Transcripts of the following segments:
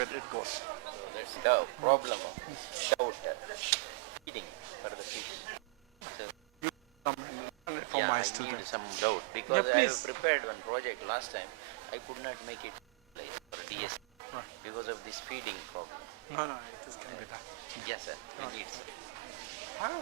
where it goes. That's the problem of without feeding for the fish. So, For yeah, my I student. need some doubt Yeah, because I have please. prepared one project last time. I could not make it like for DS Right. because of this feeding problem. No, no, it is can be done. Yes, sir. We need, sir. Ah,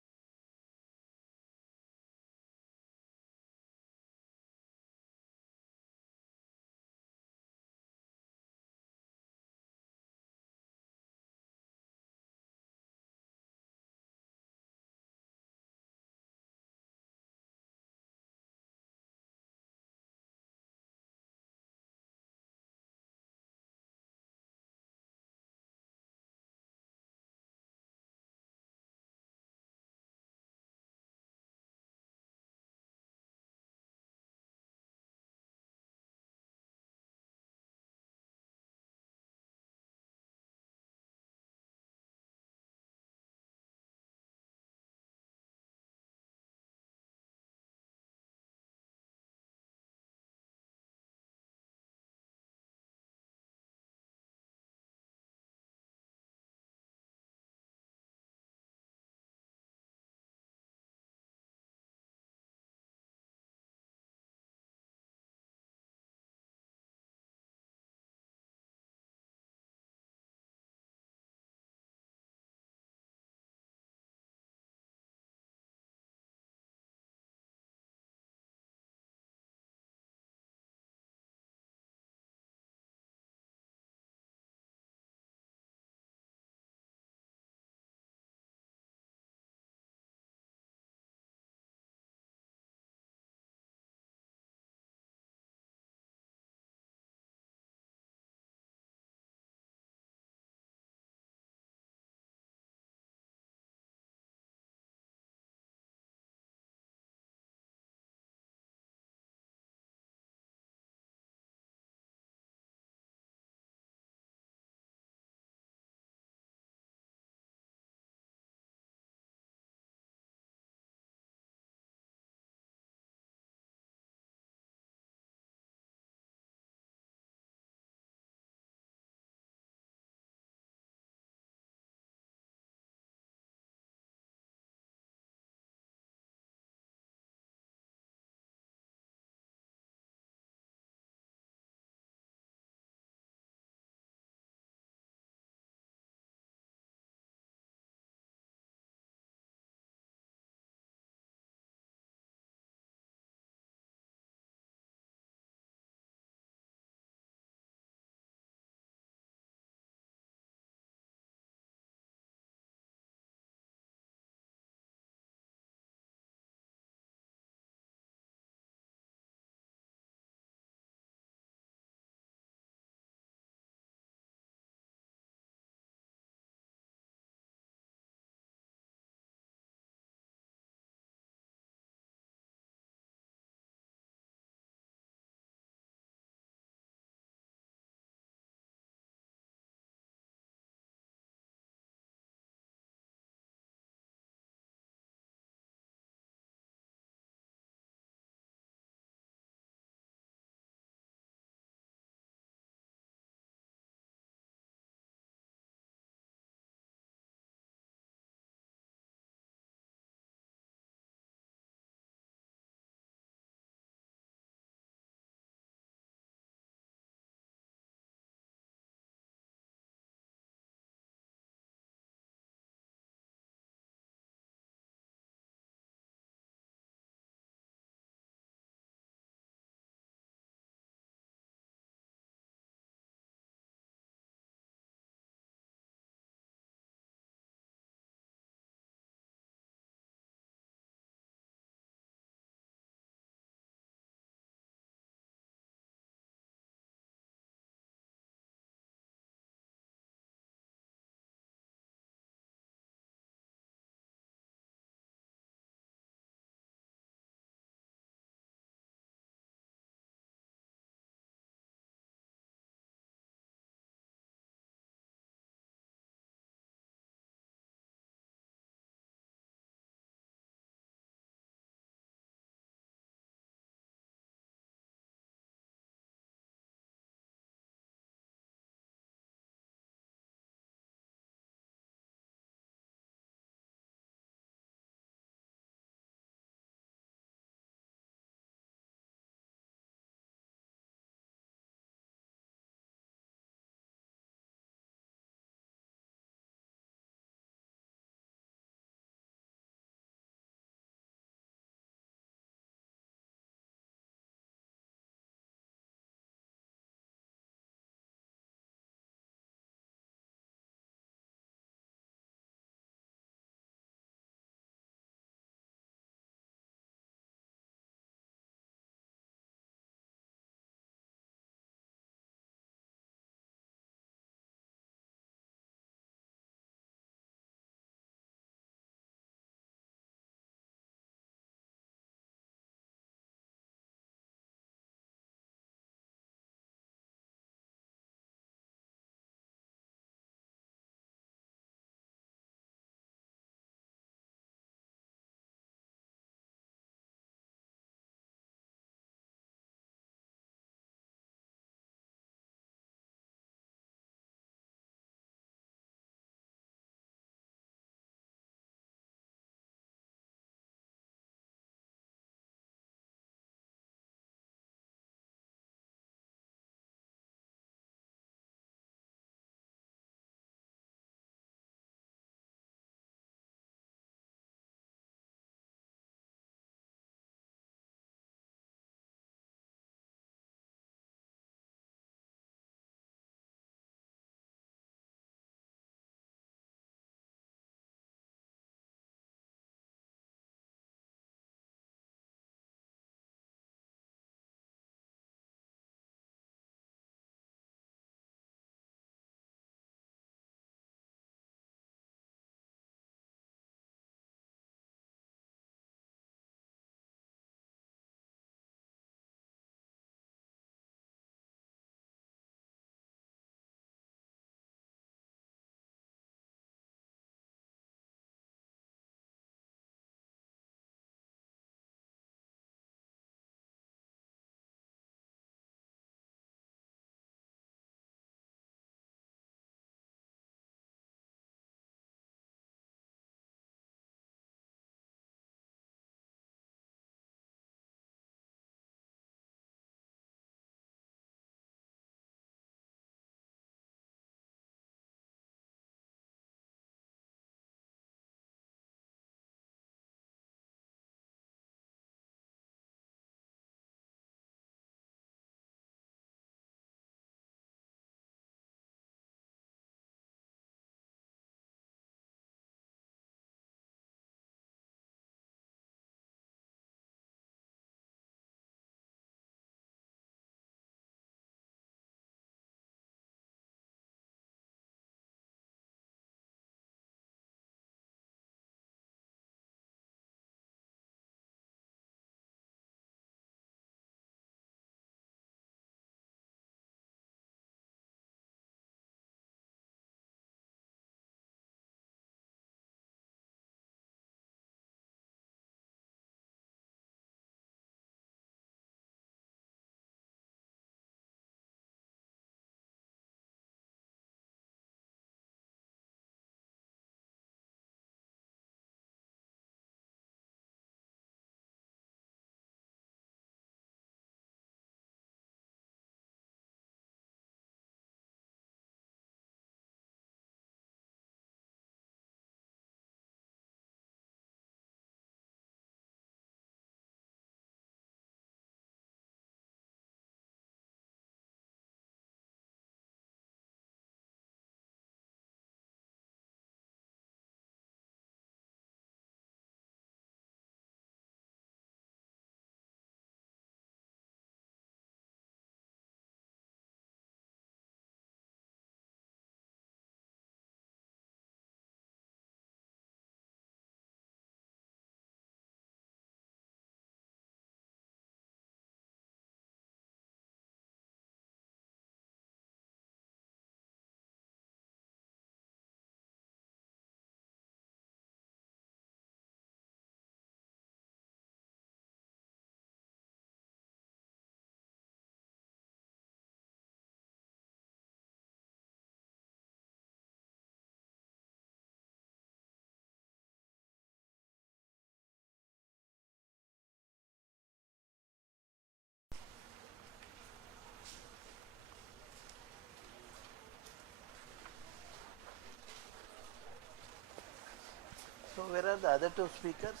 where are the other two speakers?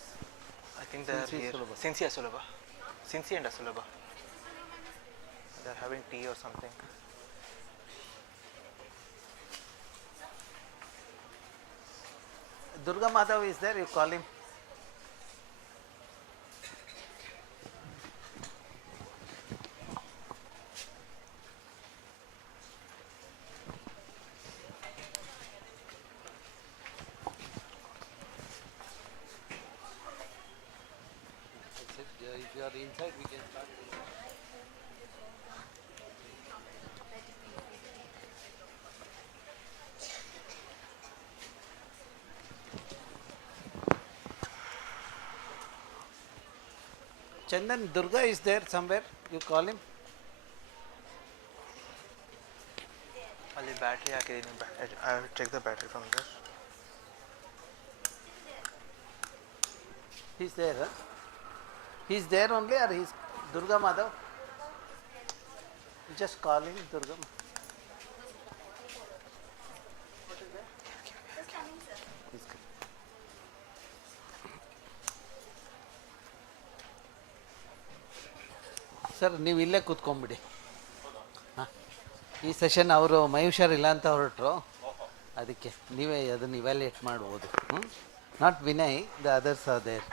I think they are Sinsi, here. Sulabha. Sinsi and Sulabha. Sinsi and Sulabha. They are having tea or something. Durga Madhav is there, you call him. If you are inside, we can start. Chandan, Durga is there somewhere, you call him. Ali battery I will check the battery from there. He's there, huh? He's there only or he's Durga Madhav? Just call him Durga. He's good. Sir ನೀವು ಇಲ್ಲೇ ಕೂತ್ಕೊಂಡ್ಬಿಡಿ ಹಾಂ ಈ session ಅವರು ಮೈ ಹುಷಾರಿಲ್ಲ ಅಂತ ಹೊರಟರು ಅದಕ್ಕೆ ನೀವೇ ಅದನ್ನು ಇವ್ಯಾಲ್ಯೂಯೇಟ್ ಮಾಡ್ಬೋದು not Vinay the others are there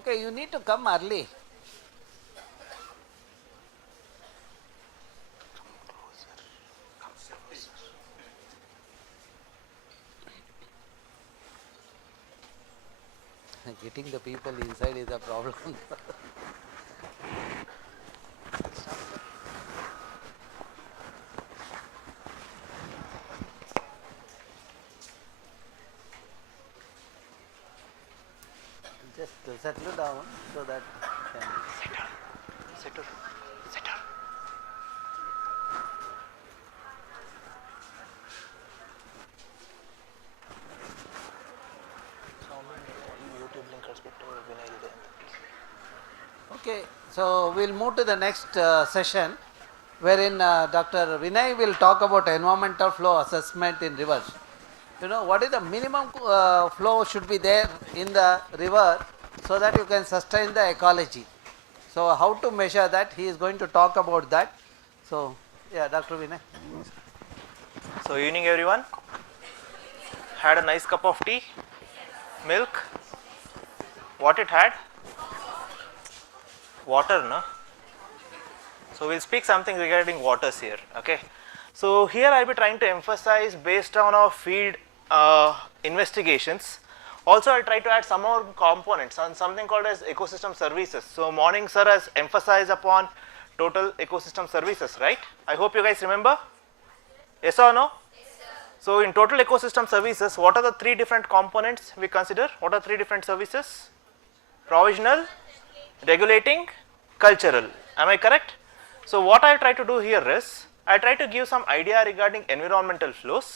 okay you need to come early getting the people inside is a problem. Just settle down so that can Settle. YouTube link ಕಳಿಸ್ಬಿಟ್ಟು ವಿನಯ್ ಇದೆ ಅಂತ. Okay, so we'll move to the next session wherein Dr. Vinay will talk about environmental flow assessment in rivers. You know, what is the minimum flow should be there in the river so that you can sustain the ecology. So how to measure that, he is going to talk about that. So, yeah, Dr. Vinay. So evening everyone. Had a nice cup of tea, milk. What it had? Water, no? So we'll speak something regarding waters here, okay? So here I'll be trying to emphasize based on our field investigations. Also I'll try to add some more components on something called as ecosystem services. So morning sir has emphasized upon total ecosystem services, right? I hope you guys remember. Yes or no? Yes, sir. So in total ecosystem services, what are the three different components we consider? What are three different services? Provisional, regulating, cultural. Am I correct? So what I try to do here is, I try to give some idea regarding environmental flows.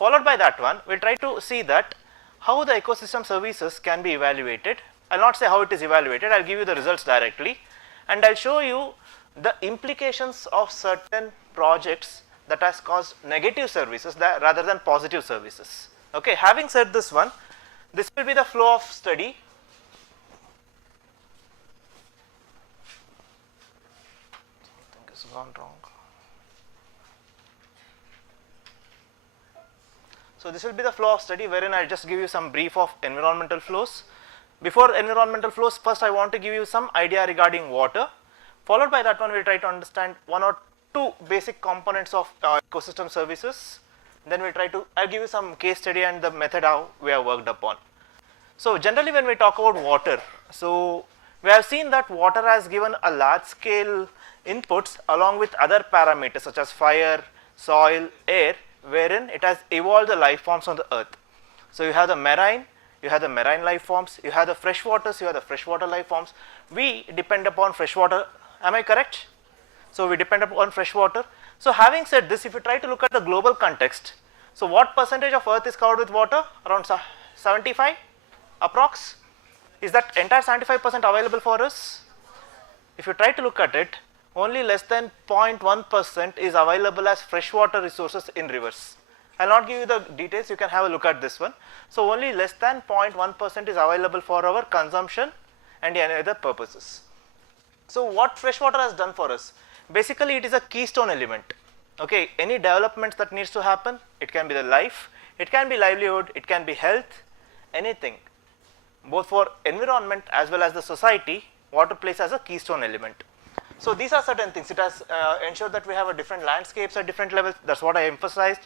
Followed by that one, we'll try to see that how the ecosystem services can be evaluated. I'll not say how it is evaluated, I'll give you the results directly. And I'll show you the implications of certain projects that has caused negative services rather than positive services. Okay, having said this one, this will be the flow of study. Something has gone wrong. So this will be the flow of study wherein I'll just give you some brief of environmental flows. Before environmental flows, first I want to give you some idea regarding water. Followed by that one, we'll try to understand one or two basic components of ecosystem services. Then we'll try to, I'll give you some case study and the method how we have worked upon. So generally when we talk about water, so we have seen that water has given a large scale inputs along with other parameters such as fire, soil, air, wherein it has evolved the life forms on the earth. So you have the marine life forms, you have the fresh waters, you have the freshwater life forms. We depend upon freshwater, am I correct? So we depend upon freshwater. So having said this, if you try to look at the global context, so what percentage of earth is covered with water? Around 75 approx? Is that entire 75% available for us? If you try to look at it, only less than 0.1% is available as freshwater resources in rivers. I will not give you the details, you can have a look at this one. So only less than 0.1% is available for our consumption and any other purposes. So what freshwater has done for us? Basically it is a keystone element. Okay, any developments that needs to happen, it can be the life, it can be livelihood, it can be health, anything. Both for environment as well as the society, water plays as a keystone element. So these are certain things. It has ensured that we have a different landscapes at different levels. That's what I emphasized.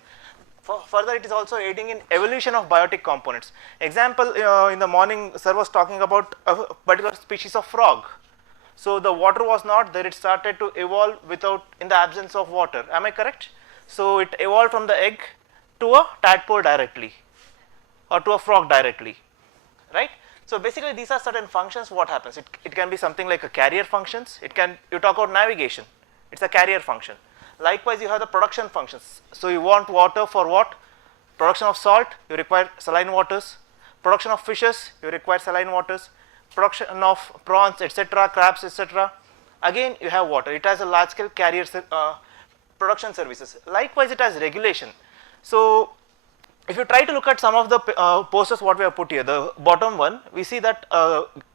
Further, it is also aiding in evolution of biotic components. Example, in the morning, sir was talking about a particular species of frog. So the water was not there, it started to evolve in the absence of water. Am I correct? So it evolved from the egg to a tadpole directly or to a frog directly, right? So basically these are certain functions. What happens? It can be something like a carrier functions. You talk about navigation, it's a carrier function. Likewise, you have the production functions. So you want water for what? Production of salt, you require saline waters. Production of fishes, you require saline waters. Production of prawns, etc., crabs, etc. Again, you have water. It has a large scale carrier production services. Likewise, it has regulation. So if you try to look at some of the posters what we have put here, the bottom one, we see that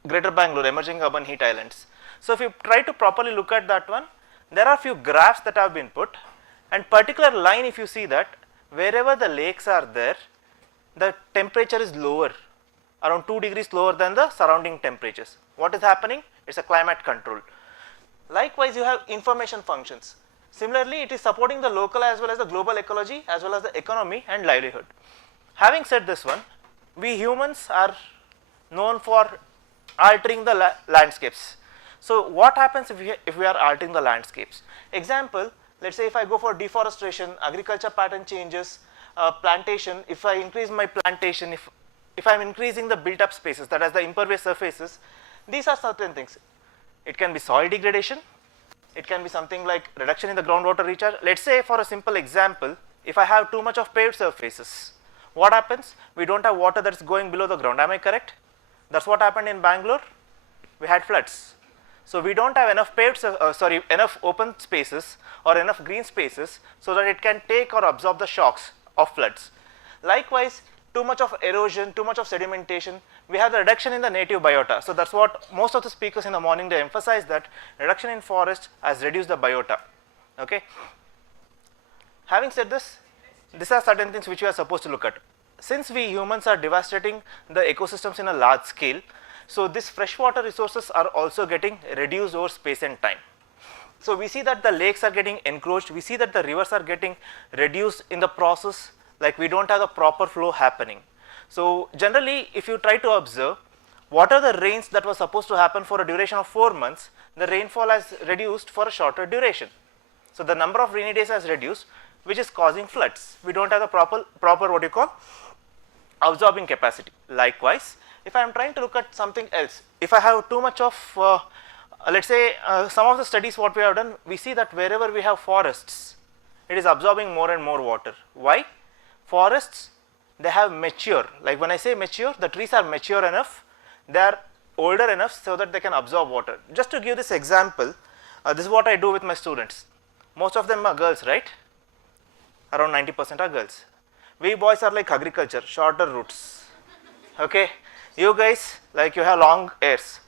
Greater Bangalore, emerging urban heat islands. So if you try to properly look at that one, there are few graphs that have been put, and particular line, if you see that, wherever the lakes are there, the temperature is lower, around 2 degrees lower than the surrounding temperatures. What is happening? It's a climate control. Likewise, you have information functions. Similarly, it is supporting the local as well as the global ecology as well as the economy and livelihood. Having said this one, we humans are known for altering the landscapes. So what happens if we are altering the landscapes? Example, let's say if I go for deforestation, agriculture pattern changes, plantation, if I increase my plantation, if I am increasing the built up spaces, that is the impervious surfaces, these are certain things. It can be soil degradation, it can be something like reduction in the groundwater recharge. Let's say for a simple example, if I have too much of paved surfaces, what happens? We don't have water that is going below the ground, am I correct? That's what happened in Bangalore, we had floods. So we don't have enough enough open spaces or enough green spaces so that it can take or absorb the shocks of floods. Likewise, too much of erosion, too much of sedimentation, we have the reduction in the native biota. So that's what most of the speakers in the morning, they emphasize that reduction in forest has reduced the biota. Okay. Having said this, these are certain things which we are supposed to look at. Since we humans are devastating the ecosystems in a large scale, so these freshwater resources are also getting reduced over space and time. So we see that the lakes are getting encroached, we see that the rivers are getting reduced in the process, like we don't have the proper flow happening. So generally, if you try to observe, what are the rains that were supposed to happen for a duration of 4 months, the rainfall has reduced for a shorter duration. So the number of rainy days has reduced, which is causing floods. We don't have the proper what you call absorbing capacity. Likewise, if I am trying to look at something else, if I have too much of, let's say some of the studies what we have done, we see that wherever we have forests, it is absorbing more and more water. Why? Forests, they have mature, like when I say mature, the trees are mature enough, they are older enough so that they can absorb water. Just to give this example, this is what I do with my students. Most of them are girls, right? Around 90% are girls. We boys are like agriculture, shorter roots. Okay, you guys, like you have long hairs.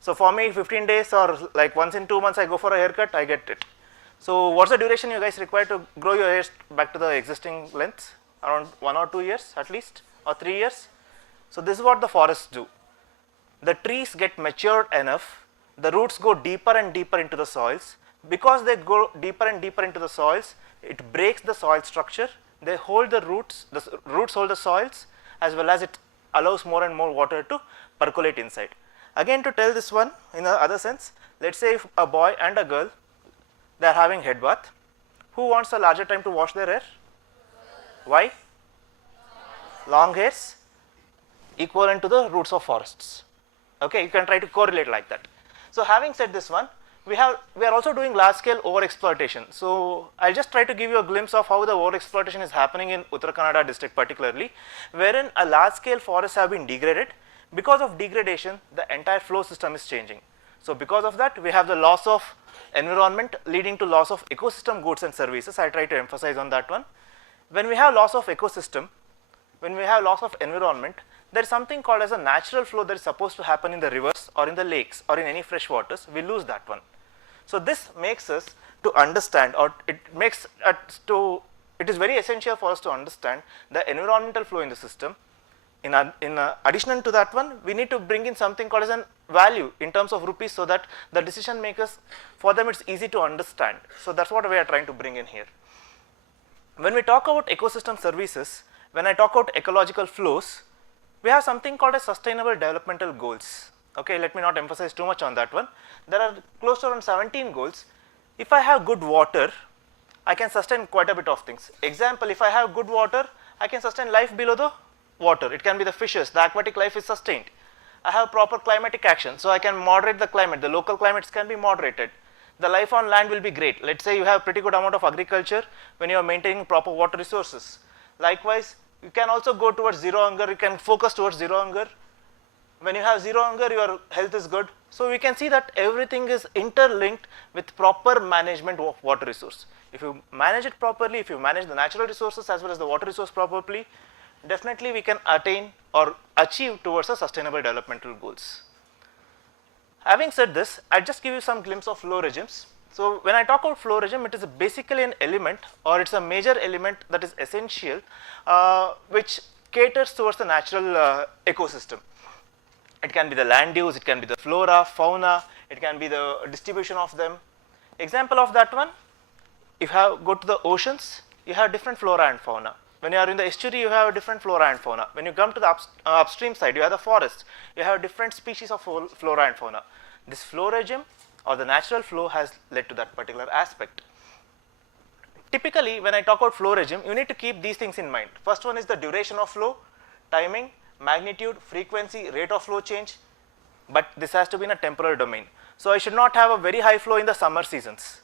So for me, 15 days or like once in 2 months I go for a haircut, I get it. So what's the duration you guys require to grow your hairs back to the existing length? Around 1 or 2 years at least, or 3 years. So this is what the forests do. The trees get matured enough, the roots go deeper and deeper into the soils. Because they go deeper and deeper into the soils, it breaks the soil structure. They hold the roots hold the soils, as well as it allows more and more water to percolate inside. Again, to tell this one in the other sense, let's say if a boy and a girl, they are having head bath, who wants a larger time to wash their hair? Why? Long hairs equivalent to the roots of forests. Okay, you can try to correlate like that. So having said this one, we are also doing large scale over exploitation. So I'll just try to give you a glimpse of how the over exploitation is happening in Uttara Kannada district particularly, wherein a large scale forests have been degraded. Because of degradation, the entire flow system is changing. So because of that, we have the loss of environment leading to loss of ecosystem goods and services. I try to emphasize on that one. When we have loss of ecosystem, when we have loss of environment, there is something called as a natural flow that is supposed to happen in the rivers or in the lakes or in any fresh waters. We lose that one. So this makes us to understand, or it is very essential for us to understand the environmental flow in the system. In addition to that one, we need to bring in something called as a value in terms of rupees, so that the decision makers, for them it's easy to understand. So that's what we are trying to bring in here. When we talk about ecosystem services, when I talk about ecological flows, we have something called as sustainable developmental goals. Okay, let me not emphasize too much on that one. There are close to around 17 goals. If I have good water, I can sustain quite a bit of things. Example, if I have good water, I can sustain life below the water. It can be the fishes, the aquatic life is sustained. I have proper climatic action, so I can moderate the climate. The local climates can be moderated. The life on land will be great. Let's say you have pretty good amount of agriculture when you are maintaining proper water resources. Likewise, you can also go towards zero hunger, you can focus towards zero hunger. When you have zero hunger, your health is good. So we can see that everything is interlinked with proper management of water resource. If you manage it properly, if you manage the natural resources as well as the water resource properly, definitely we can attain or achieve towards the sustainable developmental goals. Having said this, I just give you some glimpse of flow regimes. So when I talk about flow regime, it is basically an element, or it's a major element that is essential, which caters towards the natural ecosystem. It can be the land use, it can be the flora, fauna, it can be the distribution of them. Example of that one, if you go to the oceans, you have different flora and fauna. When you are in the estuary, you have different flora and fauna. When you come to the upstream side, you have the forest, you have different species of flora and fauna. This flow regime or the natural flow has led to that particular aspect. Typically, when I talk about flow regime, you need to keep these things in mind. First one is the duration of flow, timing, magnitude, frequency, rate of flow change, but this has to be in a temporal domain. So I should not have a very high flow in the summer seasons.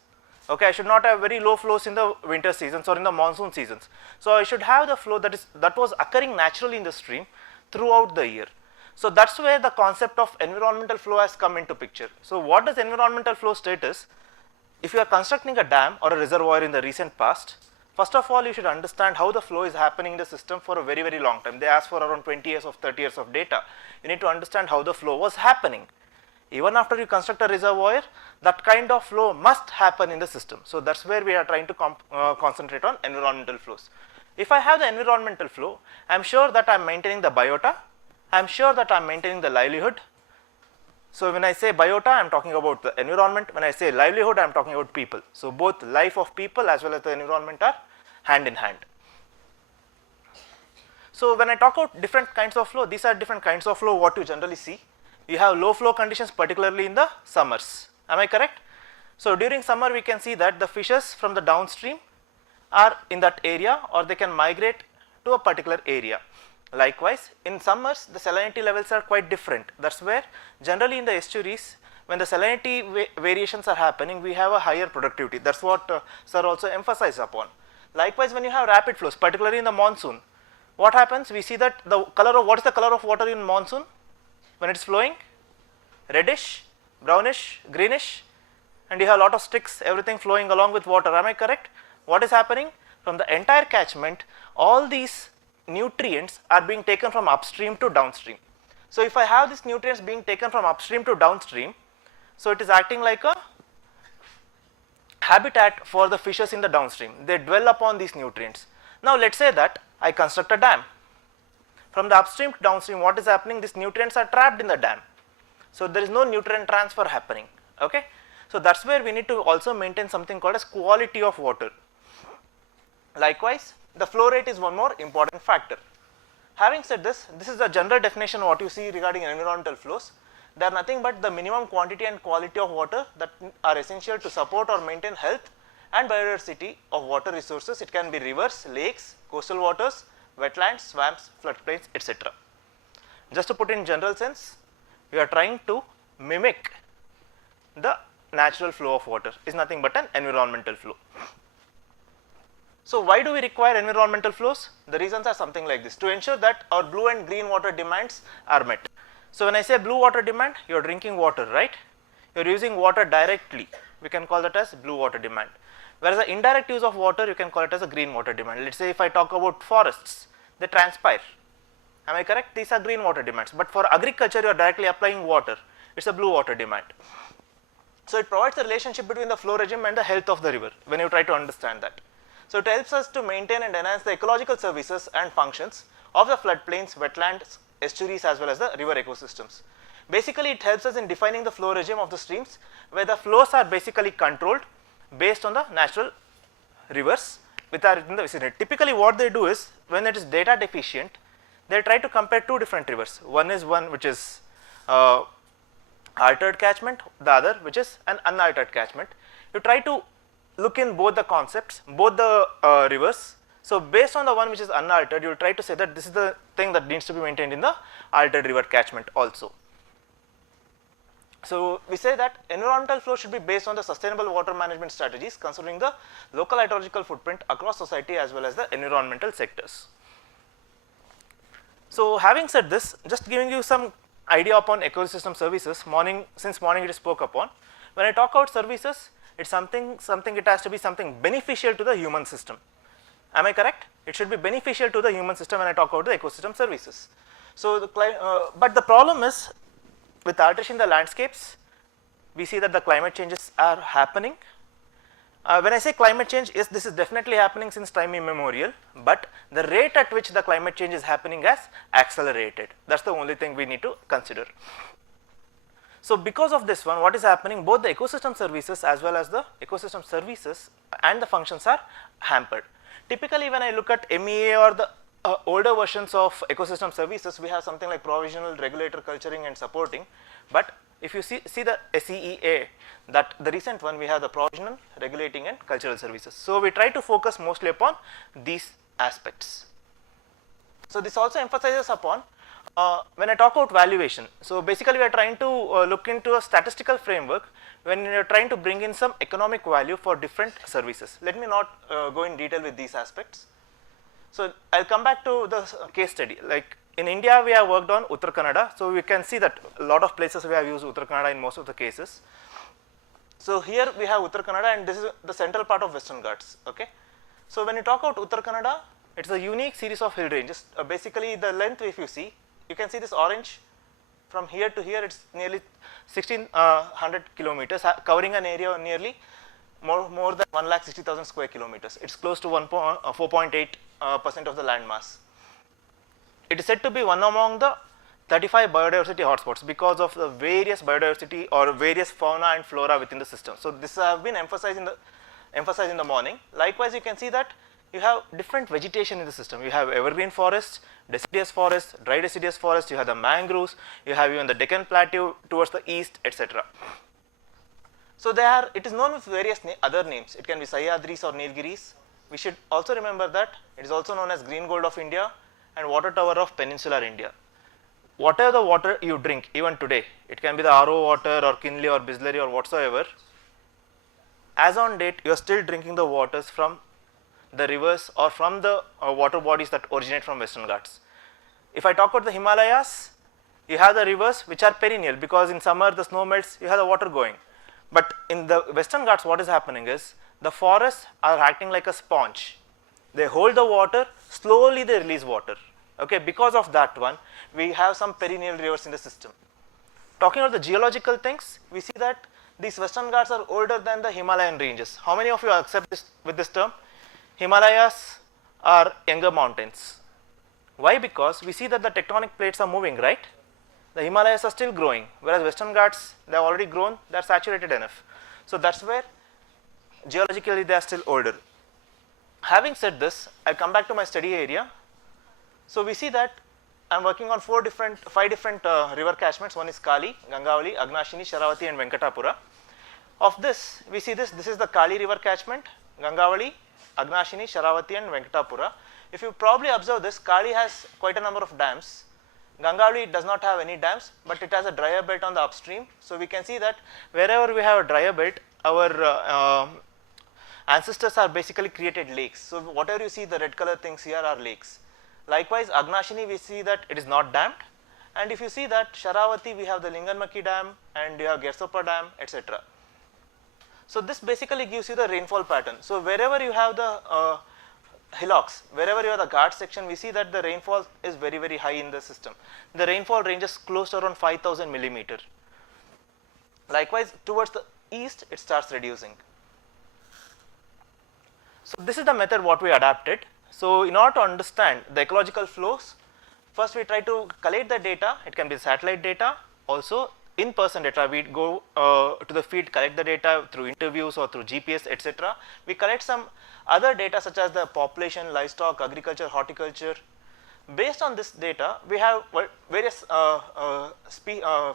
Okay, I should not have very low flows in the winter seasons or in the monsoon seasons. So I should have the flow that was occurring naturally in the stream throughout the year. So that's where the concept of environmental flow has come into picture. So what does environmental flow state is, if you are constructing a dam or a reservoir in the recent past, first of all you should understand how the flow is happening in the system for a very, very long time. They ask for around 20 years of 30 years of data. You need to understand how the flow was happening. Even after you construct a reservoir, that kind of flow must happen in the system. So that's where we are trying to concentrate on environmental flows. If I have the environmental flow, I am sure that I am maintaining the biota, I am sure that I am maintaining the livelihood. So when I say biota, I am talking about the environment. When I say livelihood, I am talking about people. So both life of people as well as the environment are hand in hand. So when I talk about different kinds of flow, these are different kinds of flow what you generally see. You have low flow conditions, particularly in the summers. Am I correct? So during summer, we can see that the fishes from the downstream are in that area, or they can migrate to a particular area. Likewise, in summers, the salinity levels are quite different. That's where generally in the estuaries, when the salinity variations are happening, we have a higher productivity. That's what sir also emphasized upon. Likewise, when you have rapid flows, particularly in the monsoon, what happens? We see that the color of, what is the color of water in monsoon? When it's flowing, reddish, brownish, greenish, and you have a lot of sticks, everything flowing along with water. Am I correct? What is happening? From the entire catchment, all these nutrients are being taken from upstream to downstream. So if I have these nutrients being taken from upstream to downstream, so it is acting like a habitat for the fishes in the downstream. They dwell upon these nutrients. Now let's say that I construct a dam. From the upstream to downstream, what is happening? These nutrients are trapped in the dam. So there is no nutrient transfer happening. Okay. So that's where we need to also maintain something called as quality of water. Likewise, the flow rate is one more important factor. Having said this, this is the general definition what you see regarding environmental flows. They are nothing but the minimum quantity and quality of water that are essential to support or maintain health and biodiversity of water resources. It can be rivers, lakes, coastal waters, wetlands, swamps, floodplains, etc. Just to put in general sense, we are trying to mimic the natural flow of water. Is nothing but an environmental flow. So why do we require environmental flows? The reasons are something like this: to ensure that our blue and green water demands are met. So when I say blue water demand, you are drinking water, right? You are using water directly. We can call that as blue water demand. Whereas the indirect use of water, you can call it as a green water demand. Let's say if I talk about forests, they transpire. Am I correct? These are green water demands. But for agriculture, you are directly applying water. It's a blue water demand. So it provides a relationship between the flow regime and the health of the river when you try to understand that. So it helps us to maintain and enhance the ecological services and functions of the floodplains, wetlands, estuaries as well as the river ecosystems. Basically, it helps us in defining the flow regime of the streams where the flows are basically controlled based on the natural rivers which are in the vicinity. Typically what they do is when it is data deficient, they try to compare two different rivers. One is one which is altered catchment, the other which is an unaltered catchment. You try to look in both the concepts, both the rivers. So based on the one which is unaltered, you will try to say that this is the thing that needs to be maintained in the altered river catchment also. So we say that environmental flow should be based on the sustainable water management strategies considering the local hydrological footprint across society as well as the environmental sectors. So having said this, just giving you some idea upon ecosystem services, since morning it spoke upon. When I talk about services, it's something it has to be something beneficial to the human system. Am I correct? It should be beneficial to the human system when I talk about the ecosystem services. So but the problem is with alteration in the landscapes, we see that the climate changes are happening. When I say climate change, yes, this is definitely happening since time immemorial, but the rate at which the climate change is happening has accelerated. That's the only thing we need to consider. So because of this one, what is happening, both the ecosystem services as well as the ecosystem services and the functions are hampered. Typically when I look at MEA or the older versions of ecosystem services, we have something like provisional, regulator, culturing and supporting. But if you see the SEEA, that the recent one, we have the provisional, regulating and cultural services. So we try to focus mostly upon these aspects. So this also emphasizes upon when I talk about valuation. So basically we are trying to look into a statistical framework when you are trying to bring in some economic value for different services. Let me not go in detail with these aspects. So I'll come back to the case study. Like in India, we have worked on Uttar Kannada. So we can see that a lot of places we have used Uttar Kannada in most of the cases. So here we have Uttar Kannada, and this is the central part of Western Ghats. Okay. So when you talk about Uttar Kannada, it's a unique series of hill ranges. Basically, the length, if you see, you can see this orange from here to here. It's nearly 1600 kilometers, covering an area of nearly more than 1,60,000 square kilometers. It's close to 4.8% of the land mass. It is said to be one among the 35 biodiversity hotspots because of the various biodiversity or various fauna and flora within the system. So this have been emphasized in the morning. Likewise, you can see that you have different vegetation in the system. You have evergreen forests, deciduous forests, dry deciduous forests, you have the mangroves, you have even the Deccan Plateau towards the east, etc. So it is known with various other names. It can be Sahyadris or Nilgiris. We should also remember that it is also known as green gold of India and water tower of peninsular India. Whatever the water you drink, even today, it can be the RO water or Kinley or Bisleri or whatsoever, as on date, you are still drinking the waters from the rivers or from the water bodies that originate from Western Ghats. If I talk about the Himalayas, you have the rivers which are perennial because in summer the snow melts, you have the water going. But in the Western Ghats, what is happening is the forests are acting like a sponge. They hold the water, slowly they release water. Okay, because of that one, we have some perennial rivers in the system. Talking about the geological things, we see that these Western Ghats are older than the Himalayan ranges. How many of you accept this with this term? Himalayas are younger mountains. Why? Because we see that the tectonic plates are moving, right? The Himalayas are still growing, whereas Western Ghats, they have already grown, they are saturated enough. So that's where geologically they are still older. Having said this, I'll come back to my study area. So we see that I'm working on 5 different river catchments. One is Kali, Gangavali, Agnashini, Sharavati and Venkatapura. Of this, we see this is the Kali river catchment, Gangavali, Agnashini, Sharavati and Venkatapura. If you probably observe this, Kali has quite a number of dams. Gangavali does not have any dams, but it has a drier belt on the upstream. So we can see that wherever we have a drier belt, our ancestors are basically created lakes. So whatever you see, the red color things here are lakes. Likewise, Agnashini, we see that it is not dammed. And if you see that Sharavati, we have the Linganmakki dam and you have Gersopa dam, etc. So this basically gives you the rainfall pattern. So wherever you have the hillocks, wherever you have the Ghats section, we see that the rainfall is very, very high in the system. The rainfall ranges close to around 5,000 millimeter. Likewise, towards the east, it starts reducing. So this is the method what we adapted. So in order to understand the ecological flows, first we try to collect the data. It can be satellite data, also in-person data. We go to the field, collect the data through interviews or through GPS, etc. We collect some other data such as the population, livestock, agriculture, horticulture. Based on this data, we have various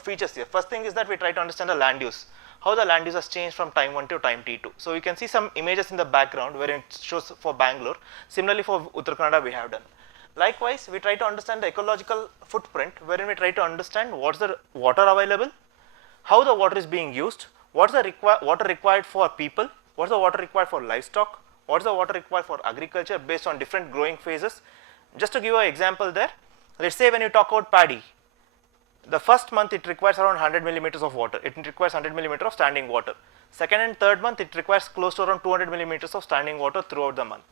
features here. First thing is that we try to understand the land use, how the land use has changed from time 1 to time t2. So you can see some images in the background where it shows for Bangalore. Similarly for Uttar Kannada we have done. Likewise, we try to understand the ecological footprint, wherein we try to understand what's the water available, how the water is being used, what's the water required for people, what's the water required for livestock, what's the water required for agriculture based on different growing phases. Just to give an example there, let's say when you talk about paddy, the first month it requires around 100 millimeters of water, it requires 100 millimeters of standing water. Second and third month it requires close to around 200 millimeters of standing water throughout the month.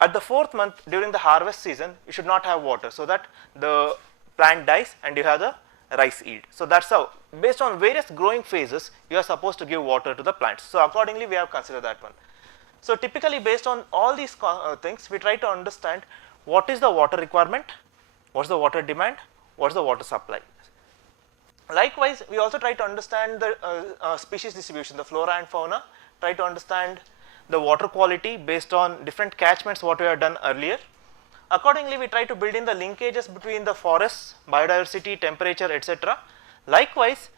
At the fourth month during the harvest season, you should not have water so that the plant dies and you have the rice yield. So that's how, based on various growing phases, you are supposed to give water to the plants. So accordingly we have considered that one. So typically based on all these things, we try to understand what is the water requirement, what's the water demand, what's the water supply. Likewise, we also try to understand the species distribution, the flora and fauna, try to understand the water quality based on different catchments what we have done earlier. Accordingly, we try to build in the linkages between the forests, biodiversity, temperature, etc. Likewise,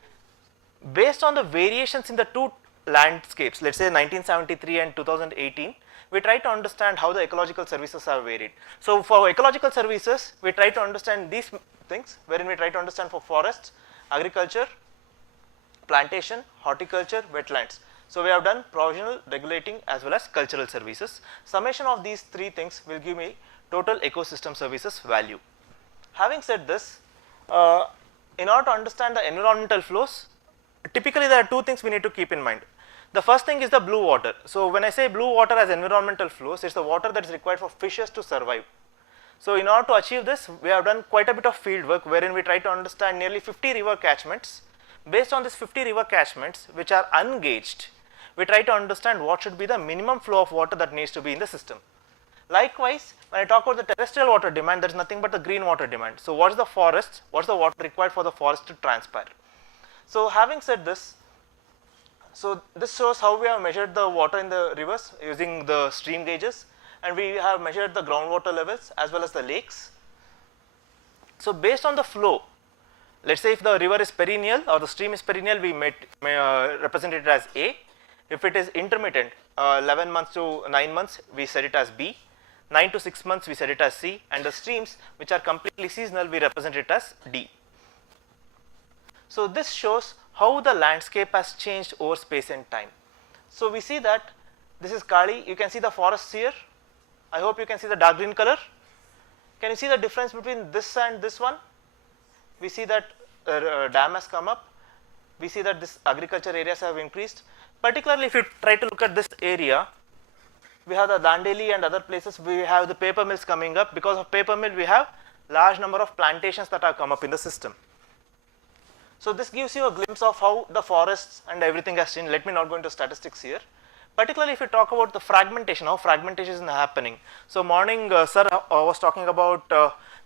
based on the variations in the two landscapes, let's say 1973 and 2018, we try to understand how the ecological services have varied. So for ecological services, we try to understand these things, wherein we try to understand for forests, agriculture, plantation, horticulture, wetlands. So we have done provisional, regulating as well as cultural services. Summation of these three things will give me total ecosystem services value. Having said this, in order to understand the environmental flows, typically there are two things we need to keep in mind. The first thing is the blue water. So when I say blue water as environmental flows, it's the water that is required for fishes to survive. So in order to achieve this, we have done quite a bit of field work wherein we try to understand nearly 50 river catchments. Based on these 50 river catchments which are ungauged, we try to understand what should be the minimum flow of water that needs to be in the system. Likewise, when I talk about the terrestrial water demand, there is nothing but the green water demand. So what is the forest, what is the water required for the forest to transpire? So having said this, so this shows how we have measured the water in the rivers using the stream gauges, and we have measured the groundwater levels as well as the lakes. So based on the flow, let's say if the river is perennial or the stream is perennial, we may represent it as A. If it is intermittent, 11 months to 9 months, we set it as B. 9 to 6 months, we set it as C. And the streams which are completely seasonal, we represent it as D. So this shows how the landscape has changed over space and time. So we see that this is Kali. You can see the forests here. I hope you can see the dark green color. Can you see the difference between this and this one? We see that dam has come up. We see that this agriculture areas have increased. Particularly if you try to look at this area, we have the Dandeli and other places, we have the paper mills coming up. Because of paper mill, we have large number of plantations that have come up in the system. So this gives you a glimpse of how the forests and everything has changed. Let me not go into statistics here. Particularly if you talk about the fragmentation, how fragmentation is happening. So morning, sir was talking about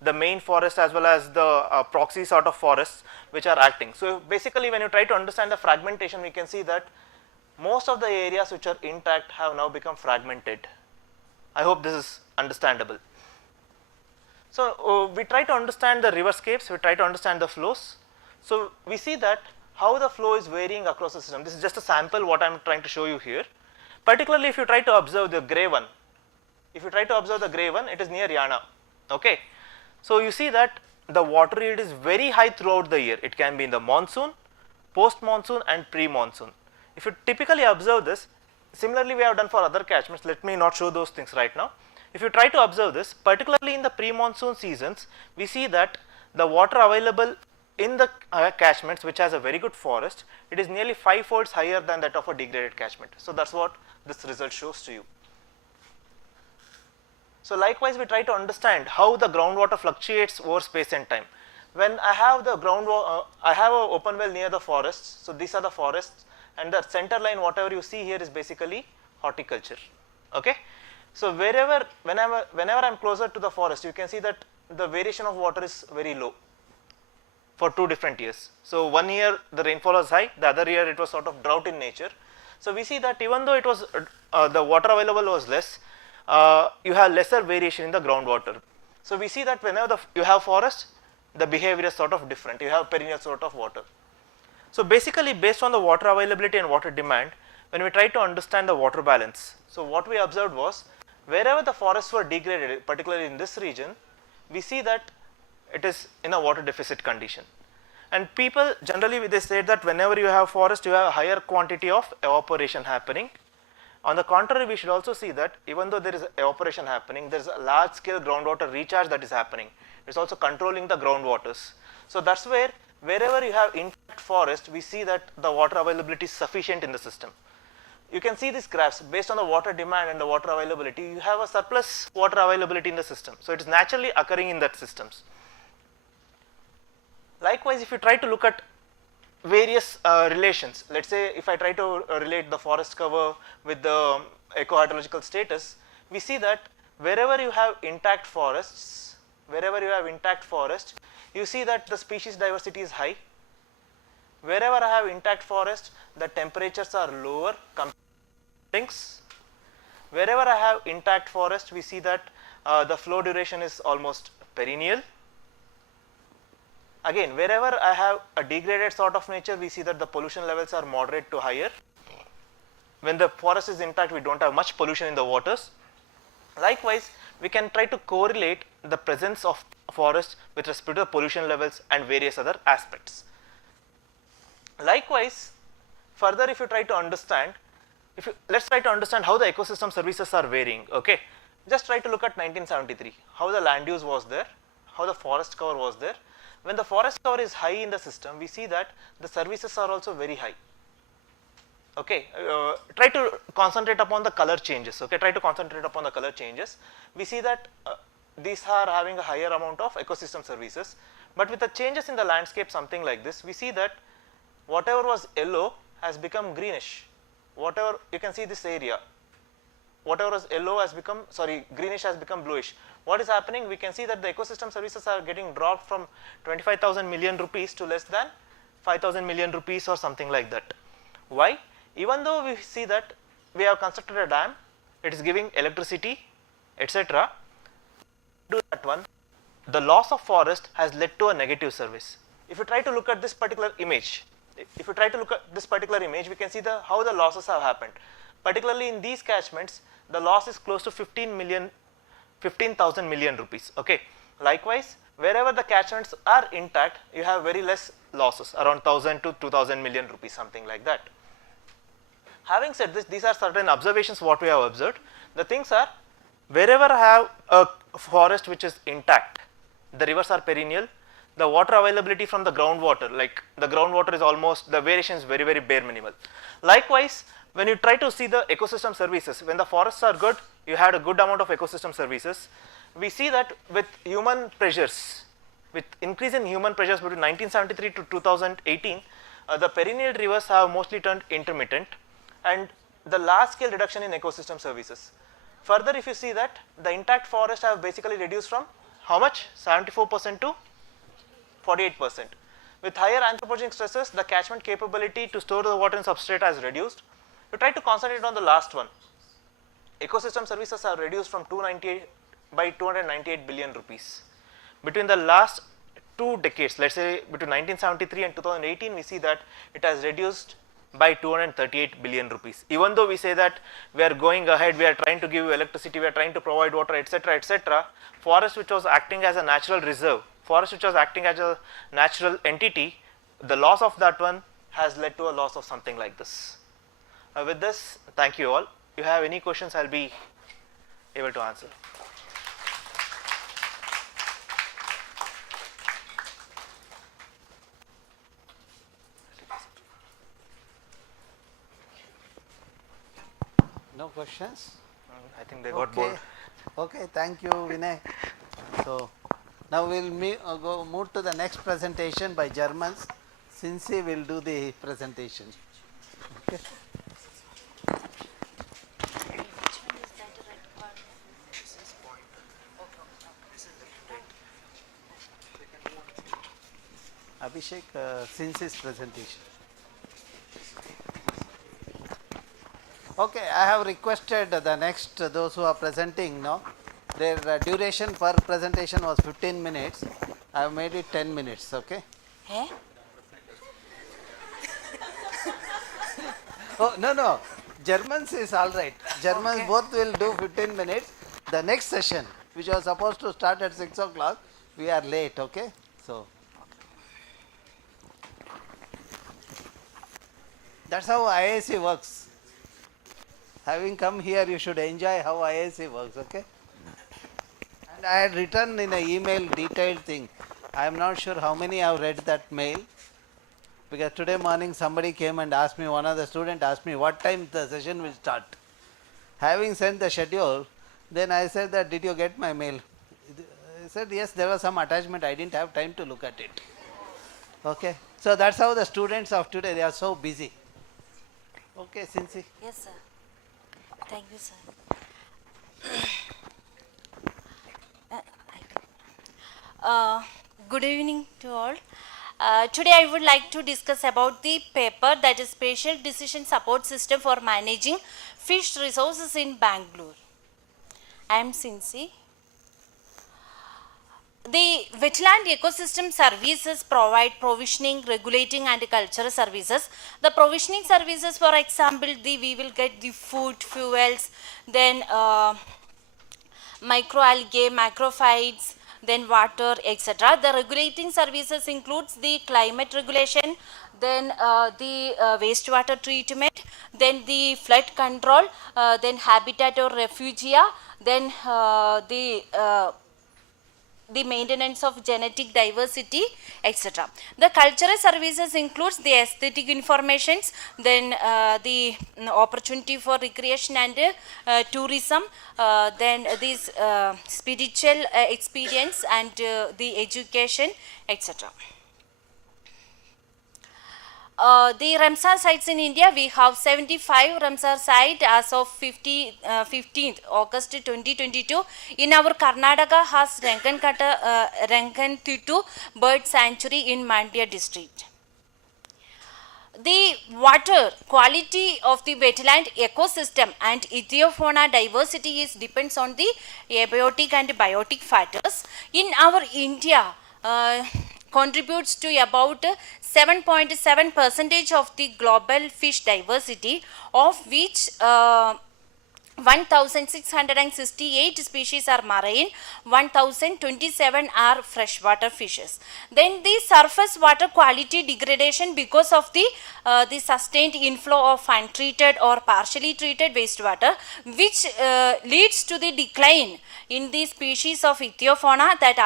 the main forest as well as the proxy sort of forests which are acting. So basically when you try to understand the fragmentation, we can see that most of the areas which are intact have now become fragmented. I hope this is understandable. So we try to understand the riverscapes, we try to understand the flows. So we see that how the flow is varying across the system. This is just a sample what I am trying to show you here. Particularly if you try to observe the grey one, it is near Yana. Okay. So you see that the water yield is very high throughout the year. It can be in the monsoon, post-monsoon and pre-monsoon. If you typically observe this, similarly we have done for other catchments. Let me not show those things right now. If you try to observe this, particularly in the pre-monsoon seasons, we see that the water available in the catchments which has a very good forest, it is nearly 5-folds higher than that of a degraded catchment. So that's what this result shows to you. So likewise, we try to understand how the groundwater fluctuates over space and time. When I have the groundwater, I have an open well near the forests. So these are the forests, and the center line, whatever you see here, is basically horticulture. Okay. So whenever I'm closer to the forest, you can see that the variation of water is very low for 2 different years. So 1 year the rainfall was high, the other year it was sort of drought in nature. So we see that even though it was the water available was less, you have lesser variation in the groundwater. So we see that whenever you have forest, the behavior is sort of different. You have perennial sort of water. So basically, based on the water availability and water demand, when we try to understand the water balance, so what we observed was wherever the forests were degraded, particularly in this region, we see that it is in a water deficit condition. And people generally they say that whenever you have forest, you have a higher quantity of evaporation happening. On the contrary, we should also see that even though there is evaporation happening, there is a large scale groundwater recharge that is happening. It is also controlling the groundwaters. So that's where wherever you have intact forest, we see that the water availability is sufficient in the system. You can see these graphs based on the water demand and the water availability. You have a surplus water availability in the system. So it is naturally occurring in that systems. Likewise, if you try to look at various relations, let's say if I try to relate the forest cover with the eco-hydrological status, we see that wherever you have intact forests, you see that the species diversity is high. Wherever I have intact forest, the temperatures are lower compared to things. Wherever I have intact forest, we see that the flow duration is almost perennial. Again, wherever I have a degraded sort of nature, we see that the pollution levels are moderate to higher. When the forest is intact, we don't have much pollution in the waters. Likewise, we can try to correlate the presence of forest with respect to the pollution levels and various other aspects. Likewise, further if you try to understand, let's try to understand how the ecosystem services are varying. Okay, just try to look at 1973, how the land use was there, how the forest cover was there. When the forest cover is high in the system, we see that the services are also very high. Okay, try to concentrate upon the color changes. Okay, try to concentrate upon the color changes. We see that these are having a higher amount of ecosystem services, but with the changes in the landscape, something like this, we see that whatever was yellow has become greenish. Whatever you can see this area, whatever was yellow has become, greenish has become bluish. What is happening? We can see that the ecosystem services are getting dropped from 25,000 million rupees to less than 5,000 million rupees or something like that. Why? Even though we see that we have constructed a dam, it is giving electricity, etc. Do that one, the loss of forest has led to a negative service. If you try to look at this particular image, we can see how the losses have happened. Particularly in these catchments, the loss is close to 15,000 million rupees. Okay. Likewise, wherever the catchments are intact, you have very less losses, around 1,000 to 2,000 million rupees, something like that. Having said this, these are certain observations what we have observed. The things are, wherever I have a forest which is intact, the rivers are perennial, the water availability from the groundwater, like the groundwater is almost, the variation is very, very bare minimal. Likewise, when you try to see the ecosystem services, when the forests are good, you had a good amount of ecosystem services. We see that with human pressures, with increase in human pressures between 1973 to 2018, the perennial rivers have mostly turned intermittent, and the large scale reduction in ecosystem services. Further, if you see that the intact forests have basically reduced from how much? 74% to 48%. With higher anthropogenic stresses, the catchment capability to store the water in substrate has reduced. We try to concentrate on the last one. Ecosystem services have reduced from 298 billion rupees. Between the last 2 decades, let's say between 1973 and 2018, we see that it has reduced by 238 billion rupees. Even though we say that we are going ahead, we are trying to give you electricity, we are trying to provide water, etc., etc., forest which was acting as a natural reserve, forest which was acting as a natural entity, the loss of that one has led to a loss of something like this. With this, thank you all. If you have any questions, I'll be able to answer. questions? I think they got bored. Okay, thank you, Vinay. So now we'll move to the next presentation by Germans. Cincy will do the presentation. Okay. Abhishek, Cincy's presentation. Okay, I have requested the next, those who are presenting, no, their duration per presentation was 15 minutes. I have made it 10 minutes, okay? Eh? Oh, no, Germans is all right. Germans both will do 15 minutes. The next session, which was supposed to start at 6 o'clock, we are late, okay? So, that's how IISc works. Having come here, you should enjoy how IISc works, okay? And I had written in an email detailed thing. I am not sure how many have read that mail, because today morning somebody came and asked me, one of the students asked me what time the session will start. Having sent the schedule, then I said that, did you get my mail? I said, yes, there was some attachment, I didn't have time to look at it. Okay, so that's how the students of today, they are so busy. Okay, Cincy. Yes, sir. Thank you, sir. Good evening to all. Today I would like to discuss about the paper that is Spatial Decision Support System for Managing Fish Resources in Bangalore. I am Cincy. The wetland ecosystem services provide provisioning, regulating and cultural services. The provisioning services, for example, we will get the food, fuels, then microalgae, macrophytes, then water, etc. The regulating services includes the climate regulation, then the wastewater treatment, then the flood control, then habitat or refugia, then the maintenance of genetic diversity, etc. The cultural services includes the aesthetic informations, then the opportunity for recreation and tourism, then this spiritual experience and the education, etc. The Ramsar sites in India, we have 75 Ramsar sites as of 15th August 2022. In our Karnataka has Ranganthittu Bird Sanctuary in Mandya district. The water quality of the wetland ecosystem and ethiofauna diversity is depends on the abiotic and biotic factors. In our India, contributes to about 7.7% of the global fish diversity, of which 1,668 species are marine, 1,027 are freshwater fishes. Then the surface water quality degradation because of the sustained inflow of untreated or partially treated wastewater, which leads to the decline in the species of ethiofauna that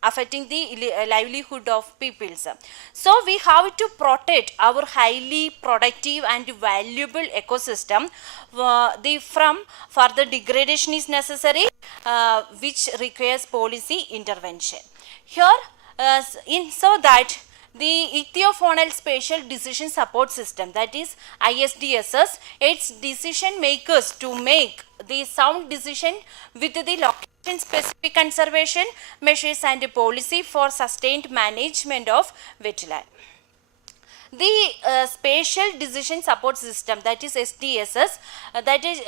affecting the livelihood of peoples. So we have to protect our highly productive and valuable ecosystem. Further degradation is necessary, which requires policy intervention. Here, so that the Ethiofaunal Spatial Decision Support System, that is ISDSS, its decision makers to make the sound decision with the location specific conservation measures and policy for sustained management of wetland. The Spatial Decision Support System, that is SDSS, that is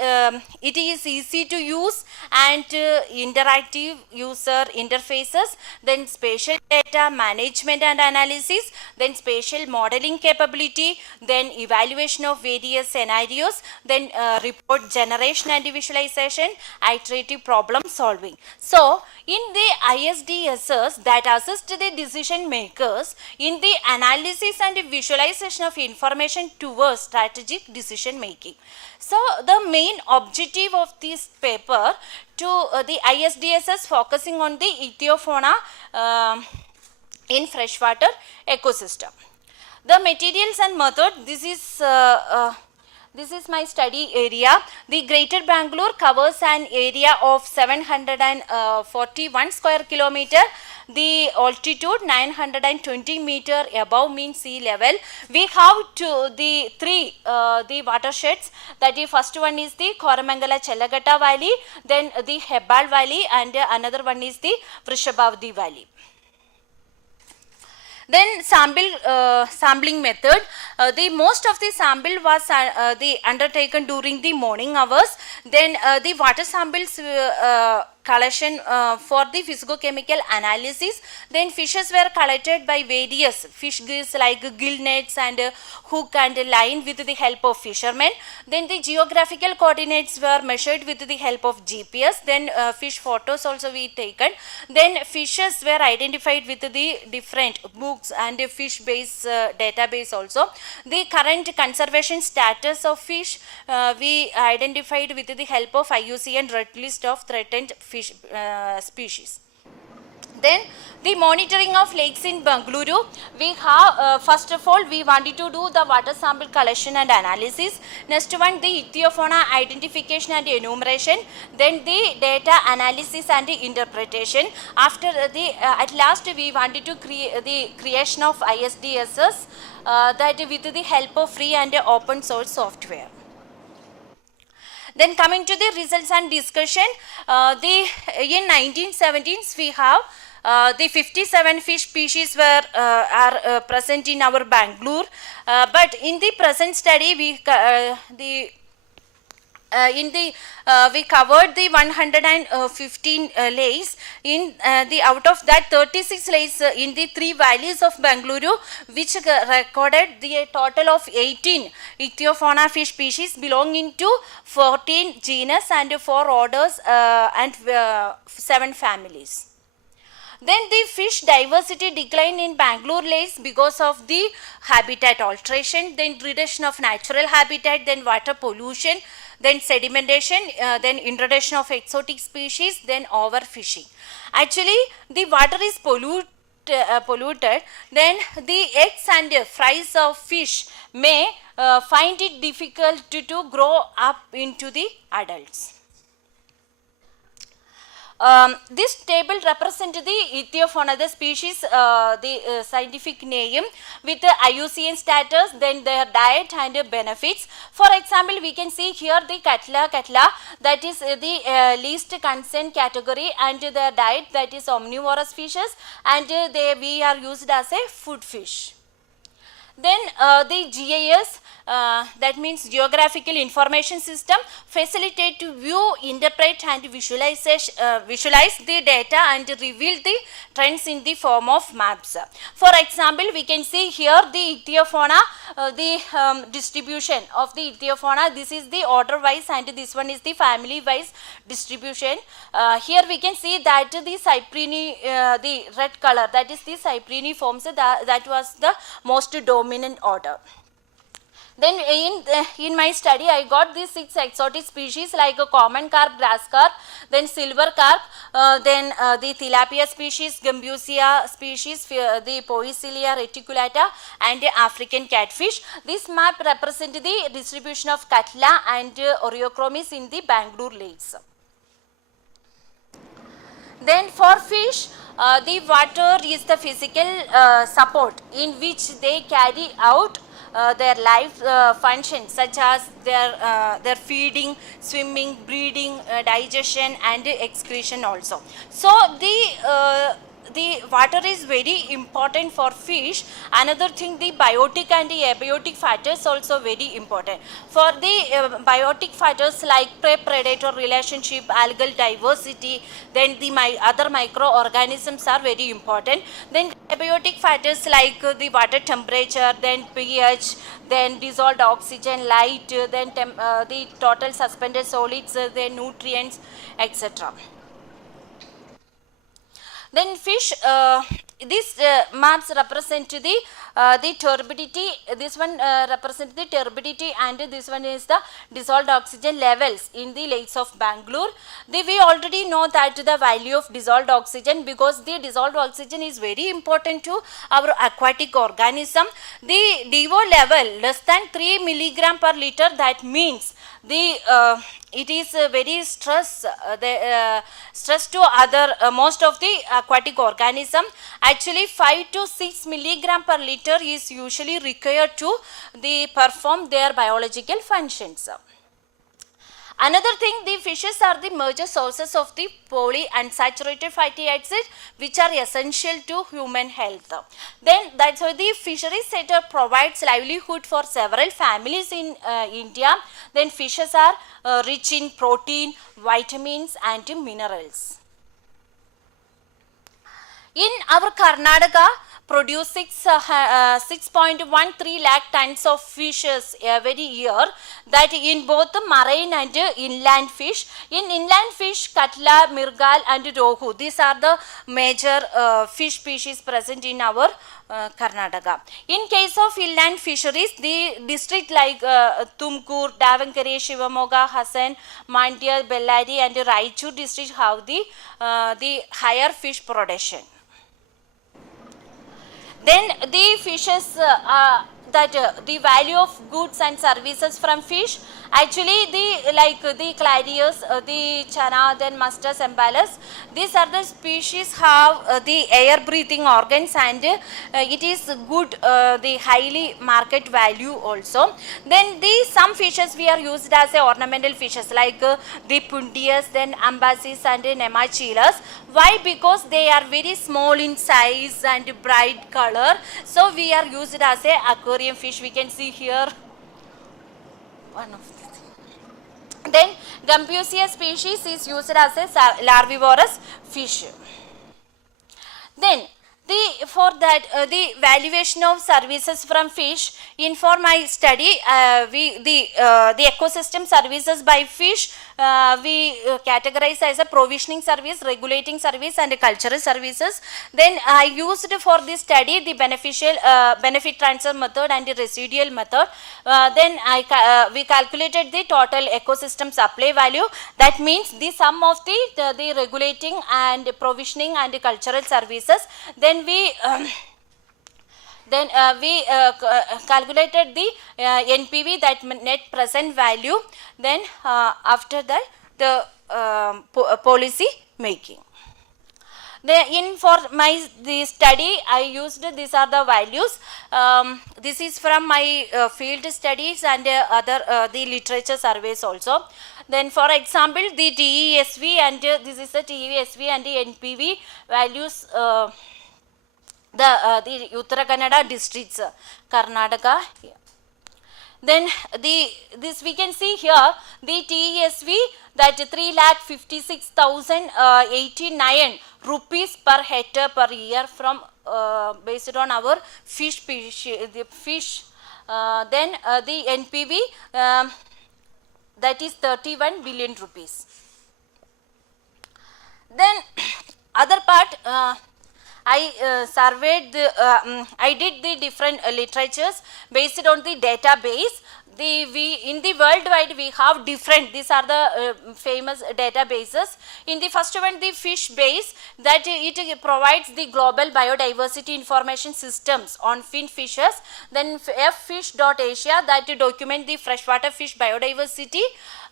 it is easy to use and interactive user interfaces, then spatial data management and analysis, then spatial modeling capability, then evaluation of various scenarios, then report generation and visualization, iterative problem solving. So in the ISDSS that assist the decision makers in the analysis and visualization of information towards strategic decision making. So the main objective of this paper to the ISDSS focusing on the ethiofauna in freshwater ecosystem. The materials and method, this is This is my study area. The Greater Bangalore covers an area of 741 square kilometer. The altitude 920 meter above mean sea level. We have three the watersheds. That the first one is the Koramangala Chellagatta Valley, then the Hebbal Valley, and another one is the Vrishabhavati Valley. Then sampling method. The most of the sample was undertaken during the morning hours. Then the water samples collection for the physicochemical analysis. Then fishes were collected by various fish gills like gill nets and hook and line with the help of fishermen. Then the geographical coordinates were measured with the help of GPS. Then fish photos also we taken. Then fishes were identified with the different books and fish base database also. The current conservation status of fish we identified with the help of IUCN Red List of Threatened Fish Species. Then the monitoring of lakes in Bengaluru, we have first of all we wanted to do the water sample collection and analysis. Next one, the ichthyofauna identification and enumeration. Then the data analysis and the interpretation. After the at last we wanted to create the creation of ISDSs that with the help of free and open source software. Then coming to the results and discussion, in 1917s we have the 57 fish species are present in our Bangalore, but in the present study we we covered the 115 lakes. In the out of that 36 lakes in the 3 valleys of Bengaluru, which recorded the total of 18 ichthyofauna fish species belonging to 14 genus and 4 orders and 7 families. Then the fish diversity decline in Bangalore lakes because of the habitat alteration, then reduction of natural habitat, then water pollution, then sedimentation, then introduction of exotic species, then overfishing. Actually, the water is polluted, then the eggs and fries of fish may find it difficult to grow up into the adults. This table represents the ichthyofauna, the species, the scientific name with the IUCN status, then their diet and benefits. For example, we can see here the catla, that is the least concern category, and their diet, that is omnivorous fishes, and we are used as a food fish. Then the GIS, that means Geographical Information System, facilitate to view, interpret and visualize the data and reveal the trends in the form of maps. For example, we can see here the ichthyofauna, the distribution of the ichthyofauna. This is the order wise and this one is the family wise distribution. Here we can see that the cyprine, the red color, that is the cypriniforms, that was the most dominant order. Then in my study I got these 6 exotic species like a common carp, grass carp, then silver carp, then the tilapia species, gambusia species, the Poecilia reticulata and African catfish. This map represents the distribution of catla and Oreochromis in the Bangalore lakes. Then for fish, the water is the physical support in which they carry out their life functions such as their feeding, swimming, breeding, digestion and excretion also. So the water is very important for fish. Another thing, the biotic and the abiotic factors also very important. For the biotic factors like prey-predator relationship, algal diversity, then the other microorganisms are very important. Then abiotic factors like the water temperature, then pH, then dissolved oxygen, light, then the total suspended solids, then nutrients, etc. Then fish, these maps represent the the turbidity, this one represents the turbidity, and this one is the dissolved oxygen levels in the lakes of Bangalore. We already know that the value of dissolved oxygen, because the dissolved oxygen is very important to our aquatic organism. The DO level less than 3 milligram per liter, that means the it is very stress to other most of the aquatic organism. Actually 5 to 6 milligram per liter is usually required to perform their biological functions. Another thing, the fishes are the major sources of the polyunsaturated fatty acids, which are essential to human health. Then that's why the fisheries sector provides livelihood for several families in India. Then fishes are rich in protein, vitamins and minerals. In our Karnataka, produce 6.13 lakh tons of fishes every year, that in both marine and inland fish. In inland fish, katla, mirgal and rohu, these are the major fish species present in our Karnataka. In case of inland fisheries, the district like Tumkur, Davangere, Shivamoga, Hassan, Mandya, Bellary and Raichur district have the higher fish production. Then the fishes the value of goods and services from fish, actually the clarius, the chana, then mustus, emballus, these are the species have the air breathing organs, and it is good the highly market value also. Then some fishes we are used as ornamental fishes like the pundias, then ambassis and nemachilas. Why? Because they are very small in size and bright color, so we are used as a aquarium fish. We can see here one of these. Then Gambusia species is used as a larvivorous fish. Then for that the valuation of services from fish, in for my study the ecosystem services by fish we categorize as a provisioning service, regulating service and cultural services. Then I used for this study the benefit transfer method and the residual method. Then we calculated the total ecosystem supply value, that means the sum of the regulating and provisioning and the cultural services. Then we calculated the NPV, that net present value. Then after that the policy making. For the study I used, these are the values. This is from my field studies and the literature surveys also. Then for example the TESV and this is the TESV and the NPV values. The Uttara Kannada districts, Karnataka. Then this we can see here the TESV, that 3,56,089 rupees per hectare per year from based on our fish species, the fish. Then the NPV that is 31 billion rupees. Then other part I surveyed I did the different literatures based on the database. In the worldwide we have different, these are the famous databases. In the first one, the fish base, that it provides the global biodiversity information systems on fin fishes. Then ffish.asia, that document the freshwater fish biodiversity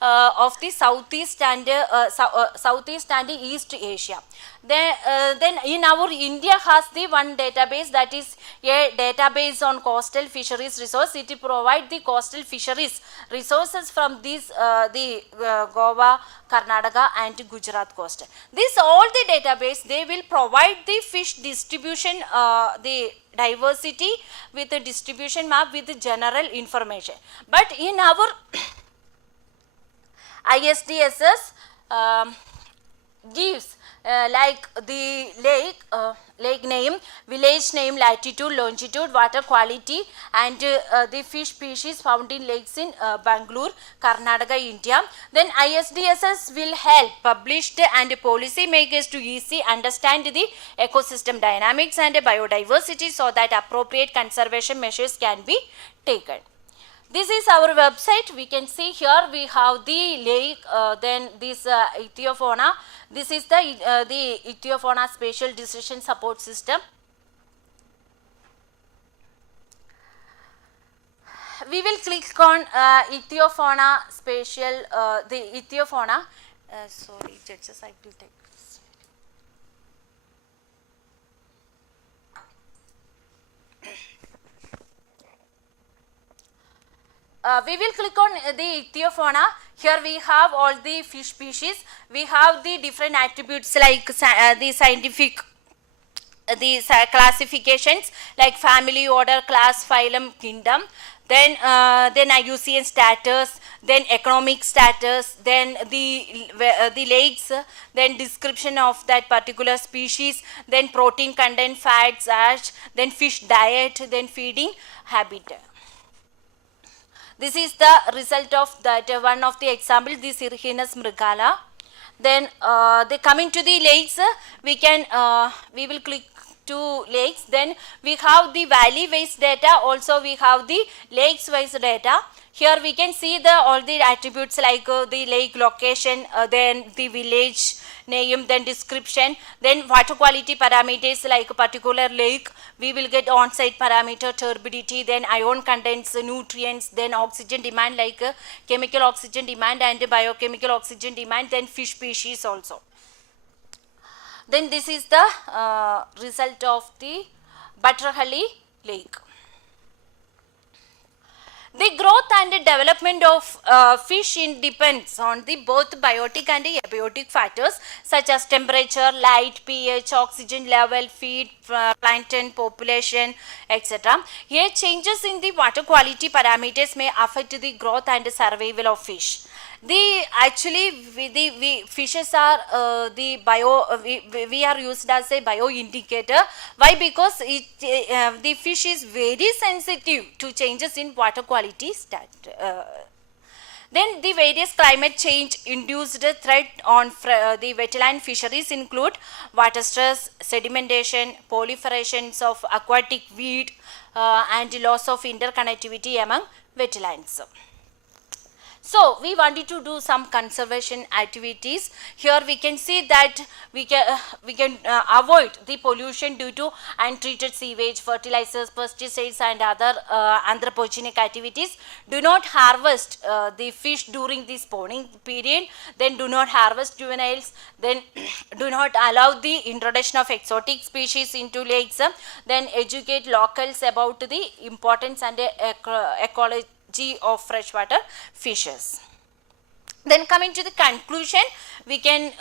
of the Southeast and East Asia. Then in our India has the one database, that is a database on coastal fisheries resource. It provides the coastal fisheries resources from these Goa, Karnataka and Gujarat coast. This all the database, they will provide the fish distribution, the diversity with the distribution map with the general information. But in our ISDSS gives like the lake name, village name, latitude, longitude, water quality, and the fish species found in lakes in Bangalore, Karnataka, India. Then ISDSS will help published and policy makers to easily understand the ecosystem dynamics and biodiversity so that appropriate conservation measures can be taken. This is our website. We can see here we have the lake, then this ichthyofauna. This is the ichthyofauna spatial decision support system. We will click on ichthyofauna spatial, the ichthyofauna. Sorry, judges, I will take this. We will click on the ichthyofauna. Here we have all the fish species. We have the different attributes like the scientific classifications like family, order, class, phylum, kingdom. Then IUCN status, then economic status, then the lakes, then description of that particular species, then protein content, fats, ash, then fish diet, then feeding habitat. This is the result of that one of the example, this Irhinus mrigala. Then they coming to the lakes, we will click to lakes. Then we have the valley wise data, also we have the lakes wise data. Here we can see all the attributes like the lake location, then the village name, then description, then water quality parameters like a particular lake. We will get on-site parameter, turbidity, then ion contents, nutrients, then oxygen demand like chemical oxygen demand and biochemical oxygen demand, then fish species also. Then this is the result of the Butterhully lake. The growth and development of fish depends on the both biotic and abiotic factors such as temperature, light, pH, oxygen level, feed, plankton population, etc. Here changes in the water quality parameters may affect the growth and survival of fish. The fishes are we are used as a bio indicator. Why? Because the fish is very sensitive to changes in water quality Then the various climate change induced threat on the wetland fisheries include water stress, sedimentation, proliferations of aquatic weed, and loss of interconnectivity among wetlands. So we wanted to do some conservation activities. Here we can see that we can avoid the pollution due to untreated sewage, fertilizers, pesticides, and other anthropogenic activities. Do not harvest the fish during the spawning period. Then do not harvest juveniles. Then do not allow the introduction of exotic species into lakes. Then educate locals about the importance and ecology of freshwater fishes. Then coming to the conclusion, we can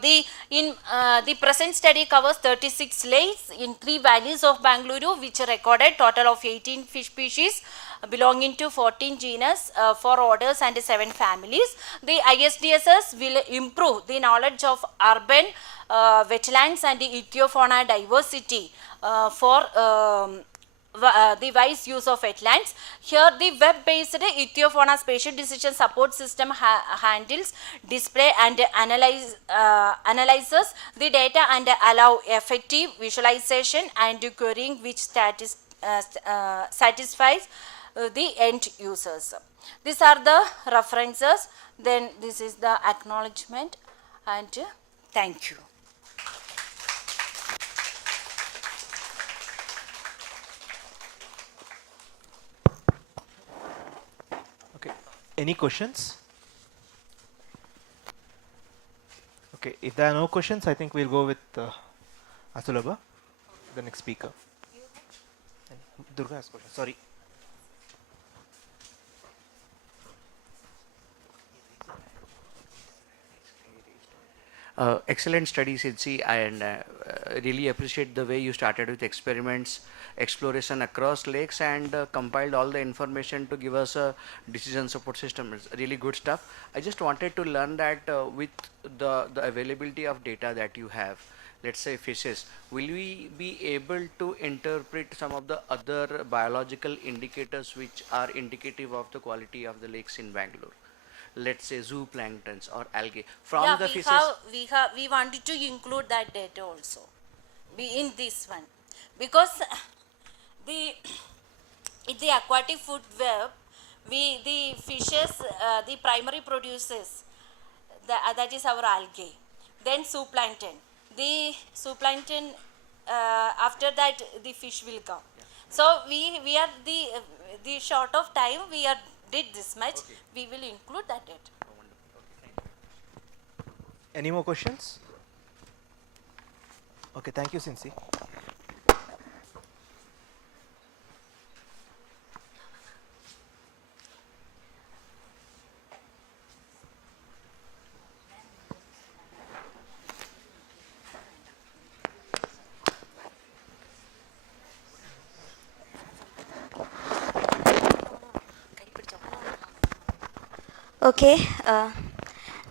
the present study covers 36 lakes in 3 valleys of Bangalore, which recorded total of 18 fish species belonging to 14 genus, 4 orders and 7 families. The ISDSS will improve the knowledge of urban wetlands and the ichthyofauna diversity for the wise use of wetlands. Here the web-based ichthyofauna spatial decision support system handles, display and analyzes the data and allow effective visualization and querying which satisfies the end users. These are the references. Then this is the acknowledgement and thank you. Any questions? Okay, if there are no questions, I think we'll go with Asulabha, the next speaker. Durga has question. Sorry. Excellent study, Sidsi, and really appreciate the way you started with experiments, exploration across lakes, and compiled all the information to give us a decision support system. It's really good stuff. I just wanted to learn that with the availability of data that you have, let's say fishes, will we be able to interpret some of the other biological indicators which are indicative of the quality of the lakes in Bangalore? Let's say zooplanktons or algae from Yeah, the fishes. we wanted to include that data also in this one, because the in the aquatic food web, the fishes, the primary producers, that is our algae, then zooplankton. The zooplankton, after that the fish will come. So we are the short of time we are did this much. We will include that data. Any more questions? Okay, thank you, Cincy. Okay,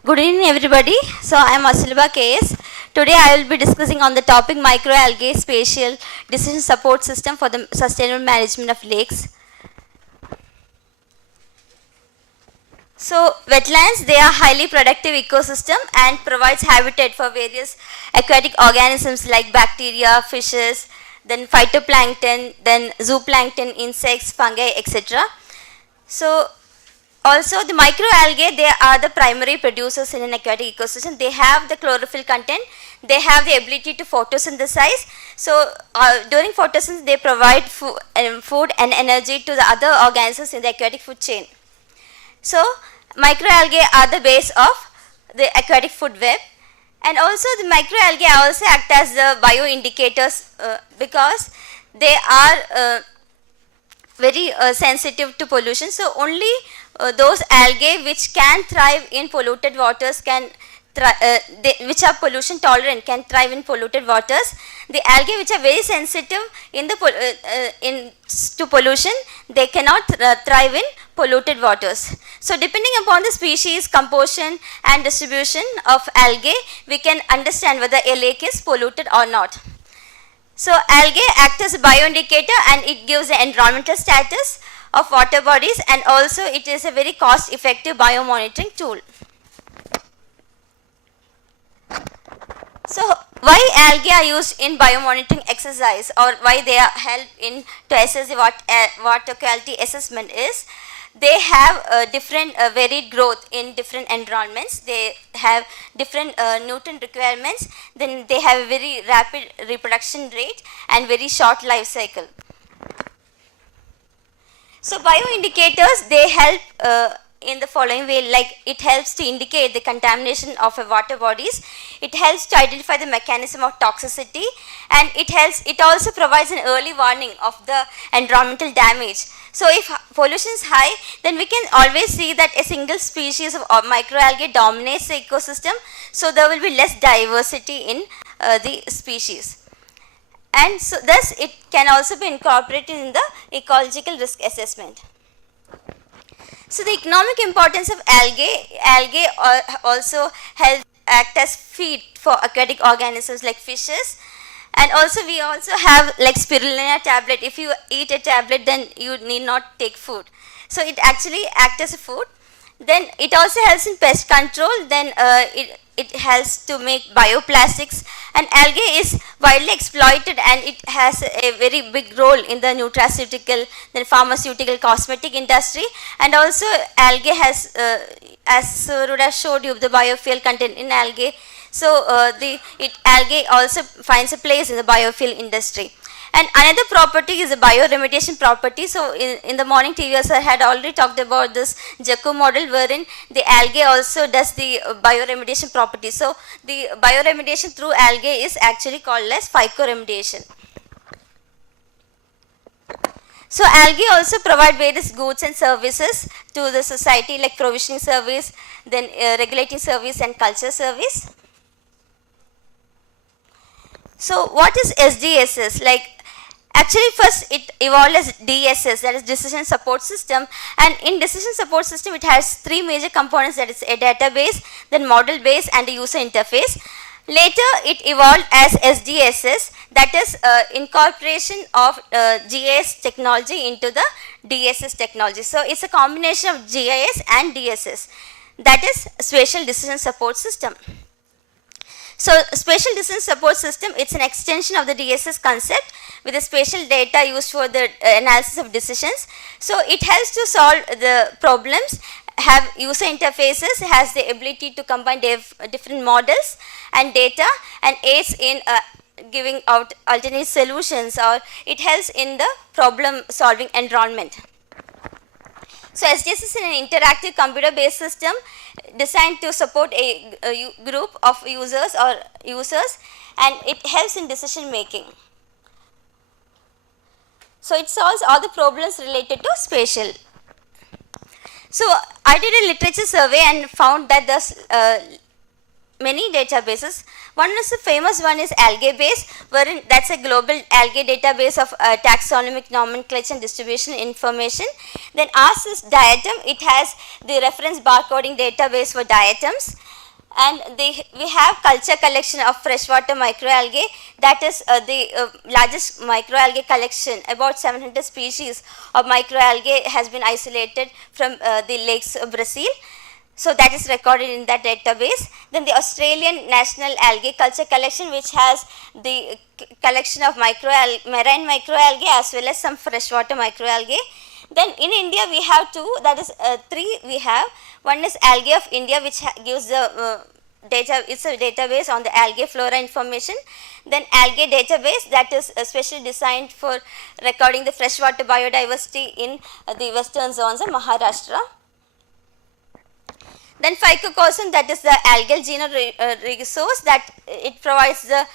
good evening everybody. So I am Asilba KS. Today I will be discussing on the topic microalgae spatial decision support system for the sustainable management of lakes. So wetlands, they are highly productive ecosystem and provides habitat for various aquatic organisms like bacteria, fishes, then phytoplankton, then zooplankton, insects, fungi, etc. So also the microalgae, they are the primary producers in an aquatic ecosystem. They have the chlorophyll content, they have the ability to photosynthesize. So during photosynthesis they provide food and energy to the other organisms in the aquatic food chain. So microalgae are the base of the aquatic food web, and also the microalgae also act as the bioindicators because they are very sensitive to pollution. So only those algae which can thrive in polluted waters which are pollution tolerant can thrive in polluted waters. The algae which are very sensitive in the to pollution, they cannot thrive in polluted waters. So depending upon the species, composition and distribution of algae, we can understand whether a lake is polluted or not. So algae act as a bioindicator and it gives the environmental status of water bodies, and also it is a very cost effective biomonitoring tool. So why algae are used in biomonitoring exercise, or why they are help in to assess the water quality assessment is, they have different varied growth in different environments. They have different nutrient requirements, then they have a very rapid reproduction rate and very short life cycle. So bioindicators, they help in the following way, like it helps to indicate the contamination of a water bodies, it helps to identify the mechanism of toxicity, and it also provides an early warning of the environmental damage. So if pollution is high, then we can always see that a single species of microalgae dominates the ecosystem, so there will be less diversity in the species. And so thus it can also be incorporated in the ecological risk assessment. So the economic importance of algae also act as feed for aquatic organisms like fishes, and also we also have like spirulina tablet. If you eat a tablet, then you need not take food. So it actually acts as a food. Then it also helps in pest control, then it helps to make bioplastics, and algae is widely exploited and it has a very big role in the nutraceutical, then pharmaceutical, cosmetic industry, and also algae has, as Ruda showed you, the biofuel content in algae. So algae also finds a place in the biofuel industry. And another property is a bioremediation property. So in the morning TVRAMACHANDra had already talked about this Jacob model, wherein the algae also does the bioremediation property. So the bioremediation through algae is actually called as phycoremediation. So algae also provide various goods and services to the society, like provisioning service, then regulating service and culture service. So what is SDSS? Like, actually first it evolved as DSS, that is Decision Support System, and in Decision Support System it has three major components, that is a database, then model base and a user interface. Later it evolved as SDSS, that is incorporation of GIS technology into the DSS technology. So it's a combination of GIS and DSS, that is Spatial Decision Support System. So Spatial Decision Support System, it's an extension of the DSS concept with the spatial data used for the analysis of decisions. So it helps to solve the problems, have user interfaces, has the ability to combine different models and data, and aids in giving out alternate solutions, or it helps in the problem solving environment. So SDSS is an interactive computer based system designed to support a group of users and it helps in decision making. So it solves all the problems related to spatial. So I did a literature survey and found that there's many databases. One is the famous one is AlgaeBase, wherein that's a global algae database of taxonomic nomenclature and distribution information. Then ours is Diatom. It has the reference barcoding database for diatoms. And we have culture collection of freshwater microalgae, that is the largest microalgae collection. About 700 species of microalgae has been isolated from the lakes of Brazil. So that is recorded in that database. Then the Australian National Algae Culture Collection, which has the collection of marine microalgae as well as some freshwater microalgae. Then in India we have two, that is three we have. One is Algae of India, which gives the data, it's a database on the algae flora information. Then Algae database, that is specially designed for recording the freshwater biodiversity in the western zones of Maharashtra. Then Phycocosm, that is the algal genome resource, that it provides the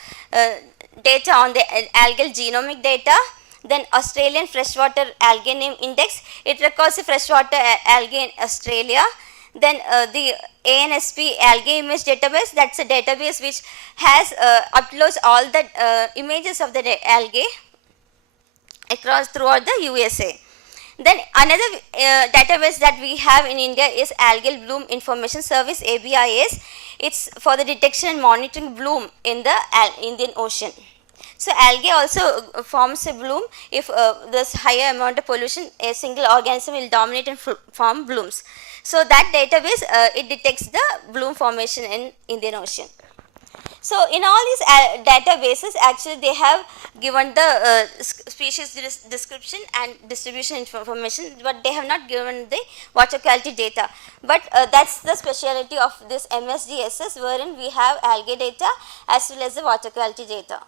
data on the algal genomic data. Then Australian Freshwater Algae Name Index, it records the freshwater algae in Australia. Then the ANSP Algae Image Database, that's a database which has uploads all the images of the algae across throughout the USA. Then another database that we have in India is Algal Bloom Information Service, ABIS. It's for the detection and monitoring bloom in the Indian Ocean. So algae also forms a bloom. If there's higher amount of pollution, a single organism will dominate and form blooms. So that database, it detects the bloom formation in Indian Ocean. So in all these databases, actually they have given the species description and distribution information, but they have not given the water quality data. But that's the speciality of this MSDSS, wherein we have algae data as well as the water quality data.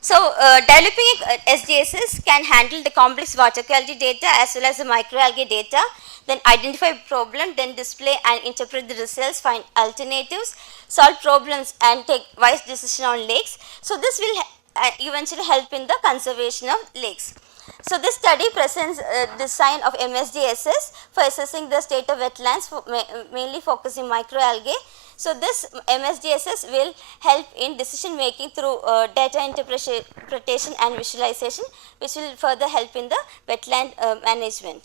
So developing SDSS can handle the complex water quality data as well as the microalgae data, then identify problem, then display and interpret the results, find alternatives, solve problems and take wise decision on lakes. So this will eventually help in the conservation of lakes. So this study presents design of MSDSS for assessing the state of wetlands, mainly focusing microalgae. So this MSDSS will help in decision making through data interpretation and visualization, which will further help in the wetland management.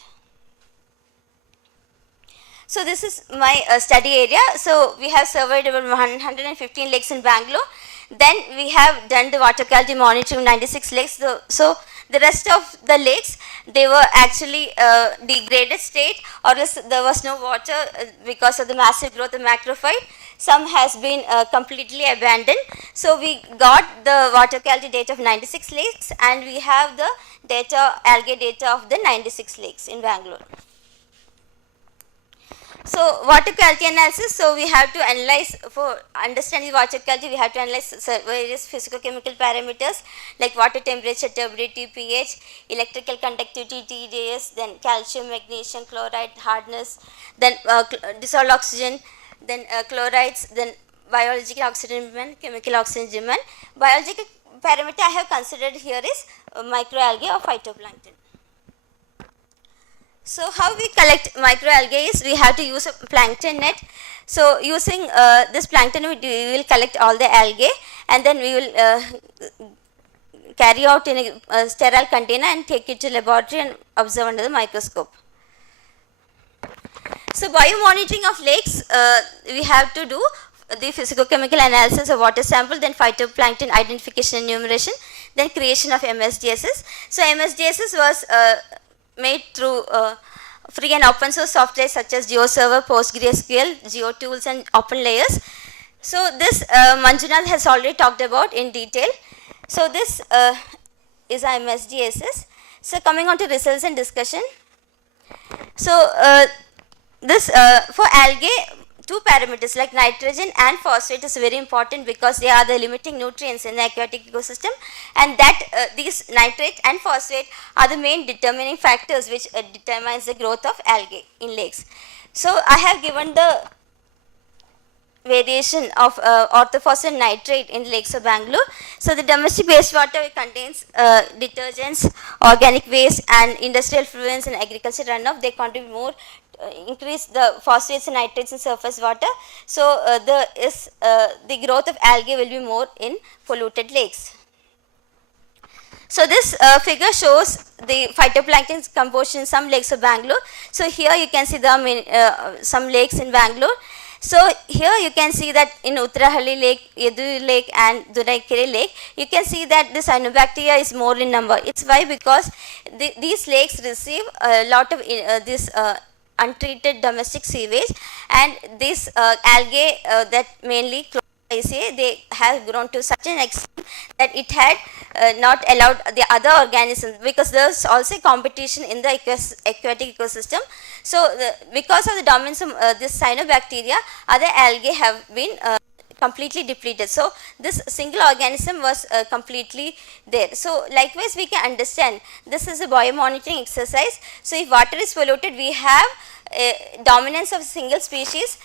So this is my study area. So we have surveyed about 115 lakes in Bangalore. Then we have done the water quality monitoring 96 lakes. So the rest of the lakes, they were actually degraded state, or else there was no water because of the massive growth of macrophyte. Some has been completely abandoned. So we got the water quality data of 96 lakes, and we have the data, algae data of the 96 lakes in Bangalore. So water quality analysis, so we have to analyze, for understanding water quality, we have to analyze various physico-chemical parameters like water temperature, turbidity, pH, electrical conductivity, TDS, then calcium, magnesium, chloride, hardness, then dissolved oxygen, then chlorides, then biological oxygen demand, chemical oxygen demand. Biological parameter I have considered here is microalgae or phytoplankton. So how we collect microalgae is we have to use a plankton net. So using this plankton, we will collect all the algae, and then we will carry out in a sterile container and take it to laboratory and observe under the microscope. So biomonitoring of lakes, we have to do the physicochemical analysis of water sample, then phytoplankton identification and enumeration, then creation of MSDSS. So MSDSS was made through free and open source software such as GeoServer, PostgreSQL, GeoTools and OpenLayers. So this Manjunath has already talked about in detail. So this is our MSDSS. So coming on to results and discussion. So this for algae, two parameters like nitrogen and phosphate is very important because they are the limiting nutrients in the aquatic ecosystem, and that these nitrate and phosphate are the main determining factors which determines the growth of algae in lakes. So I have given the variation of orthophosphate nitrate in lakes of Bangalore. So the domestic wastewater contains detergents, organic waste and industrial effluents and agriculture runoff. They contribute more, increase the phosphates and nitrates in surface water. So the growth of algae will be more in polluted lakes. So this figure shows the phytoplankton composition in some lakes of Bangalore. So here you can see the some lakes in Bangalore. So here you can see that in Uttarahalli Lake, Yeduru Lake and Dunaikere Lake, you can see that the cyanobacteria is more in number. It's why because these lakes receive a lot of this untreated domestic sewage, and this algae that mainly IISC, they have grown to such an extent that it had not allowed the other organisms, because there is also competition in the aquatic ecosystem. So because of the dominance of this cyanobacteria, other algae have been completely depleted. So this single organism was completely there. So likewise we can understand this is a biomonitoring exercise. So if water is polluted, we have dominance of a single species,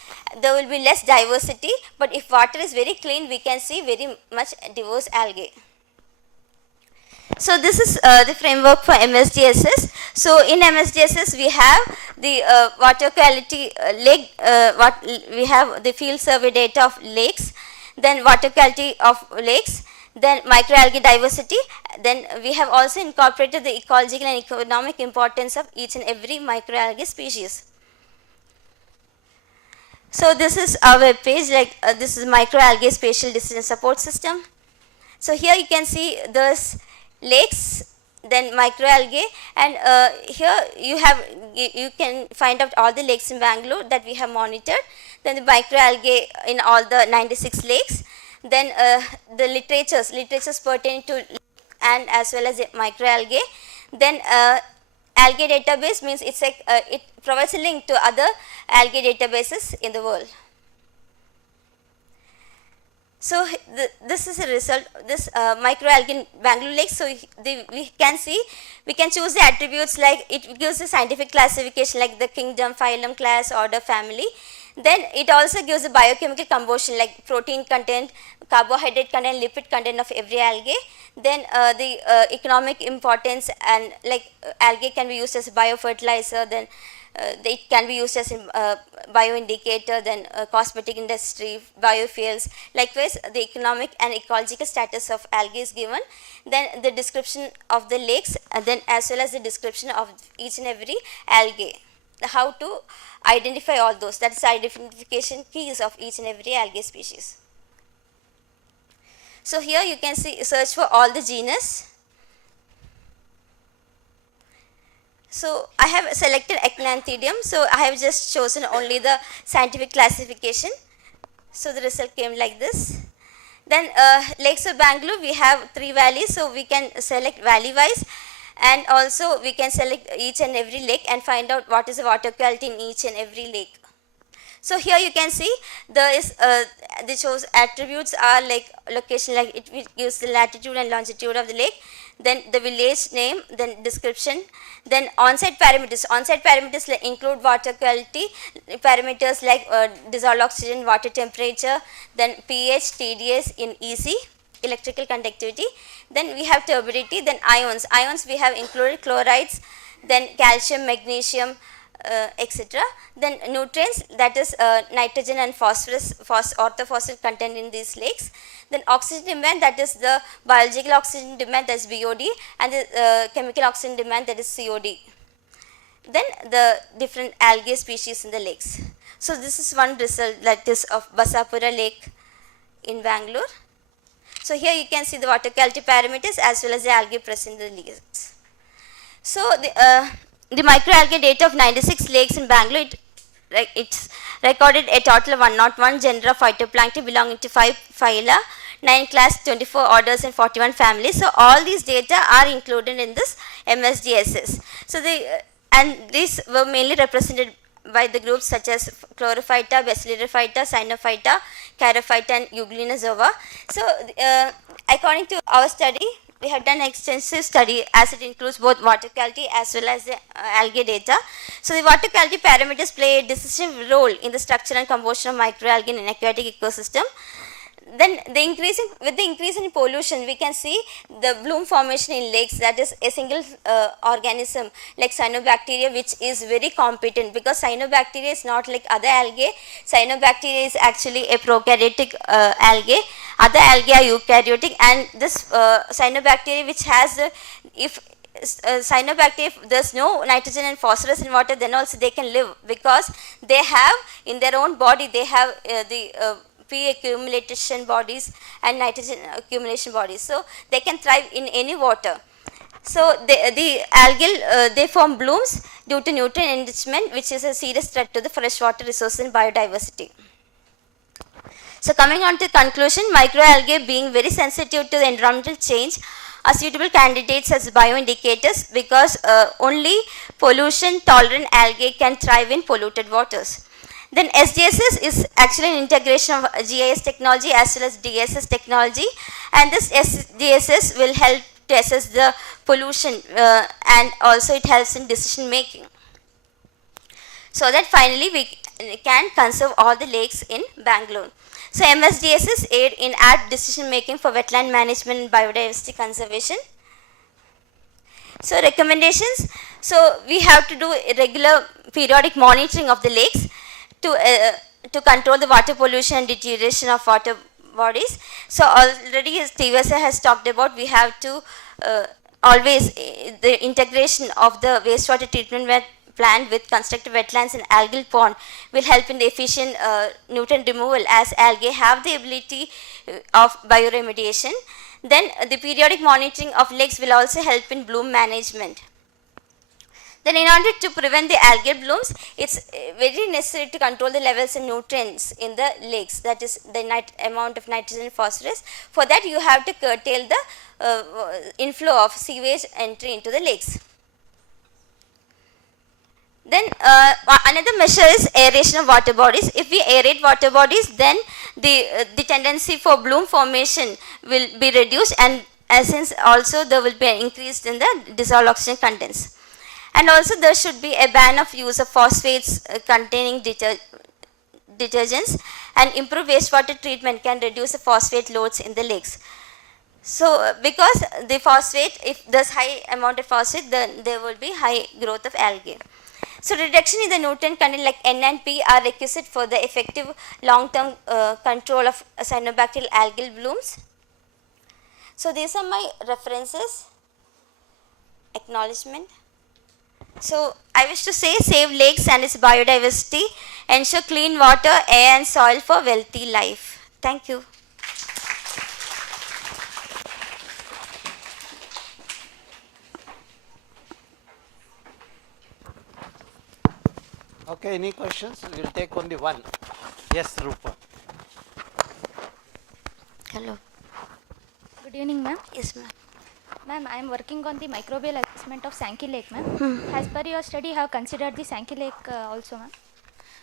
there will be less diversity, but if water is very clean, we can see very much diverse algae. So this is the framework for MSDSS. So in MSDSS we have the water quality lake, we have the field survey data of lakes, then water quality of lakes, then microalgae diversity, then we have also incorporated the ecological and economic importance of each and every microalgae species. So this is our web page, like this is microalgae spatial decision support system. So here you can see there's lakes, then microalgae, and here you can find out all the lakes in Bangalore that we have monitored, then the microalgae in all the 96 lakes, then the literatures pertaining to and as well as the microalgae, then algae database means it's like it provides a link to other algae databases in the world. So this is a result, this microalgae in Bangalore Lake. So we can choose the attributes, like it gives a scientific classification like the kingdom, phylum, class, order, family. Then it also gives a biochemical composition like protein content, carbohydrate content, lipid content of every algae. Then the economic importance, and like algae can be used as a biofertilizer, then it can be used as a bioindicator, then cosmetic industry, biofuels. Likewise, the economic and ecological status of algae is given. Then the description of the lakes, and then as well as the description of each and every algae. How to identify all those, that's the identification keys of each and every algae species. So here you can see search for all the genus. So I have selected Echinanthidium, so I have just chosen only the scientific classification. So the result came like this. Then lakes of Bangalore, we have 3 valleys, so we can select valley wise, and also we can select each and every lake and find out what is the water quality in each and every lake. So here you can see there is the chose attributes are like location, like it gives the latitude and longitude of the lake, then the village name, then description, then on-site parameters. On-site parameters include water quality parameters like dissolved oxygen, water temperature, then pH, TDS in EC, electrical conductivity. Then we have turbidity, then ions. Ions we have included chlorides, then calcium, magnesium, etc. Then nutrients, that is nitrogen and phosphorus, orthophosphates contained in these lakes. Then oxygen demand, that is the biological oxygen demand, that is BOD, and the chemical oxygen demand, that is COD. Then the different algae species in the lakes. So this is one result, that is of Basapura Lake in Bangalore. So here you can see the water quality parameters as well as the algae present in the lakes. So the microalgae data of 96 lakes in Bangalore, it's recorded a total of 101 genera of phytoplankton belonging to 5 phyla, 9 class, 24 orders and 41 families. So all these data are included in this MSDSS. So and these were mainly represented by the groups such as Chlorophyta, Basilorophyta, Cyanophyta, Charophyta and Euglenozoa. So according to our study, we have done extensive study as it includes both water quality as well as the algae data. So the water quality parameters play a decisive role in the structure and composition of microalgae in an aquatic ecosystem. Then with the increase in pollution, we can see the bloom formation in lakes, that is a single organism like cyanobacteria, which is very competent, because cyanobacteria is not like other algae. Cyanobacteria is actually a prokaryotic algae. Other algae are eukaryotic, and this cyanobacteria, which has if there's no nitrogen and phosphorus in water, then also they can live, because they have in their own body, they have the P accumulation bodies and nitrogen accumulation bodies. So they can thrive in any water. So the algae, they form blooms due to nutrient enrichment, which is a serious threat to the freshwater resources and biodiversity. So coming on to conclusion, microalgae being very sensitive to the environmental change are suitable candidates as bioindicators, because only pollution tolerant algae can thrive in polluted waters. Then SDSS is actually an integration of GIS technology as well as DSS technology, and this SDSS will help to assess the pollution and also it helps in decision making, so that finally we can conserve all the lakes in Bangalore. So MSDSS aid in decision making for wetland management and biodiversity conservation. So recommendations, so we have to do regular periodic monitoring of the lakes to control the water pollution and deterioration of water bodies. So already as TVRAMACHANDra has talked about, we have to always the integration of the wastewater treatment plant with constructive wetlands and algal pond will help in the efficient nutrient removal, as algae have the ability of bioremediation. Then the periodic monitoring of lakes will also help in bloom management. Then in order to prevent the algal blooms, it's very necessary to control the levels of nutrients in the lakes, that is the amount of nitrogen and phosphorus. For that you have to curtail the inflow of sewage entry into the lakes. Then another measure is aeration of water bodies. If we aerate water bodies, then the tendency for bloom formation will be reduced, and since also there will be an increase in the dissolved oxygen contents. And also there should be a ban of use of phosphates containing detergents, and improved wastewater treatment can reduce the phosphate loads in the lakes. So because the phosphate, if there's high amount of phosphate, then there will be high growth of algae. So reduction in the nutrient content like N and P are requisite for the effective long-term control of cyanobacterial algal blooms. So these are my references. Acknowledgement. So I wish to say, save lakes and its biodiversity, ensure clean water, air and soil for wealthy life. Thank you. Okay, any questions? We will take only one. Yes, Rupa. Hello. Good evening, ma'am. Yes, ma'am. Ma'am, I am working on the microbial assessment of Sankey Lake, ma'am. As per your study, I have considered the Sankey Lake also, ma'am.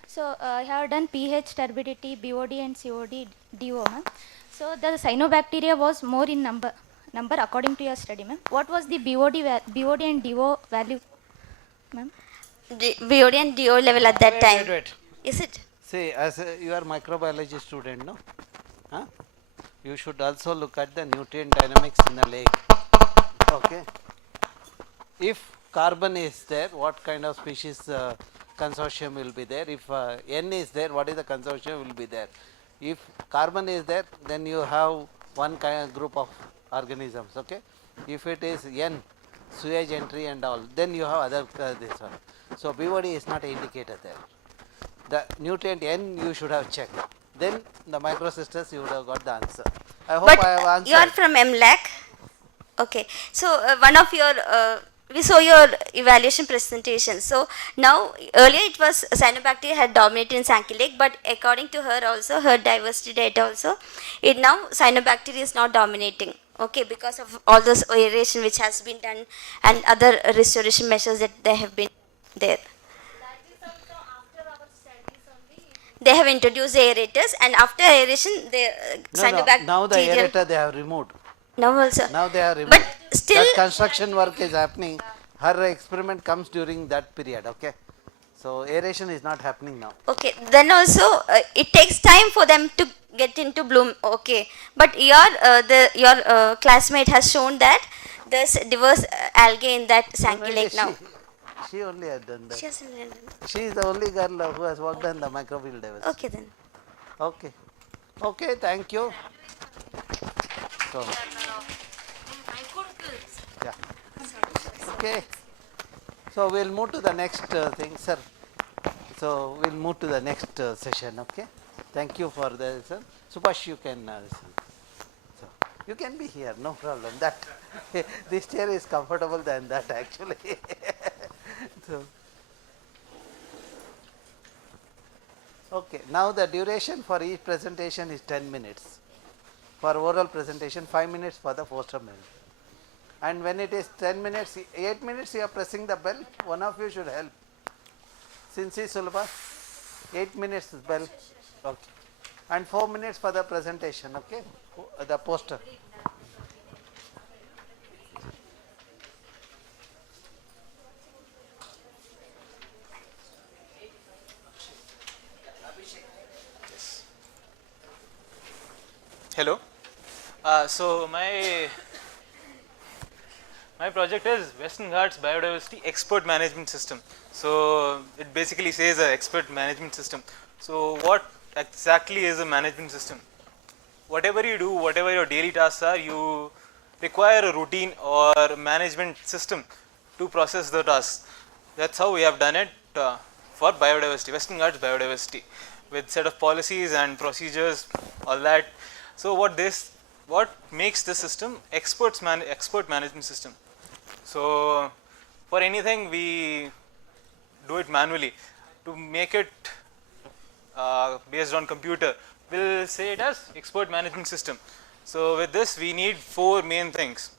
So, I have done pH, turbidity, BOD and COD, DO, ma'am. So, the cyanobacteria was more in number according to your study, ma'am. What was the BOD and DO value, ma'am? The BOD and DO level at that time. Wait. Is it? See, as you are microbiology student, no? Huh? You should also look at the nutrient dynamics in the lake. Okay. If carbon is there, what kind of species consortium will be there. If N is there, what is the consortium will be there. If carbon is there, then you have one kind of group of organisms. Okay. If it is N, sewage entry and all, then you have other this one. So BOD is not indicated there. The nutrient N you should have checked. Then the microcysters you would have got the answer. I hope But I have answered. you are from MLAC. Okay. So one of your we saw your evaluation presentation. So now earlier it was cyanobacteria had dominated in Sankey Lake, but according to her also, her diversity data also, it now cyanobacteria is not dominating. Okay, because of all those aeration which has been done and other restoration measures that they have been there. They have introduced aerators, and after aeration, the cyanobacteria. Now the aerator they have removed. Now also. Now they are removed. But still. That construction work is happening. Her experiment comes during that period. Okay. So aeration is not happening now. Okay. Then also it takes time for them to get into bloom. Okay. But your classmate has shown that there's diverse algae in that Sankey Lake now. She only had done that. She has done. She is the only girl who has worked on the microbial diversity. Okay then. Okay. Okay, thank you. So, yeah. Okay. So we'll move to the next thing, sir. So we'll move to the next session. Okay. Thank you for the sir. Subhash, you can. So you can be here, no problem. That this chair is comfortable than that actually. So, okay, now the duration for each presentation is 10 minutes. For oral presentation, 5 minutes for the poster mail. And when it is 10 minutes, 8 minutes you are pressing the bell, one of you should help. Since Sulabha, 8 minutes bell, okay. And 4 minutes for the presentation, okay, the poster. Hello. So my project is Western Ghats Biodiversity Expert Management System. So it basically says a expert management system. So what exactly is a management system? Whatever you do, whatever your daily tasks are, you require a routine or management system to process the tasks. That's how we have done it for biodiversity, Western Ghats Biodiversity, with set of policies and procedures, all that. So what makes this system expert management system. So for anything we do it manually. To make it based on computer, we'll say it as expert management system. So with this we need 4 main things: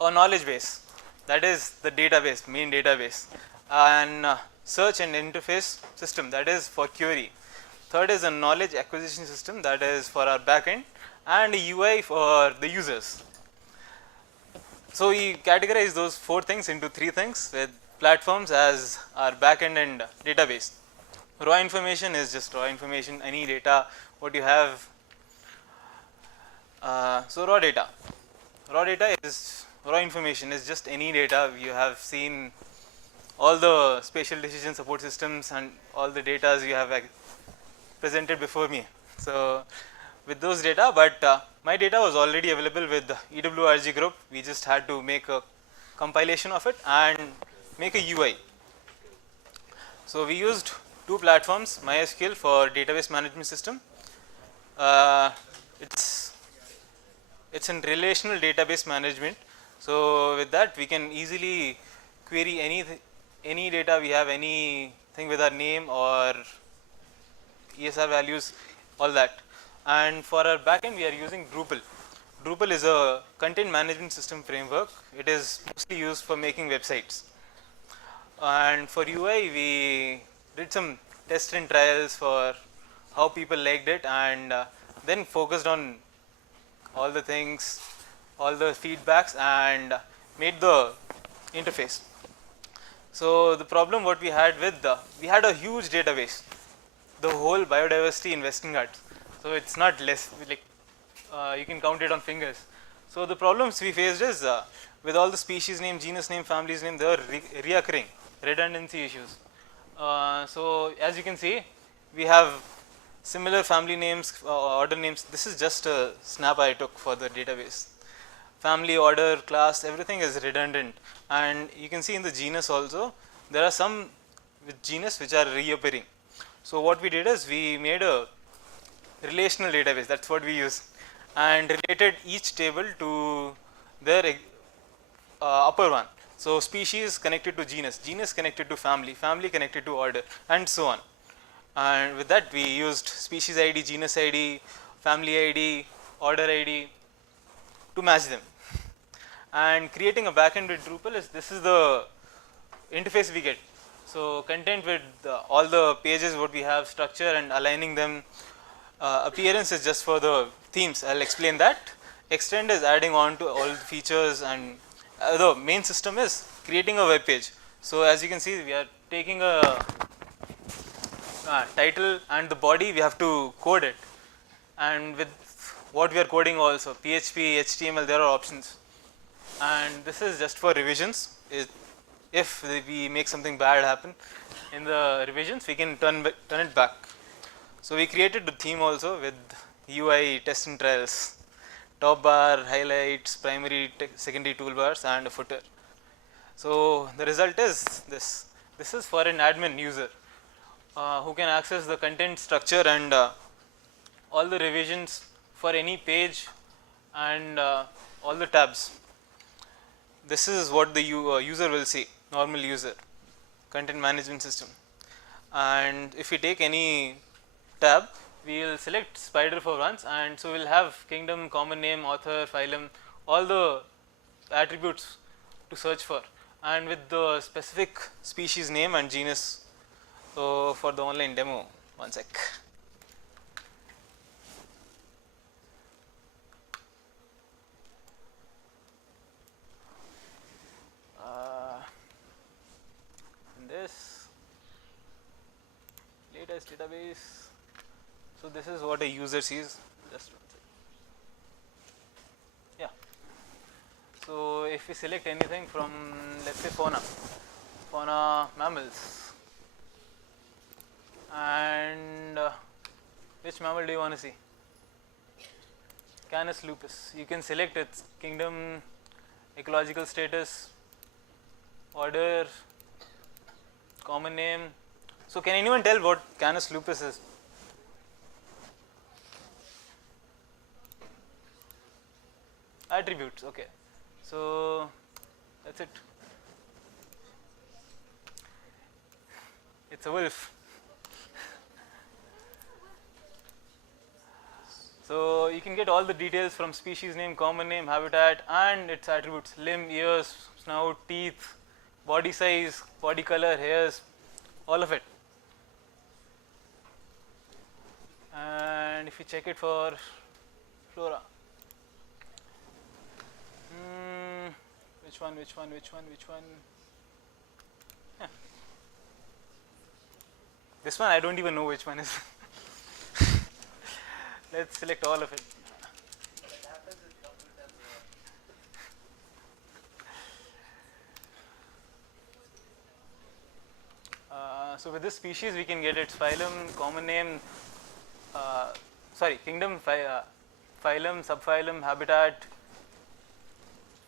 a knowledge base, that is the database, main database, and search and interface system, that is for query. Third is a knowledge acquisition system, that is for our backend, and a UI for the users. So we categorize those 4 things into 3 things, with platforms as our backend and database. Raw information is just raw information, any data what you have. So raw data is raw information, is just any data. You have seen all the spatial decision support systems and all the data you have presented before me. So with those data, but my data was already available with the EWRG group. We just had to make a compilation of it and make a UI. So we used 2 platforms, MySQL for database management system. It's in relational database management. So with that we can easily query any data we have, anything with our name or ESR values, all that. And for our backend we are using Drupal. Drupal is a content management system framework. It is mostly used for making websites. And for UI we did some test and trials for how people liked it, and then focused on all the things, all the feedbacks, and made the interface. So the problem what we had with we had a huge database, the whole biodiversity in Western Ghats. So it's not less, like you can count it on fingers. So the problems we faced is with all the species name, genus name, families name, they are reoccurring redundancy issues. So as you can see, we have similar family names, order names. This is just a snap I took for the database. Family, order, class, everything is redundant, and you can see in the genus also there are some with genus which are reappearing. So what we did is we made a relational database, that's what we use, and related each table to their upper one. So species connected to genus, genus connected to family, family connected to order, and so on. And with that we used species ID, genus ID, family ID, order ID to match them. And creating a backend with Drupal is, this is the interface we get. So content with all the pages what we have, structure and aligning them. Appearance is just for the themes, I'll explain that. Extend is adding on to all the features, and the main system is creating a web page. So as you can see, we are taking a title and the body, we have to code it, and with what we are coding also, PHP, HTML, there are options. And this is just for revisions. If we make something bad happen in the revisions, we can turn it back. So we created the theme also with UI, test and trials, top bar, highlights, primary, secondary toolbars, and a footer. So the result is this. This is for an admin user who can access the content structure and all the revisions for any page and all the tabs. This is what the user will see, normal user, content management system. And if we take any tab, we will select spider for once, and so we will have kingdom, common name, author, phylum, all the attributes to search for, and with the specific species name and genus. So for the online demo, one sec. This latest database. So this is what a user sees. Just one second. Yeah. So if we select anything from, let's say, fauna mammals, and which mammal do you want to see? Canis lupus. You can select its kingdom, ecological status, order, common name. So can anyone tell what Canis lupus is? Attributes, okay. So that's it. It's a wolf. So you can get all the details from species name, common name, habitat, and its attributes: limb, ears, snout, teeth, body size, body color, hairs, all of it. And if you check it for flora, which one? Yeah. This one I don't even know which one is. Let's select all of it. So with this species we can get its phylum, common name, kingdom, phylum, subphylum, habitat,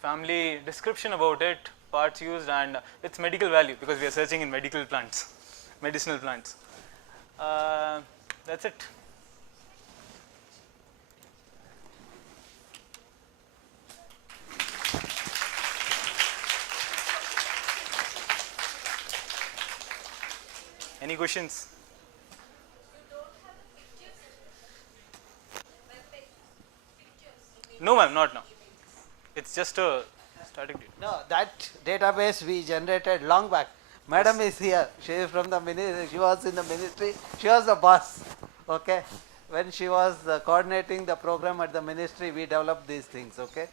family, description about it, parts used, and its medical value, because we are searching in medicinal plants. That's it. Any questions? No ma'am, not now. It's just a static data. No, that database we generated long back. Madam is here. She is from the ministry. She was in the ministry. She was the boss. Okay. When she was coordinating the program at the ministry, we developed these things. Okay.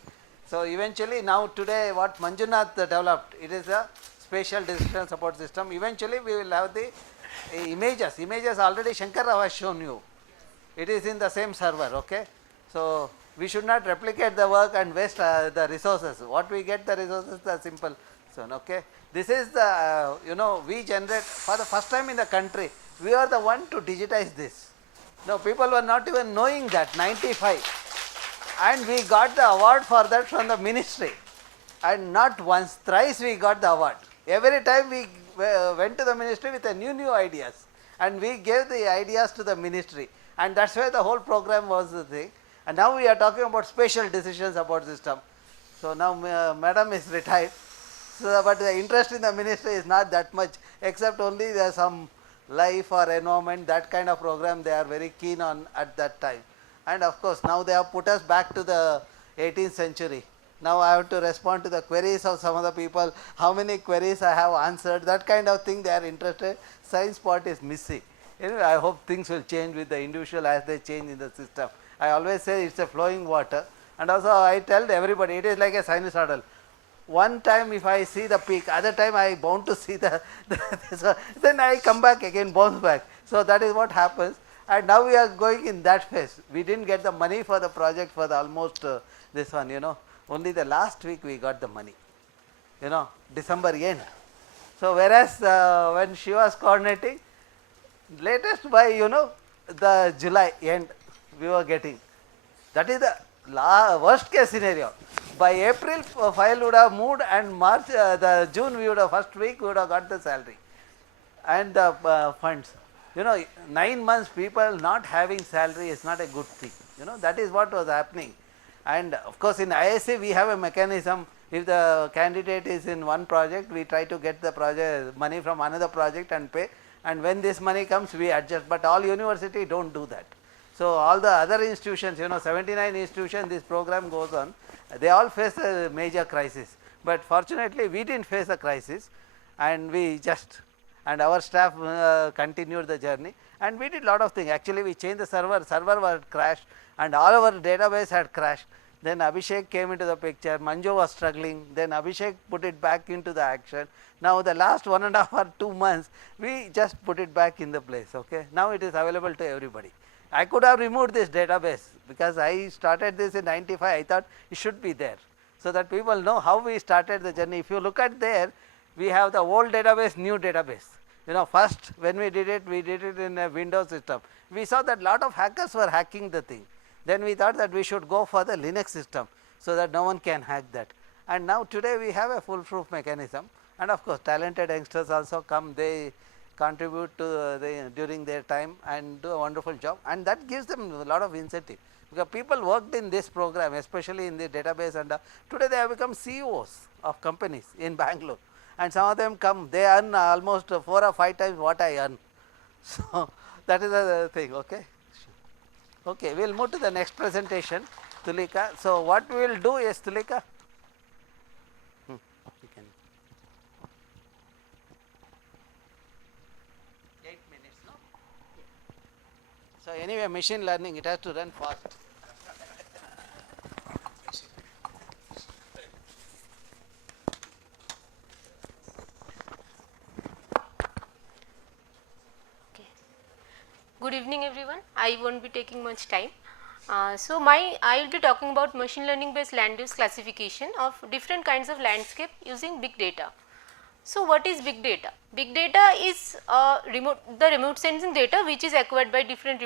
So eventually, now today, what Manjunath developed, it is a spatial decision support system. Eventually, we will have the images. Images already Shankar Rao has shown you. It is in the same server. Okay. So we should not replicate the work and waste the resources. What we get the resources, the simple soon, okay. This is the, we generate, for the first time in the country, we are the one to digitize this. No, people were not even knowing that, 95. And we got the award for that from the ministry. And not once, thrice we got the award. Every time we went to the ministry with a new ideas. And we gave the ideas to the ministry. And that's why the whole program was the thing. And now we are talking about special decision support system. So now madam is retired. So, but the interest in the ministry is not that much, except only there are some life or environment, that kind of program they are very keen on at that time. And of course, now they have put us back to the 18th century. Now I have to respond to the queries of some of the people, how many queries I have answered, that kind of thing they are interested. Science part is missing. Anyway, I hope things will change with the individual as they change in the system. I always say it's a flowing water, and also I tell everybody it is like a sinusoidal. One time if I see the peak, other time I bound to see the then I come back again, bounce back. So that is what happens, and now we are going in that phase. We didn't get the money for the project for the almost this one, only the last week we got the money, December end. So whereas when she was coordinating, latest by the July end we were getting. That is the worst case scenario. By April, file would have moved, and March, the June, we would have first week, we would have got the salary and the funds. 9 months people not having salary is not a good thing. That is what was happening. And of course, in IISC we have a mechanism. If the candidate is in one project, we try to get the project money from another project and pay. And when this money comes, we adjust. But all university don't do that. So all the other institutions, 79 institutions, this program goes on. They all face a major crisis, but fortunately we didn't face a crisis, and and our staff continued the journey, and we did lot of things. Actually we changed the server was crashed, and all our database had crashed. Then Abhishek came into the picture, Manju was struggling, then Abhishek put it back into the action. Now the last 1.5 or 2 months, we just put it back in the place, okay. Now it is available to everybody. I could have removed this database because I started this in 95. I thought it should be there so that people know how we started the journey. If you look at there, we have the old database, new database. First when we did it in a Windows system. We saw that lot of hackers were hacking the thing. Then we thought that we should go for the Linux system so that no one can hack that. And now today we have a foolproof mechanism, and of course talented youngsters also come, they contribute to during their time and do a wonderful job, and that gives them a lot of incentive, because people worked in this program, especially in the database, and today they have become CEOs of companies in Bangalore, and some of them come, they earn almost 4 or 5 times what I earn. So that is the thing, okay. Okay, we will move to the next presentation, Tulika. So what we will do is, Tulika, so anyway, machine learning, it has to run fast. Good evening everyone. I won't be taking much time. I will be talking about machine learning based land use classification of different kinds of landscape using big data. So what is big data? Big data is the remote sensing data which is acquired by different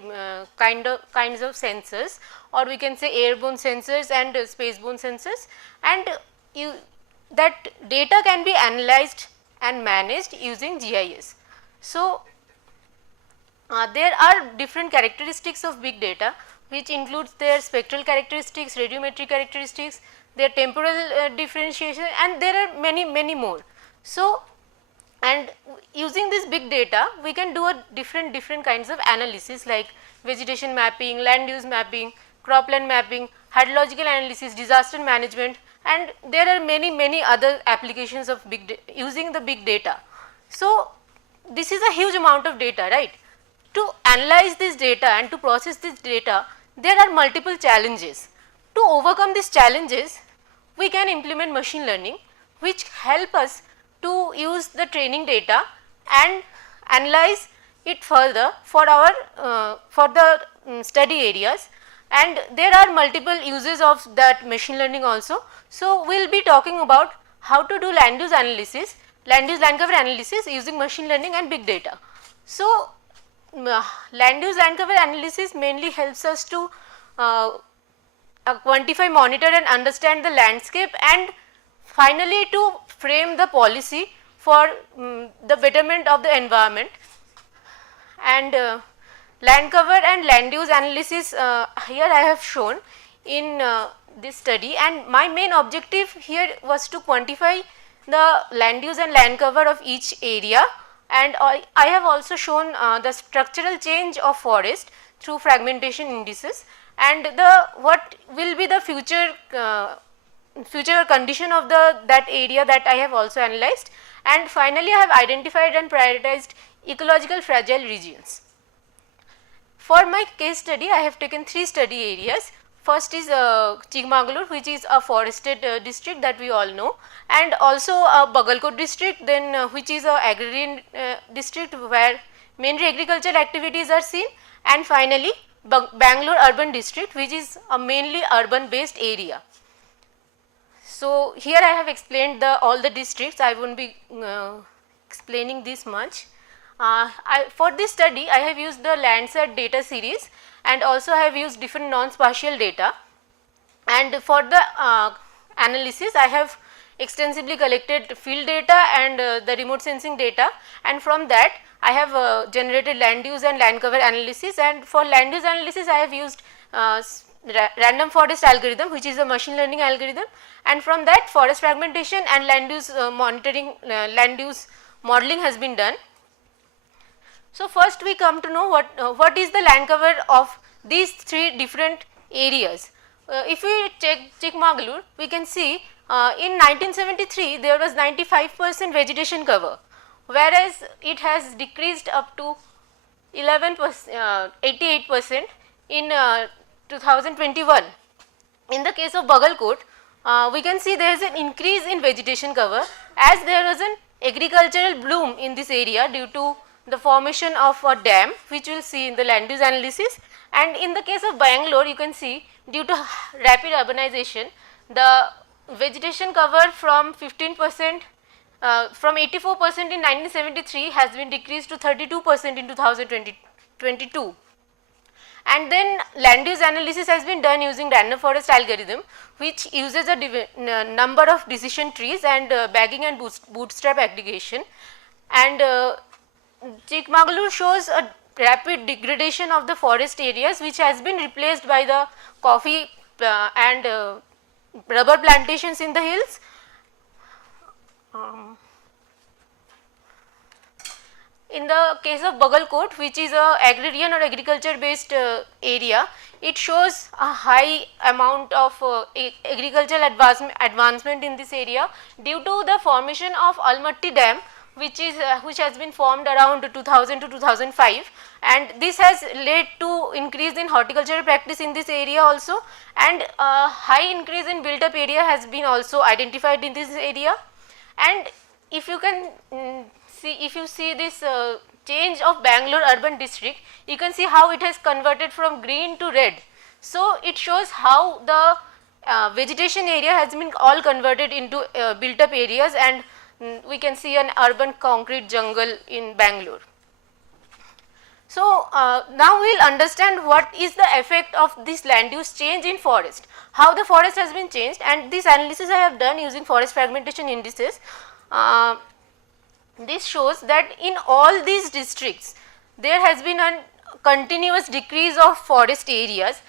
kinds of sensors, or we can say airborne sensors and spaceborne sensors, and that data can be analyzed and managed using GIS. So there are different characteristics of big data, which includes their spectral characteristics, radiometric characteristics, their temporal differentiation, and there are many more. So, and using this big data, we can do a different kinds of analysis like vegetation mapping, land use mapping, cropland mapping, hydrological analysis, disaster management, and there are many other applications of using the big data. So this is a huge amount of data, right? To analyze this data and to process this data, there are multiple challenges. To overcome these challenges, we can implement machine learning, which help us to use the training data and analyze it further for our for the study areas, and there are multiple uses of that machine learning also. So we will be talking about how to do land use analysis, land use land cover analysis using machine learning and big data. So, land use land cover analysis mainly helps us to quantify, monitor and understand the landscape, and finally to frame the policy for the betterment of the environment. And land cover and land use analysis here I have shown in this study, and my main objective here was to quantify the land use and land cover of each area, and I have also shown the structural change of forest through fragmentation indices, and what will be the future condition of that area that I have also analyzed, and finally I have identified and prioritized ecological fragile regions. For my case study I have taken 3 study areas. First is Chikmagalur, which is a forested district that we all know, and also Bagalkot district, then which is a agrarian district where mainly agricultural activities are seen, and finally Bangalore urban district, which is a mainly urban based area. So here I have explained all the districts. I won't be explaining this much. For this study I have used the Landsat data series, and also I have used different non-spatial data, and for the analysis I have extensively collected field data and the remote sensing data, and from that I have generated land use and land cover analysis, and for land use analysis I have used random forest algorithm, which is a machine learning algorithm, and from that forest fragmentation and land use monitoring, land use modeling has been done. So first we come to know what is the land cover of these 3 different areas. If we check Chikmagalur, we can see in 1973 there was 95% vegetation cover, whereas it has decreased up to 88% in 2021. In the case of Bagalkot, we can see there is an increase in vegetation cover as there was an agricultural bloom in this area due to the formation of a dam, which we will see in the land use analysis, and in the case of Bangalore you can see due to rapid urbanization the vegetation cover from 15% from 84% in 1973 has been decreased to 32% in 2022. And then land use analysis has been done using random forest algorithm, which uses a number of decision trees and bagging and bootstrap aggregation, and Chikmagalur shows a rapid degradation of the forest areas, which has been replaced by the coffee and rubber plantations in the hills. In the case of Bagalkot, which is a agrarian or agriculture based area, it shows a high amount of agricultural advancement in this area due to the formation of Almaty Dam, which has been formed around 2000 to 2005, and this has led to increase in horticultural practice in this area also, and a high increase in built up area has been also identified in this area. And if you can see this change of Bangalore urban district, you can see how it has converted from green to red. So it shows how the vegetation area has been all converted into built up areas, and we can see an urban concrete jungle in Bangalore. So now we will understand what is the effect of this land use change in forest, how the forest has been changed, and this analysis I have done using forest fragmentation indices. This shows that in all these districts there has been a continuous decrease of forest areas.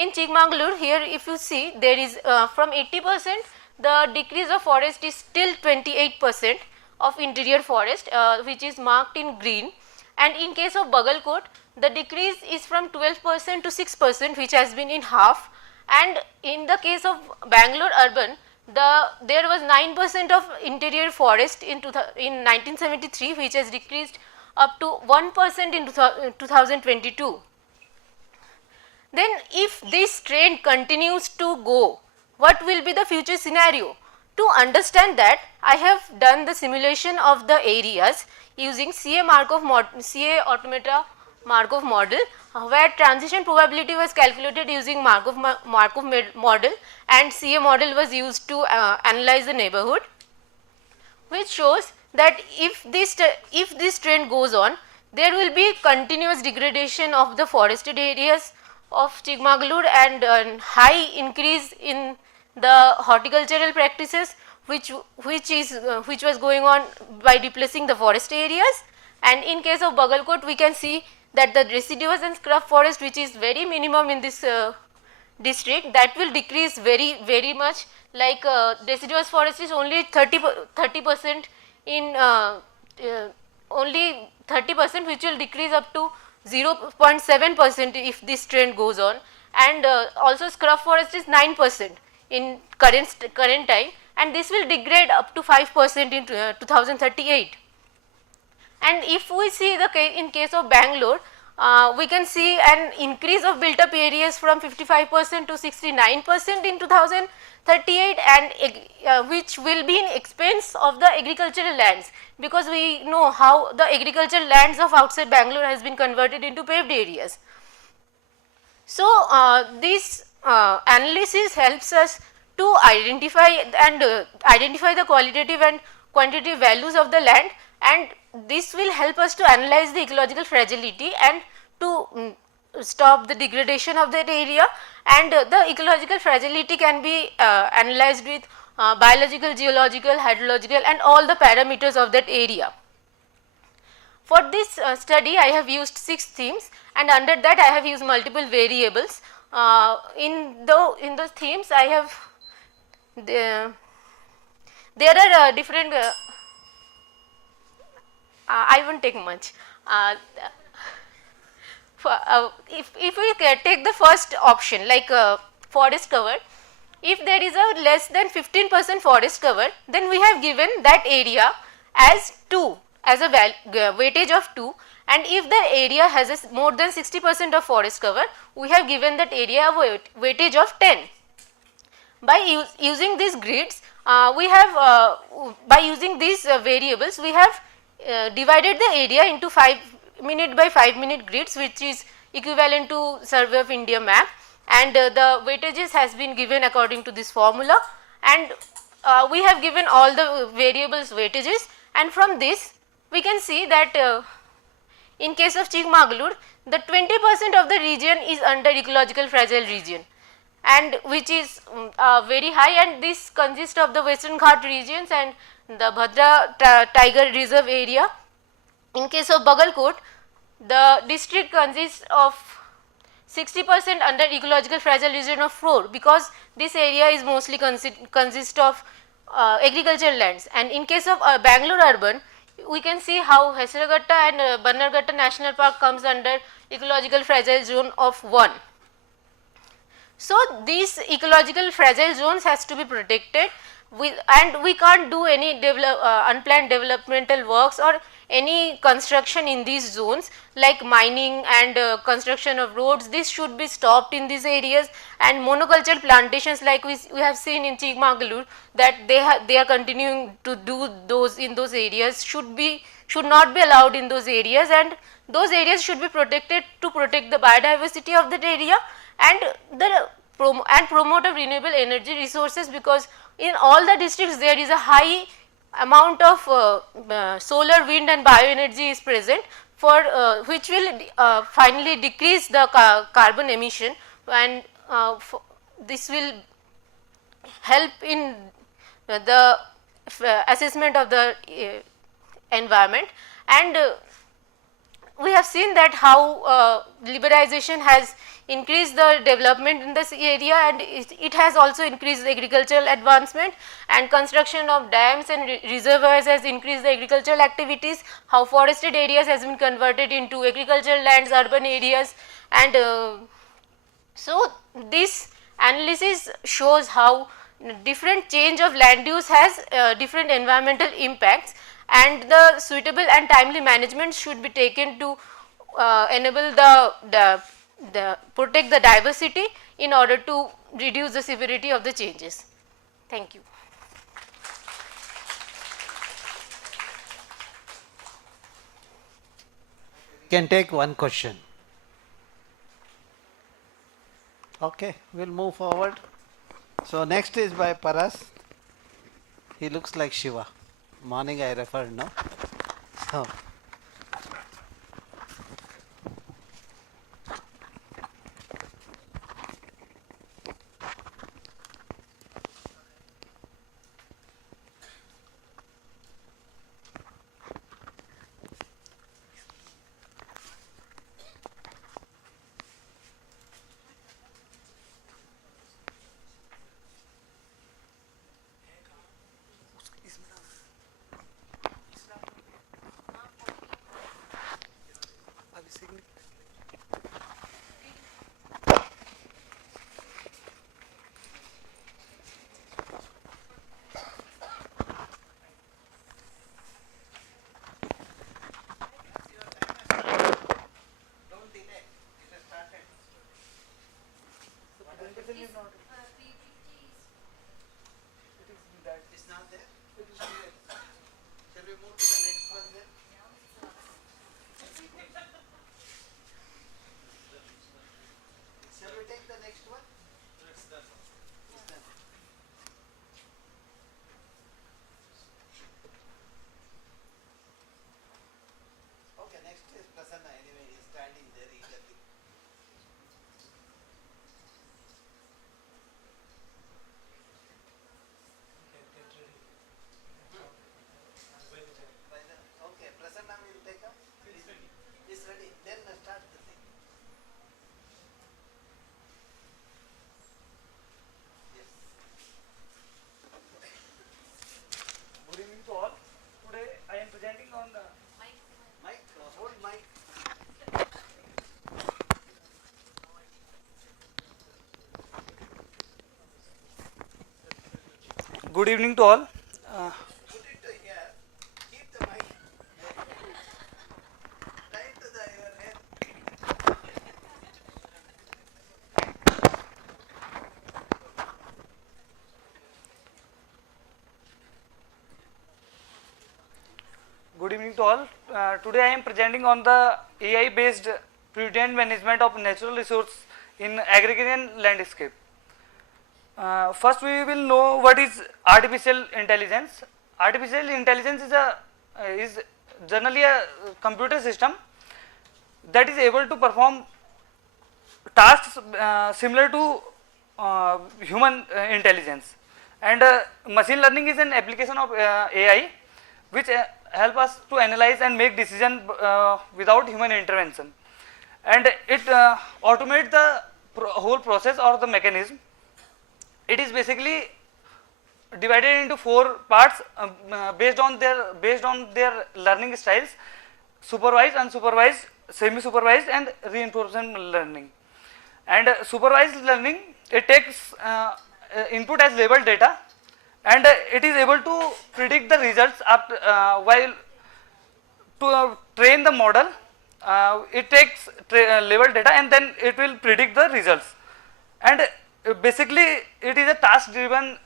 In Chikmagalur, here if you see, there is from 80%, the decrease of forest is still 28% of interior forest, which is marked in green, and in case of Bagalkot the decrease is from 12% to 6%, which has been in half, and in the case of Bangalore urban there was 9% of interior forest in 1973, which has decreased up to 1% in 2022. Then if this trend continues to go, what will be the future scenario? To understand that, I have done the simulation of the areas using CA automata Markov model, where transition probability was calculated using Markov model and CA model was used to analyze the neighborhood. which shows that if this trend goes on, there will be continuous degradation of the forested areas of Chikmagalur and high increase in the horticultural practices which was going on by replacing the forest areas. And in case of Bagalkot, we can see that the deciduous and scrub forest, which is very minimum in this district, that will decrease very much. Like deciduous forest is only 30% in only 30%, which will decrease up to 0.7% if this trend goes on, and also scrub forest is 9% in current time, and this will degrade up to 5% in 2038. And if we see in case of Bangalore, we can see an increase of built up areas from 55% to 69% in 2038, and which will be in expense of the agricultural lands, because we know how the agricultural lands of outside Bangalore has been converted into paved areas. So this analysis helps us to identify the qualitative and quantitative values of the land, and this will help us to analyze the ecological fragility and to stop the degradation of that area. And the ecological fragility can be analyzed with biological, geological, hydrological and all the parameters of that area. For this study, I have used 6 themes, and under that I have used multiple variables. In the themes, I have there are different. I won't take much. If we take the first option, like forest cover, if there is a less than 15% forest cover, then we have given that area as 2, as a weightage of 2, and if the area has more than 60% of forest cover, we have given that area a weightage of 10. By using these grids, we have by using these variables, we have divided the area into 5 minute by 5 minute grids, which is equivalent to Survey of India map, and the weightages has been given according to this formula, and we have given all the variables weightages, and from this we can see that in case of Chikmagalur, the 20% of the region is under ecological fragile region, and which is very high, and this consists of the Western Ghat regions and the Bhadra Tiger Reserve area. In case of Bagalkot, the district consists of 60% under ecological fragile region of 4, because this area is mostly consist of agricultural lands. And in case of Bangalore urban, we can see how Hesaraghatta and Bannerghatta National Park comes under ecological fragile zone of 1. So these ecological fragile zones has to be protected, and we can't do any unplanned developmental works or any construction in these zones, like mining and construction of roads. This should be stopped in these areas, and monoculture plantations, like we have seen in Chikmagalur, that they are continuing to do those in those areas, should not be allowed in those areas, and those areas should be protected to protect the biodiversity of that area, and promote of renewable energy resources, because in all the districts there is a high amount of solar, wind and bioenergy is present, for which will finally decrease the carbon emission, and this will help in the assessment of the environment. And we have seen that how liberalization has increased the development in this area, and it has also increased the agricultural advancement, and construction of dams and reservoirs has increased the agricultural activities, how forested areas has been converted into agricultural lands, urban areas, and so this analysis shows how different change of land use has different environmental impacts, and the suitable and timely management should be taken to enable protect the diversity in order to reduce the severity of the changes. Thank you. Can take one question. Okay, we'll move forward. So next is by Paras. He looks like Shiva. morning I referred, no? So, Good evening to all. Today I am presenting on the Good evening to all. Good evening to all. Today I am presenting on the AI based prudent management of natural resource in agrarian landscape. First we will know what is artificial intelligence. Artificial intelligence is generally a computer system that is able to perform tasks similar to human intelligence, and machine learning is an application of AI which help us to analyze and make decision without human intervention, and it automate the whole process or the mechanism. It is basically divided into 4 parts based on their learning styles: supervised, unsupervised, semi supervised, and reinforcement learning. And supervised learning, it takes input as labeled data, and it is able to predict the results after while to train the model. It takes labeled data and then it will predict the results, and basically it is a task driven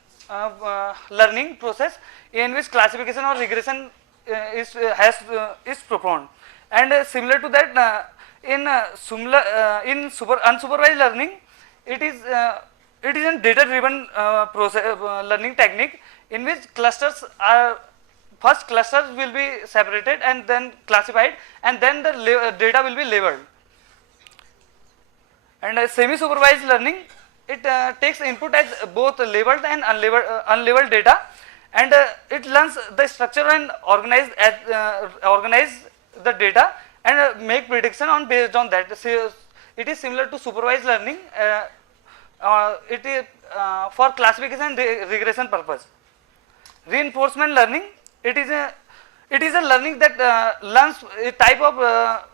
learning process in which classification or regression is performed. And similar to that, in unsupervised learning, it is a data driven process learning technique in which clusters are first clusters will be separated and then classified, and then the data will be labeled. And semi supervised learning, it takes input as both labeled and unlabeled data, and it learns the structure and organize the data and make prediction on based on that. So it is similar to supervised learning. It is for classification and regression purpose. Reinforcement learning, it is a learning that learns a type of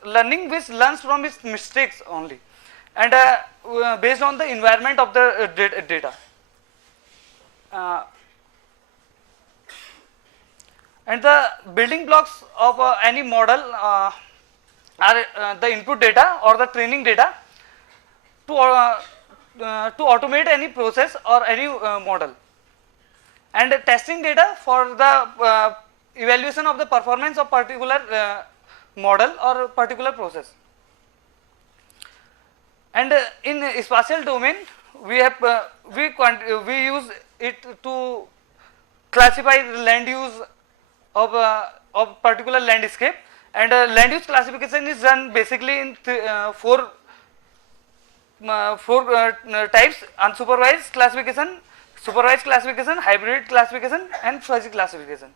learning which learns from its mistakes only, and based on the environment of the data. And the building blocks of any model are the input data or the training data to automate any process or any model, and testing data for the evaluation of the performance of particular model or particular process. And in spatial domain, we have we use it to classify land use of particular landscape, and land use classification is done basically in four types: unsupervised classification, supervised classification, hybrid classification, and fuzzy classification.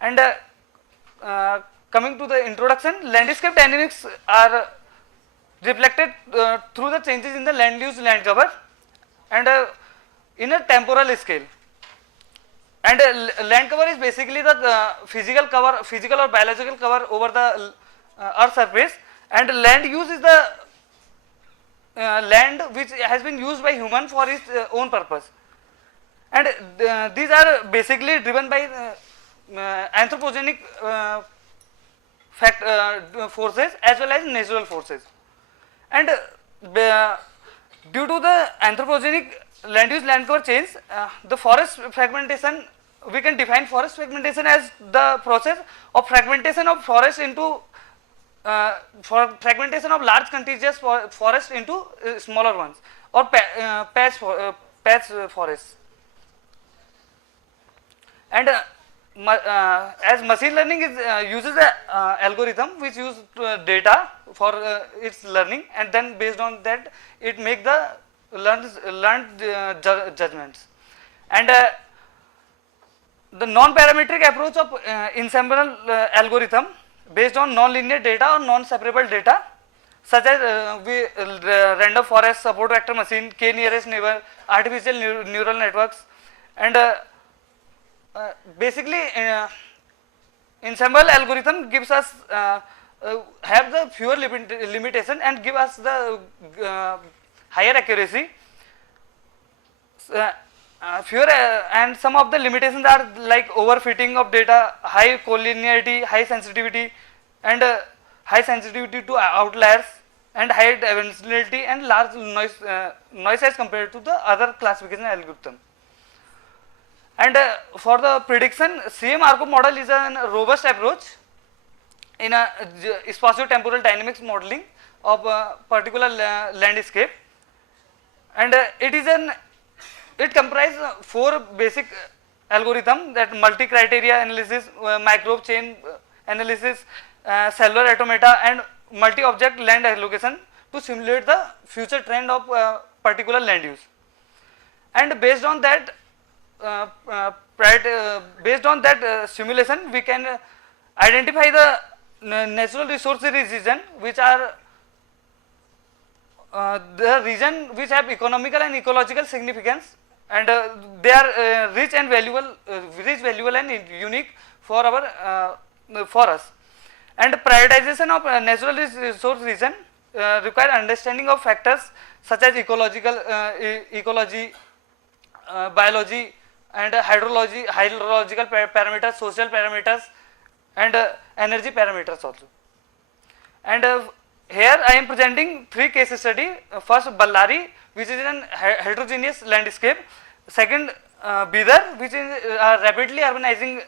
And coming to the introduction, landscape dynamics are reflected through the changes in the land use, land cover, and in a temporal scale. And land cover is basically the physical or biological cover over the earth surface, and land use is the land which has been used by human for its own purpose. And these are basically driven by anthropogenic forces as well as natural forces. And due to the anthropogenic land use, land cover change, the forest fragmentation, we can define forest fragmentation as the process of fragmentation of forest into fragmentation of large contiguous forest into smaller ones, or patch forests. And as machine learning uses the algorithm which uses data for its learning, and then based on that it makes the learned judgments. And the non-parametric approach of ensemble algorithm based on non-linear data or non-separable data, such as random forest, support vector machine, k nearest neighbor, artificial neural networks, and basically ensemble algorithm gives us have the fewer limitation and give us the higher accuracy. And some of the limitations are like overfitting of data, high collinearity, high sensitivity, and high sensitivity to outliers, and high dimensionality and large noise as compared to the other classification algorithm. And for the prediction, CM-ARCO model is a robust approach in a spatio-temporal dynamics modeling of a particular landscape, and it comprises four basic algorithms, that multi-criteria analysis, microbe chain analysis, cellular automata, and multi-object land allocation to simulate the future trend of particular land use. And based on that simulation, we can identify the natural resource region, which are the region which have economical and ecological significance, and they are rich and valuable and unique for us. And prioritization of natural resource region require understanding of factors such as ecology, biology, and hydrological parameters, social parameters, and energy parameters also. And here I am presenting three case studies. First, Ballari, which is an heterogeneous landscape. Second, Bidar, which is a rapidly urbanizing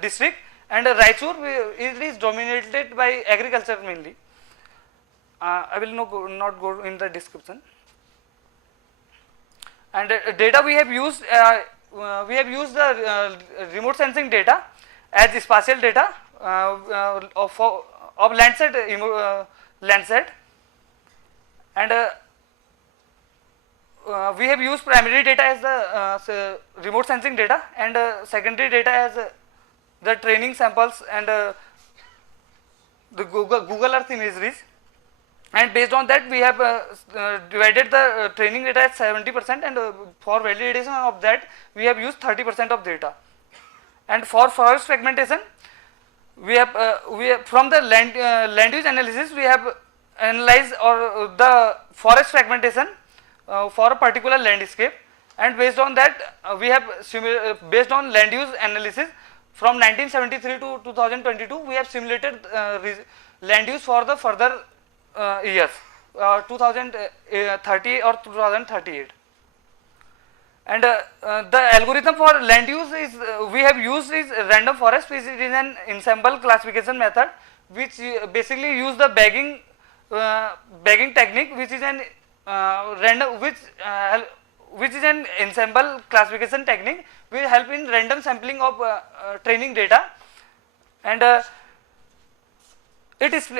district, and Raichur, it is dominated by agriculture mainly. I will not go in the description. And data we have used the remote sensing data as spatial data of Landsat, and we have used primary data as the remote sensing data, and secondary data as the training samples and the Google Earth imageries. And based on that, we have divided the training data at 70%, and for validation of that, we have used 30% of data. And for forest fragmentation, we have from the land use analysis, we have analyzed the forest fragmentation for a particular landscape, and based on that, we have based on land use analysis from 1973 to 2022, we have simulated land use for the further years, 2030 or 2038. And the algorithm for land use is we have used is random forest, which is an ensemble classification method, which basically use the bagging technique, which is an random which is an ensemble classification technique, will help in random sampling of training data, and it is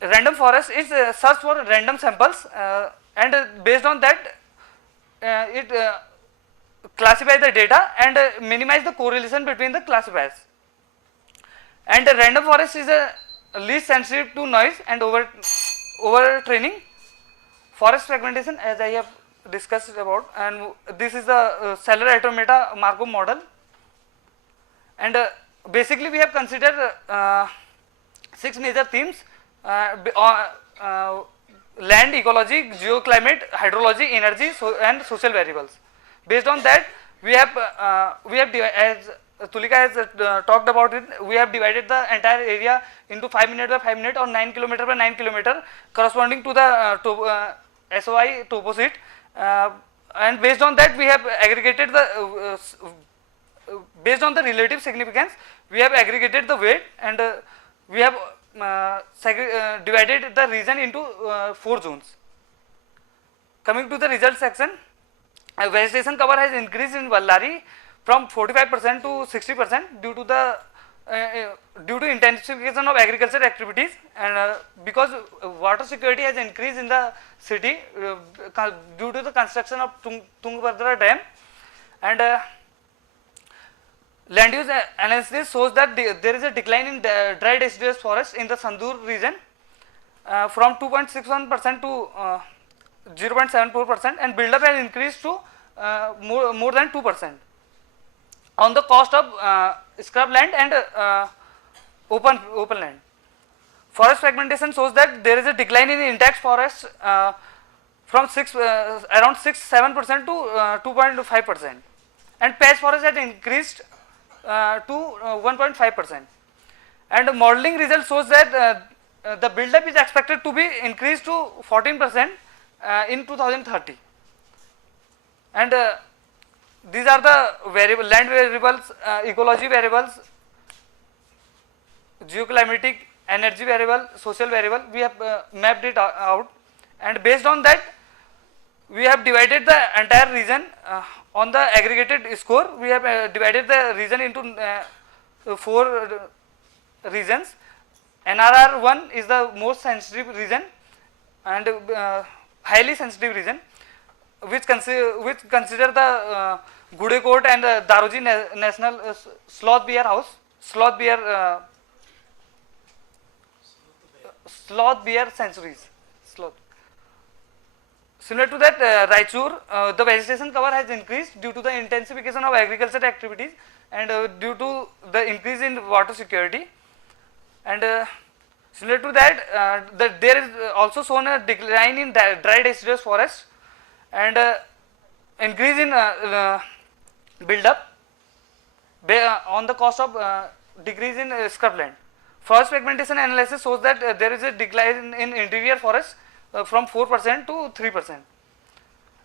random forest is search for random samples, and based on that it classify the data and minimize the correlation between the classifiers. And random forest is least sensitive to noise and over training. Forest fragmentation, as I have discussed about, and this is the cellular automata Markov model, and basically we have considered 6 major themes: land ecology, geoclimate, hydrology, energy, and social variables. Based on that, we have as Tulika has talked about it, we have divided the entire area into 5 minute by 5 minute or 9 kilometer by 9 kilometer, corresponding to the SOI toposit, and based on that we have aggregated the based on the relative significance, we have aggregated the weight, and we have divided the region into 4 zones. Coming to the result section, vegetation cover has increased in Ballari from 45% to 60% due to intensification of agricultural activities, and because water security has increased in the city due to the construction of Tungabhadra dam, and land use analysis shows that there is a decline in dry deciduous forest in the Sandur region from 2.61% to 0.74%, and buildup has increased to more than 2% on the cost of scrub land and open land. Forest fragmentation shows that there is a decline in intact forests from around 6-7% to 2.5%, and patch forest has increased to 1.5%. And modeling result shows that the buildup is expected to be increased to 14% in 2030, and these are the land variables, ecology variables, geoclimatic, energy variable, social variable. We have mapped it out, and based on that we have divided the entire region on the aggregated score. We have divided the region into 4 regions. NRR1 is the most sensitive region and highly sensitive region, which consider the Gudekot and the Daroji National Sloth Bear House, Sloth Bear Sanctuaries. Similar to that, Raichur, the vegetation cover has increased due to the intensification of agricultural activities and due to the increase in water security. And similar to that, there is also shown a decline in dry deciduous forest and increase in build-up on the cost of decrease in scrubland. Forest fragmentation analysis shows that there is a decline in interior forest from 4% to 3%,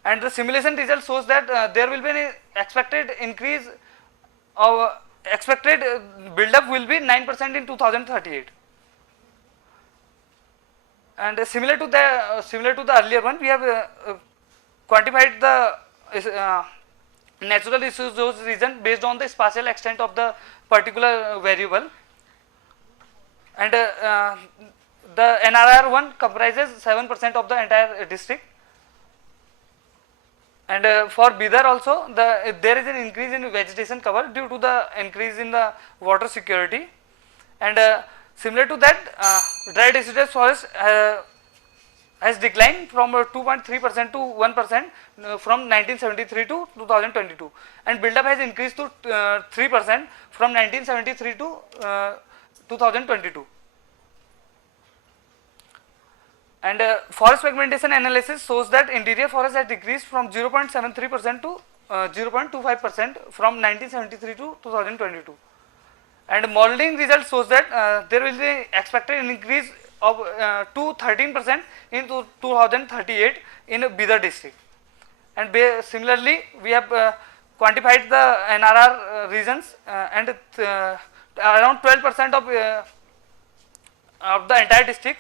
and the simulation result shows that there will be an expected increase of expected build-up will be 9% in 2038. And similar to the earlier one, we have quantified the natural resource region based on the spatial extent of the particular variable, and the NRR1 comprises 7% of the entire district. And for Bidar also, there is an increase in vegetation cover due to the increase in the water security, and similar to that, dry deciduous forest has declined from 2.3% to 1% from 1973 to 2022, and build-up has increased to 3% from 1973 to 2022. And forest fragmentation analysis shows that interior forest has decreased from 0.73% to 0.25% from 1973 to 2022. And modeling result shows that there will be expected an increase of to 13% in 2038 in Bidar district. And similarly, we have quantified the NRR regions, and around 12% of the entire district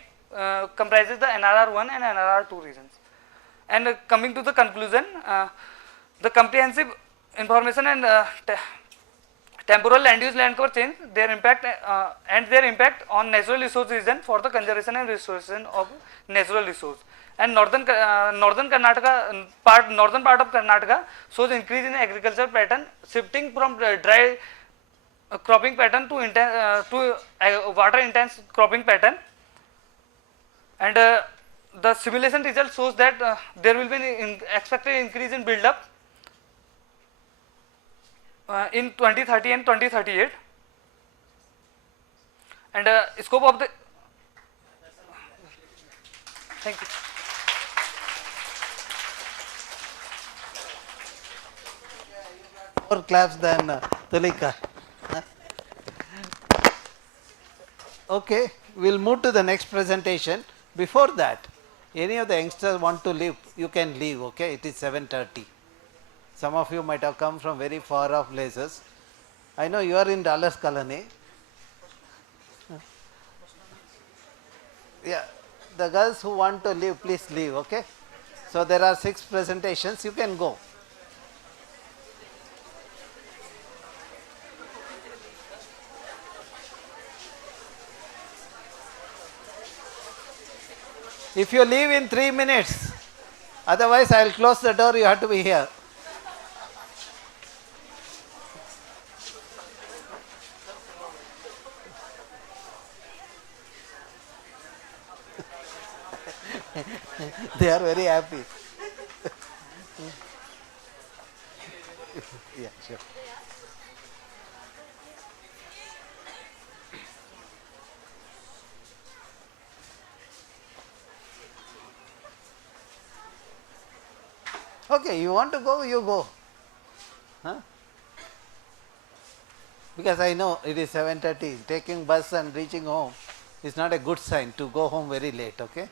comprises the NRR1 and NRR2 regions. And coming to the conclusion, the comprehensive information and temporal land use land cover change, their impact and their impact on natural resource region for the conservation and restoration of natural resource. And northern Karnataka northern part of Karnataka shows increase in agriculture pattern, shifting from dry cropping pattern to water intense cropping pattern. And the simulation result shows that there will be an expected increase in build up in 2030 and 2038. And scope of the thank you. More claps than Tulika. Okay, we'll move to the next presentation. Before that, any of the youngsters want to leave, you can leave, okay? It is 7:30. Some of you might have come from very far off places. I know you are in Dollars Colony. Yeah, the girls who want to leave, please leave, okay? So there are 6 presentations, you can go. If you leave in 3 minutes, otherwise I will close the door, you have to be here. They are very happy. Yeah, sure. Okay, you want to go, you go. Huh? Because I know it is 7:30. Taking bus and reaching home is not a good sign to go home very late, okay?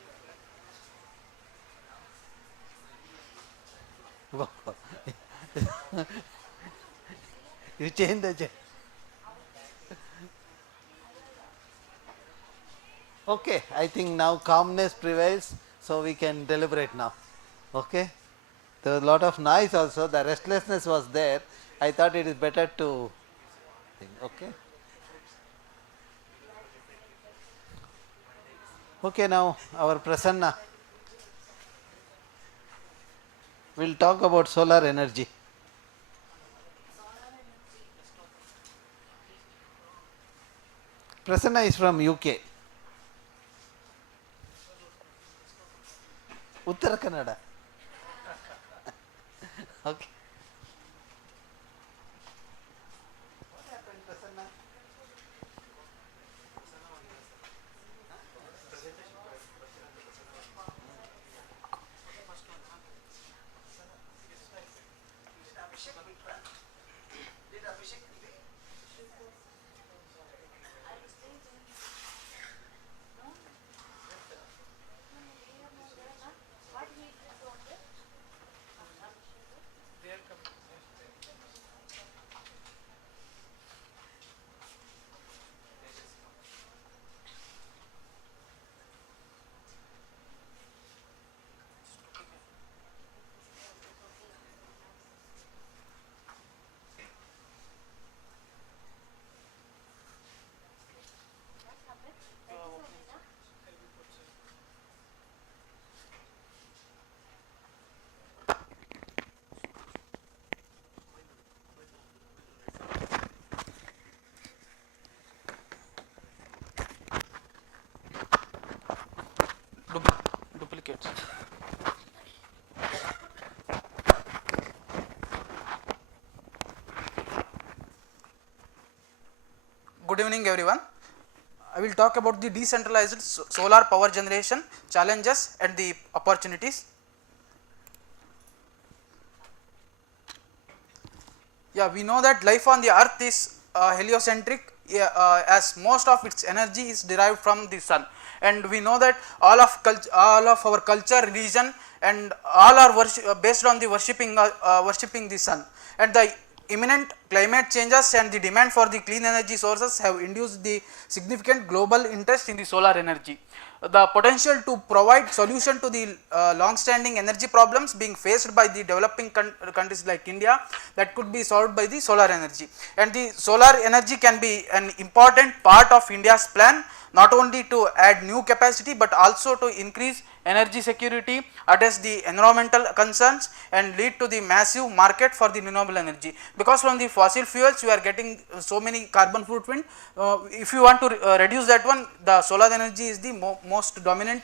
Go. You change the chair. Okay, I think now calmness prevails, so we can deliberate now. Okay? There was a lot of noise also, the restlessness was there. I thought it is better to think, okay? Okay, now our Prasanna will talk about solar energy. Prasanna is from UK. Uttara Kannada. Okay. What happened, Prasanna? Duplicates. Good evening everyone. I will talk about the decentralized solar power generation challenges and the opportunities. Yeah, we know that life on the earth is heliocentric, as most of its energy is derived from the sun, and we know that all of our culture, religion, and all are based on the worshipping the sun, and the imminent climate changes and the demand for the clean energy sources have induced the significant global interest in the solar energy. the potential to provide solution to the long standing energy problems being faced by the developing countries like India, that could be solved by the solar energy. And the solar energy can be an important part of India's plan, not only to add new capacity but also to increase energy security, address the environmental concerns and lead to the massive market for the renewable energy. Because from the fossil fuels you are getting so many carbon footprint, if you want to reduce that one, the solar energy is the most dominant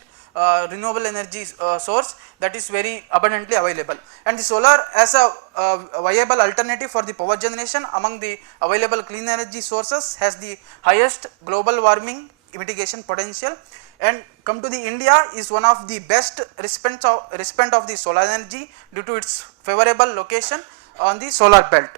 renewable energy source that is very abundantly available. And the solar as a viable alternative for the power generation among the available clean energy sources has the highest global warming mitigation potential. And come to the India is one of the best recipient of the solar energy due to its favorable location on the solar belt.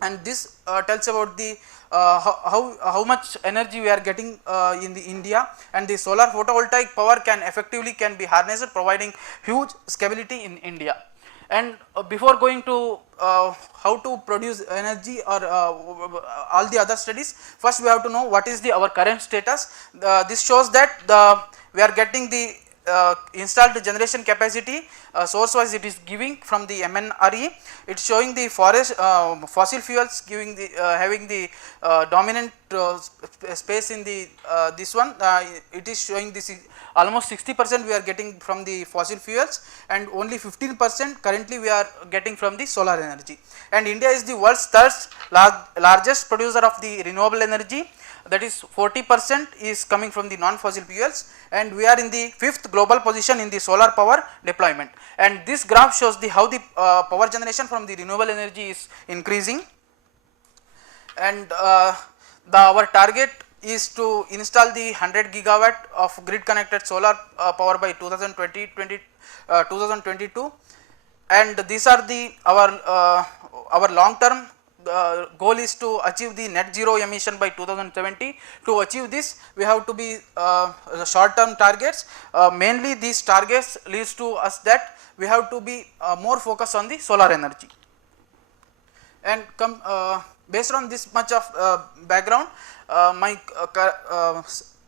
And this tells about the how much energy we are getting in the India, and the solar photovoltaic power can effectively be harnessed, providing huge stability in India. And before going to how to produce energy or all the other studies, first we have to know what is our current status. This shows that we are getting the installed generation capacity source wise it is giving from the MNRE. It is showing the fossil fuels giving the having the dominant space in the this one. It is showing this almost 60% we are getting from the fossil fuels, and only 15% currently we are getting from the solar energy. And India is the world's third largest producer of the renewable energy, that is 40% is coming from the non-fossil fuels, and we are in the 5th global position in the solar power deployment. And this graph shows the how the power generation from the renewable energy is increasing. And our target is to install the 100 gigawatt of grid connected solar power by 2022, and these are the our long term goal is to achieve the net zero emission by 2070. To achieve this we have to be short term targets. Mainly these targets leads to us that we have to be more focused on the solar energy. And based on this much of background, my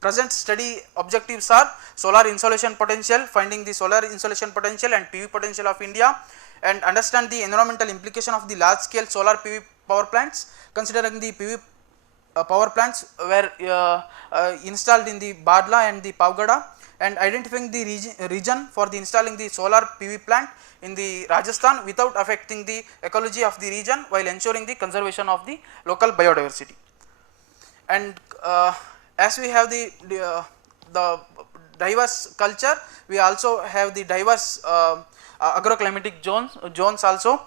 present study objectives are solar insolation potential, finding the solar insolation potential and PV potential of India, and understand the environmental implication of the large scale solar PV power plants, considering the PV power plants were installed in the Badla and the Pavgada, and identifying the region for the installing the solar PV plant in the Rajasthan without affecting the ecology of the region while ensuring the conservation of the local biodiversity. And as we have the diverse culture, we also have the diverse agroclimatic zones also.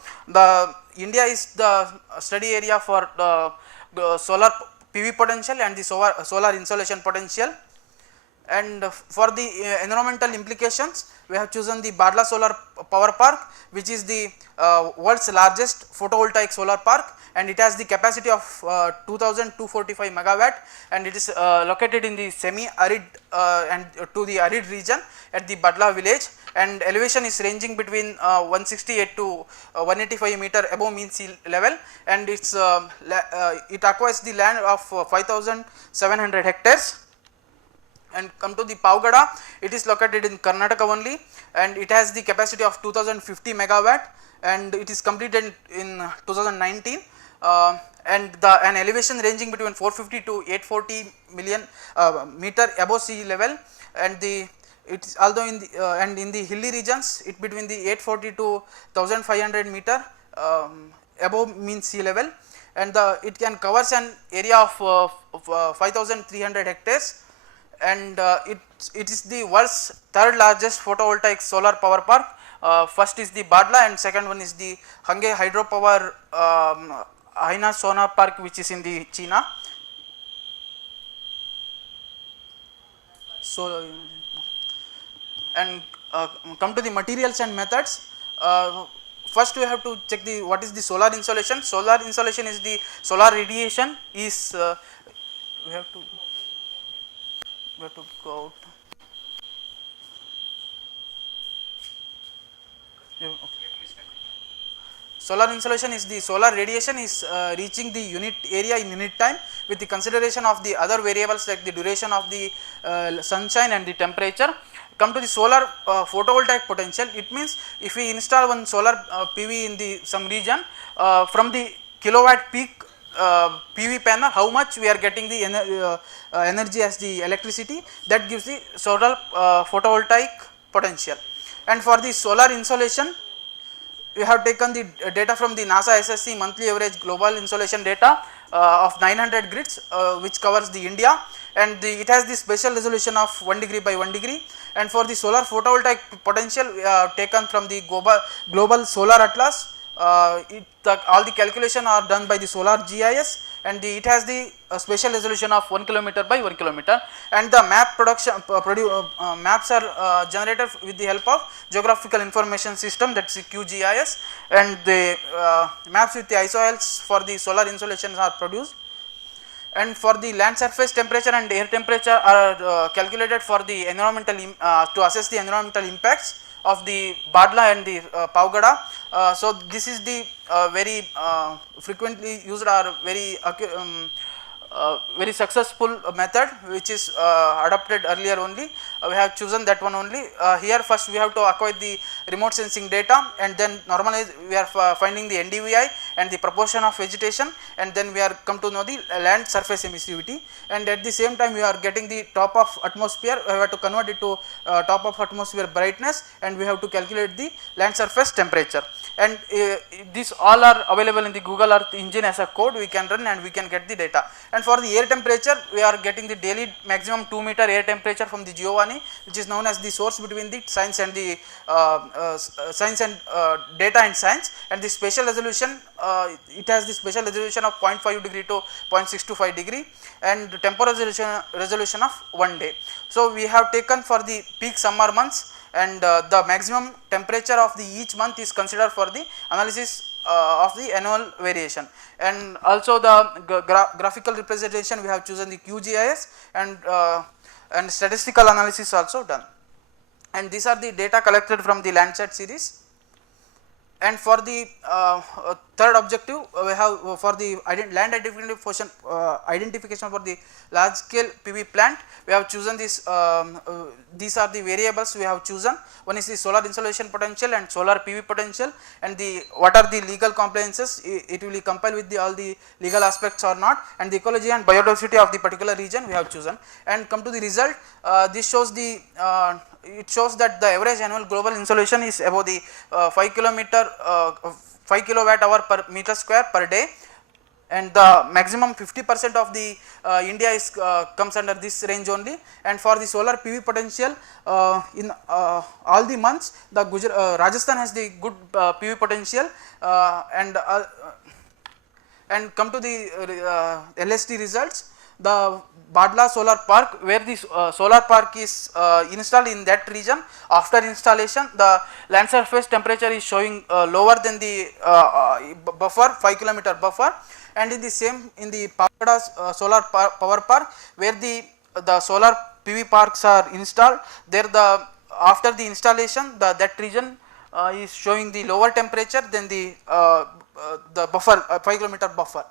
India is the study area for the solar PV potential and the solar insolation potential. And for the environmental implications, we have chosen the Badla Solar Power Park, which is the world's largest photovoltaic solar park, and it has the capacity of 2245 megawatt, and it is located in the semi-arid and to the arid region at the Badla village, and elevation is ranging between 168 to 185 meter above mean sea level, and it acquires the land of 5700 hectares. And come to the Pavgada, it is located in Karnataka only, and it has the capacity of 2050 megawatt, and it is completed in 2019, and an elevation ranging between 450 to 840 million meter above sea level, and it is although in the and in the hilly regions it between the 840 to 1500 meter above mean sea level, and it can covers an area of 5300 hectares. And it is the world's third largest photovoltaic solar power park. First is the Badla, and second one is the Hange Hydropower Haina Sona Park, which is in the China. So, and come to the materials and methods. First we have to check the what is the solar insolation. Solar insolation is the solar radiation is we have to go out. Yeah, okay. solar insolation is the solar radiation is reaching the unit area in unit time with the consideration of the other variables like the duration of the sunshine and the temperature. Come to the solar photovoltaic potential, it means if we install one solar PV in the some region from the kilowatt peak PV panel, how much we are getting the energy as the electricity, that gives the solar photovoltaic potential. And for the solar insolation, we have taken the data from the NASA IISC monthly average global insolation data of 900 grids which covers the India, and it has the spatial resolution of 1 degree by 1 degree. And for the solar photovoltaic potential, we have taken from the global solar atlas. All the calculation are done by the solar GIS, and it has the spatial resolution of 1 kilometer by 1 kilometer, and the map production maps are generated with the help of geographical information system, that is QGIS, and the maps with the isoils for the solar insolations are produced. And for the land surface temperature and air temperature are calculated for the environmental to assess the environmental impacts of the Badla and the Pavgada. So this is the very frequently used or very successful method which is adopted earlier only. We have chosen that one only. Here first we have to acquire the remote sensing data, and then normalize, we are finding the NDVI and the proportion of vegetation, and then we are come to know the land surface emissivity, and at the same time we are getting the top of atmosphere. We have to convert it to top of atmosphere brightness, and we have to calculate the land surface temperature, and these all are available in the Google Earth engine as a code. We can run and we can get the data. And for the air temperature, we are getting the daily maximum 2 meter air temperature from the Giovanni, which is known as the source between the science and the data and science. And the spatial resolution, it has the spatial resolution of 0.5 degree to 0.625 degree, and the temporal resolution of 1 day. So we have taken for the peak summer months, and the maximum temperature of the each month is considered for the analysis of the annual variation. And also the graphical representation, we have chosen the QGIS, and statistical analysis also done. And these are the data collected from the Landsat series. And for the third objective, we have for the land identification for the large scale PV plant, we have chosen this. These are the variables we have chosen. One is the solar insolation potential and solar PV potential, and the what are the legal compliances, it will comply with all the legal aspects or not, and the ecology and biodiversity of the particular region we have chosen. And come to the result, this shows the it shows that the average annual global insolation is above the 5 kilowatt hour per meter square per day, and the maximum 50% of the India is comes under this range only. And for the solar PV potential, in all the months, the Rajasthan has the good PV potential, and come to the LST results. The Badla solar park, where this solar park is installed in that region, after installation the land surface temperature is showing lower than the buffer, 5 kilometer buffer. And in the same in the Pavgada solar power park, where the solar PV parks are installed, there the after the installation that region is showing the lower temperature than the buffer, 5 kilometer buffer.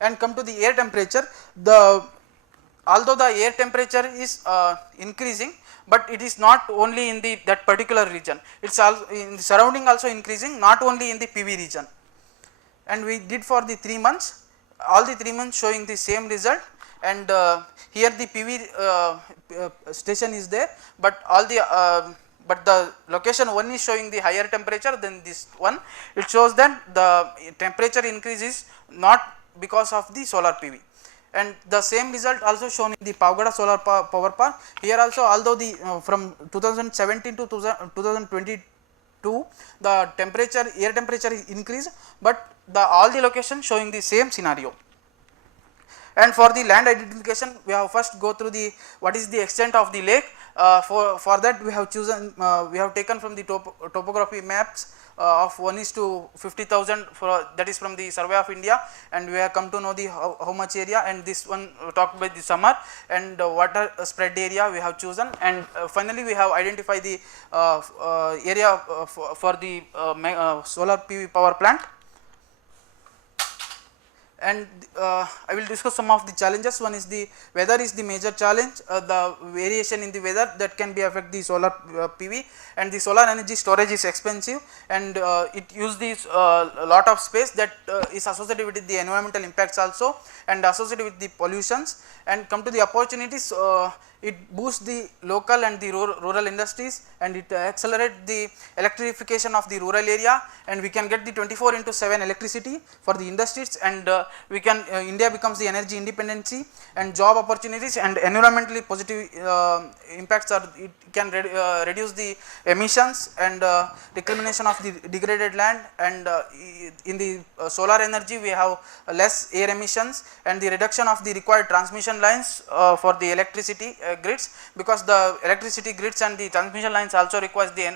And come to the air temperature, although the air temperature is increasing, but it is not only in that particular region, it is also in the surrounding also increasing, not only in the PV region. And we did for the 3 months, all the 3 months showing the same result. And here the PV station is there, but all the but the location one is showing the higher temperature than this one. It shows that the temperature increase is not because of the solar PV. And the same result also shown in the Pavgada solar power park. Here also, although the from 2017 to 2022 the temperature, air temperature is increased, but all the locations showing the same scenario. And for the land identification, we have first go through the what is the extent of the lake. For that we have chosen, we have taken from the topography maps of 1:50,000, that is from the Survey of India, and we have come to know the how much area, and this one talked by the summer, and water spread area we have chosen. And finally we have identified the area for the solar PV power plant. and I will discuss some of the challenges. One is the weather is the major challenge, the variation in the weather that can be affect the solar PV, and the solar energy storage is expensive, and it use this lot of space that is associated with the environmental impacts also, and associated with the pollutions. And come to the opportunities, it boosts the local and the rural industries, and it accelerates the electrification of the rural area, and we can get the 24/7 electricity for the industries, and we can India becomes the energy independency, and job opportunities and environmentally positive impacts are, it can reduce the emissions and discrimination of the degraded land, and in the solar energy we have less air emissions, and the reduction of the required transmission lines for the electricity grids, because the electricity grids and the transmission lines also requires the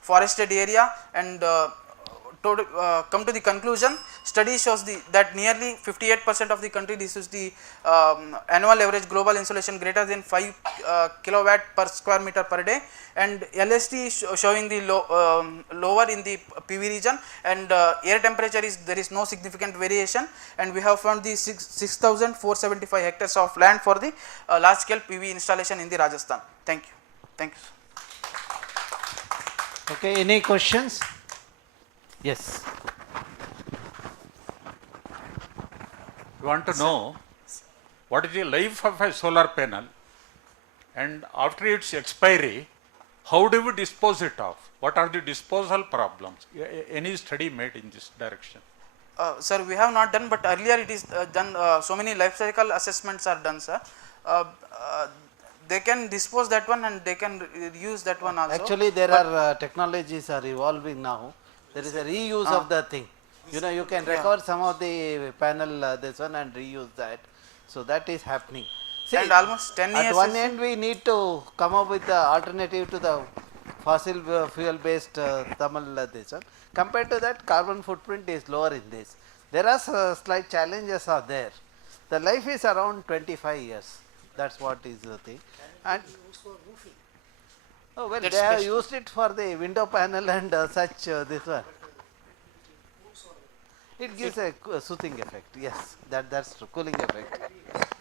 forested area. And come to the conclusion, study shows that nearly 58% of the country receives the annual average global insolation greater than 5 kilowatt per square meter per day, and LST is showing the lower in the PV region, and air temperature is, there is no significant variation, and we have found the 6,475 hectares of land for the large scale PV installation in the Rajasthan. Thank you. Thank you. Okay, any questions? Yes. We want to know what is the life of a solar panel, and after its expiry, how do we dispose it of? What are the disposal problems? Any study made in this direction? Sir, we have not done, but earlier it is done, so many life cycle assessments are done, sir. They can dispose that one and they can use that one also. Actually, there are technologies are evolving now. There is a reuse of the thing. You know, you can recover some of the panel this one and reuse that. So that is happening. See, and almost 10 years. At one end, we need to come up with the alternative to the fossil fuel based thermal this one. Compared to that, carbon footprint is lower in this. There are slight challenges are there. The life is around 25 years. That's what is the thing. And oh, well, that's they have special. used it for the window panel and such this one. It gives a soothing effect. Yes, that's true. Cooling effect.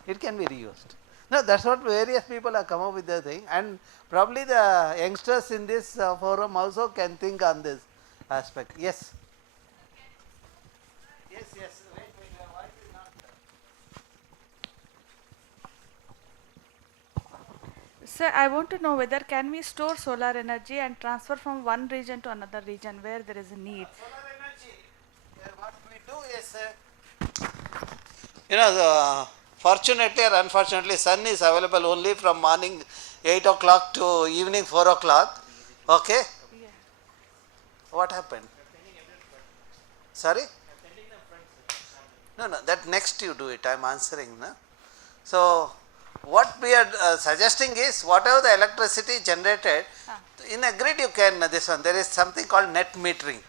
It can be reused. No, that's what various people have come up with the thing, and probably the youngsters in this forum also can think on this aspect. Yes. Yes. Wait, your voice is not. Sir, I want to know whether can we store solar energy and transfer from one region to another region where there is a need. Solar energy, what we do is, you know, fortunately or unfortunately, sun is available only from morning 8 o'clock to evening 4 o'clock. Okay? Yeah. What happened? Sorry? No, that next you do it. I am answering. No? So, what we are suggesting is, whatever the electricity generated, in a grid you can, this one, there is something called net metering.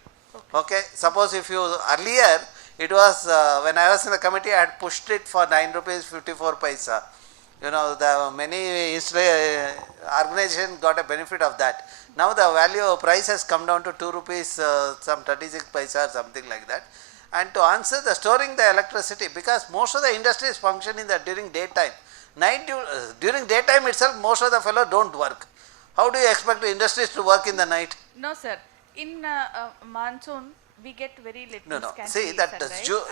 Okay. Suppose if you, earlier, it was, when I was in the committee, I had pushed it for 9 rupees 54 paisa. You know, the many organizations got a benefit of that. Now the value price has come down to 2 rupees, some 36 paisa or something like that. And to answer the storing the electricity, because most of the industries function in the during daytime. During daytime itself, most of the fellow don't work. How do you expect the industries to work in the night? No, sir. In monsoon, we get very little. No. See, that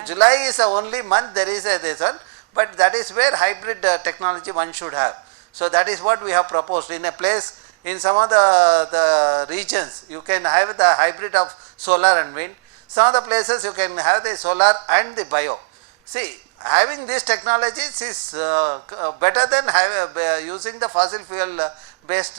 July is the only month there is a this one, but that is where hybrid technology one should have. So that is what we have proposed. In a place, in some of the regions, you can have the hybrid of solar and wind. Some of the places you can have the solar and the bio. See, having these technologies is better than using the fossil fuel based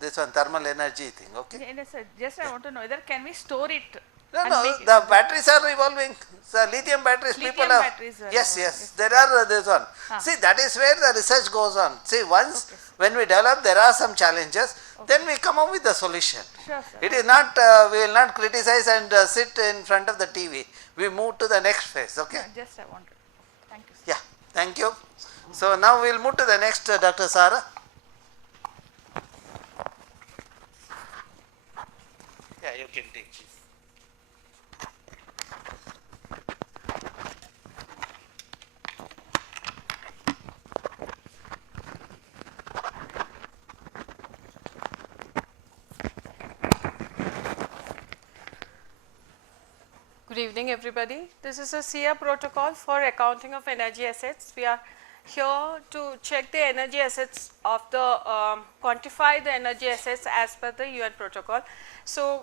this one thermal energy thing. Okay. Yes, sir. Just I want to know whether can we store it. No, the batteries are evolving. So lithium batteries, people have. Yes, there are this one. See, that is where the research goes on. See, once when we develop, there are some challenges. Then we come up with the solution. Sure, sir. It is not. We will not criticize and sit in front of the TV. We move to the next phase. Okay. Just I want to. Thank you, sir. Yeah. Thank you. So now we will move to the next, Dr. Sara. Yeah, you can take this. Good evening, everybody. This is a SIA protocol for accounting of energy assets. We are here to check the energy assets of the, quantify the energy assets as per the UN protocol. So,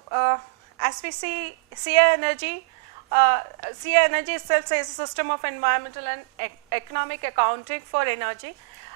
as we see SIA energy itself is a system of environmental and economic accounting for energy,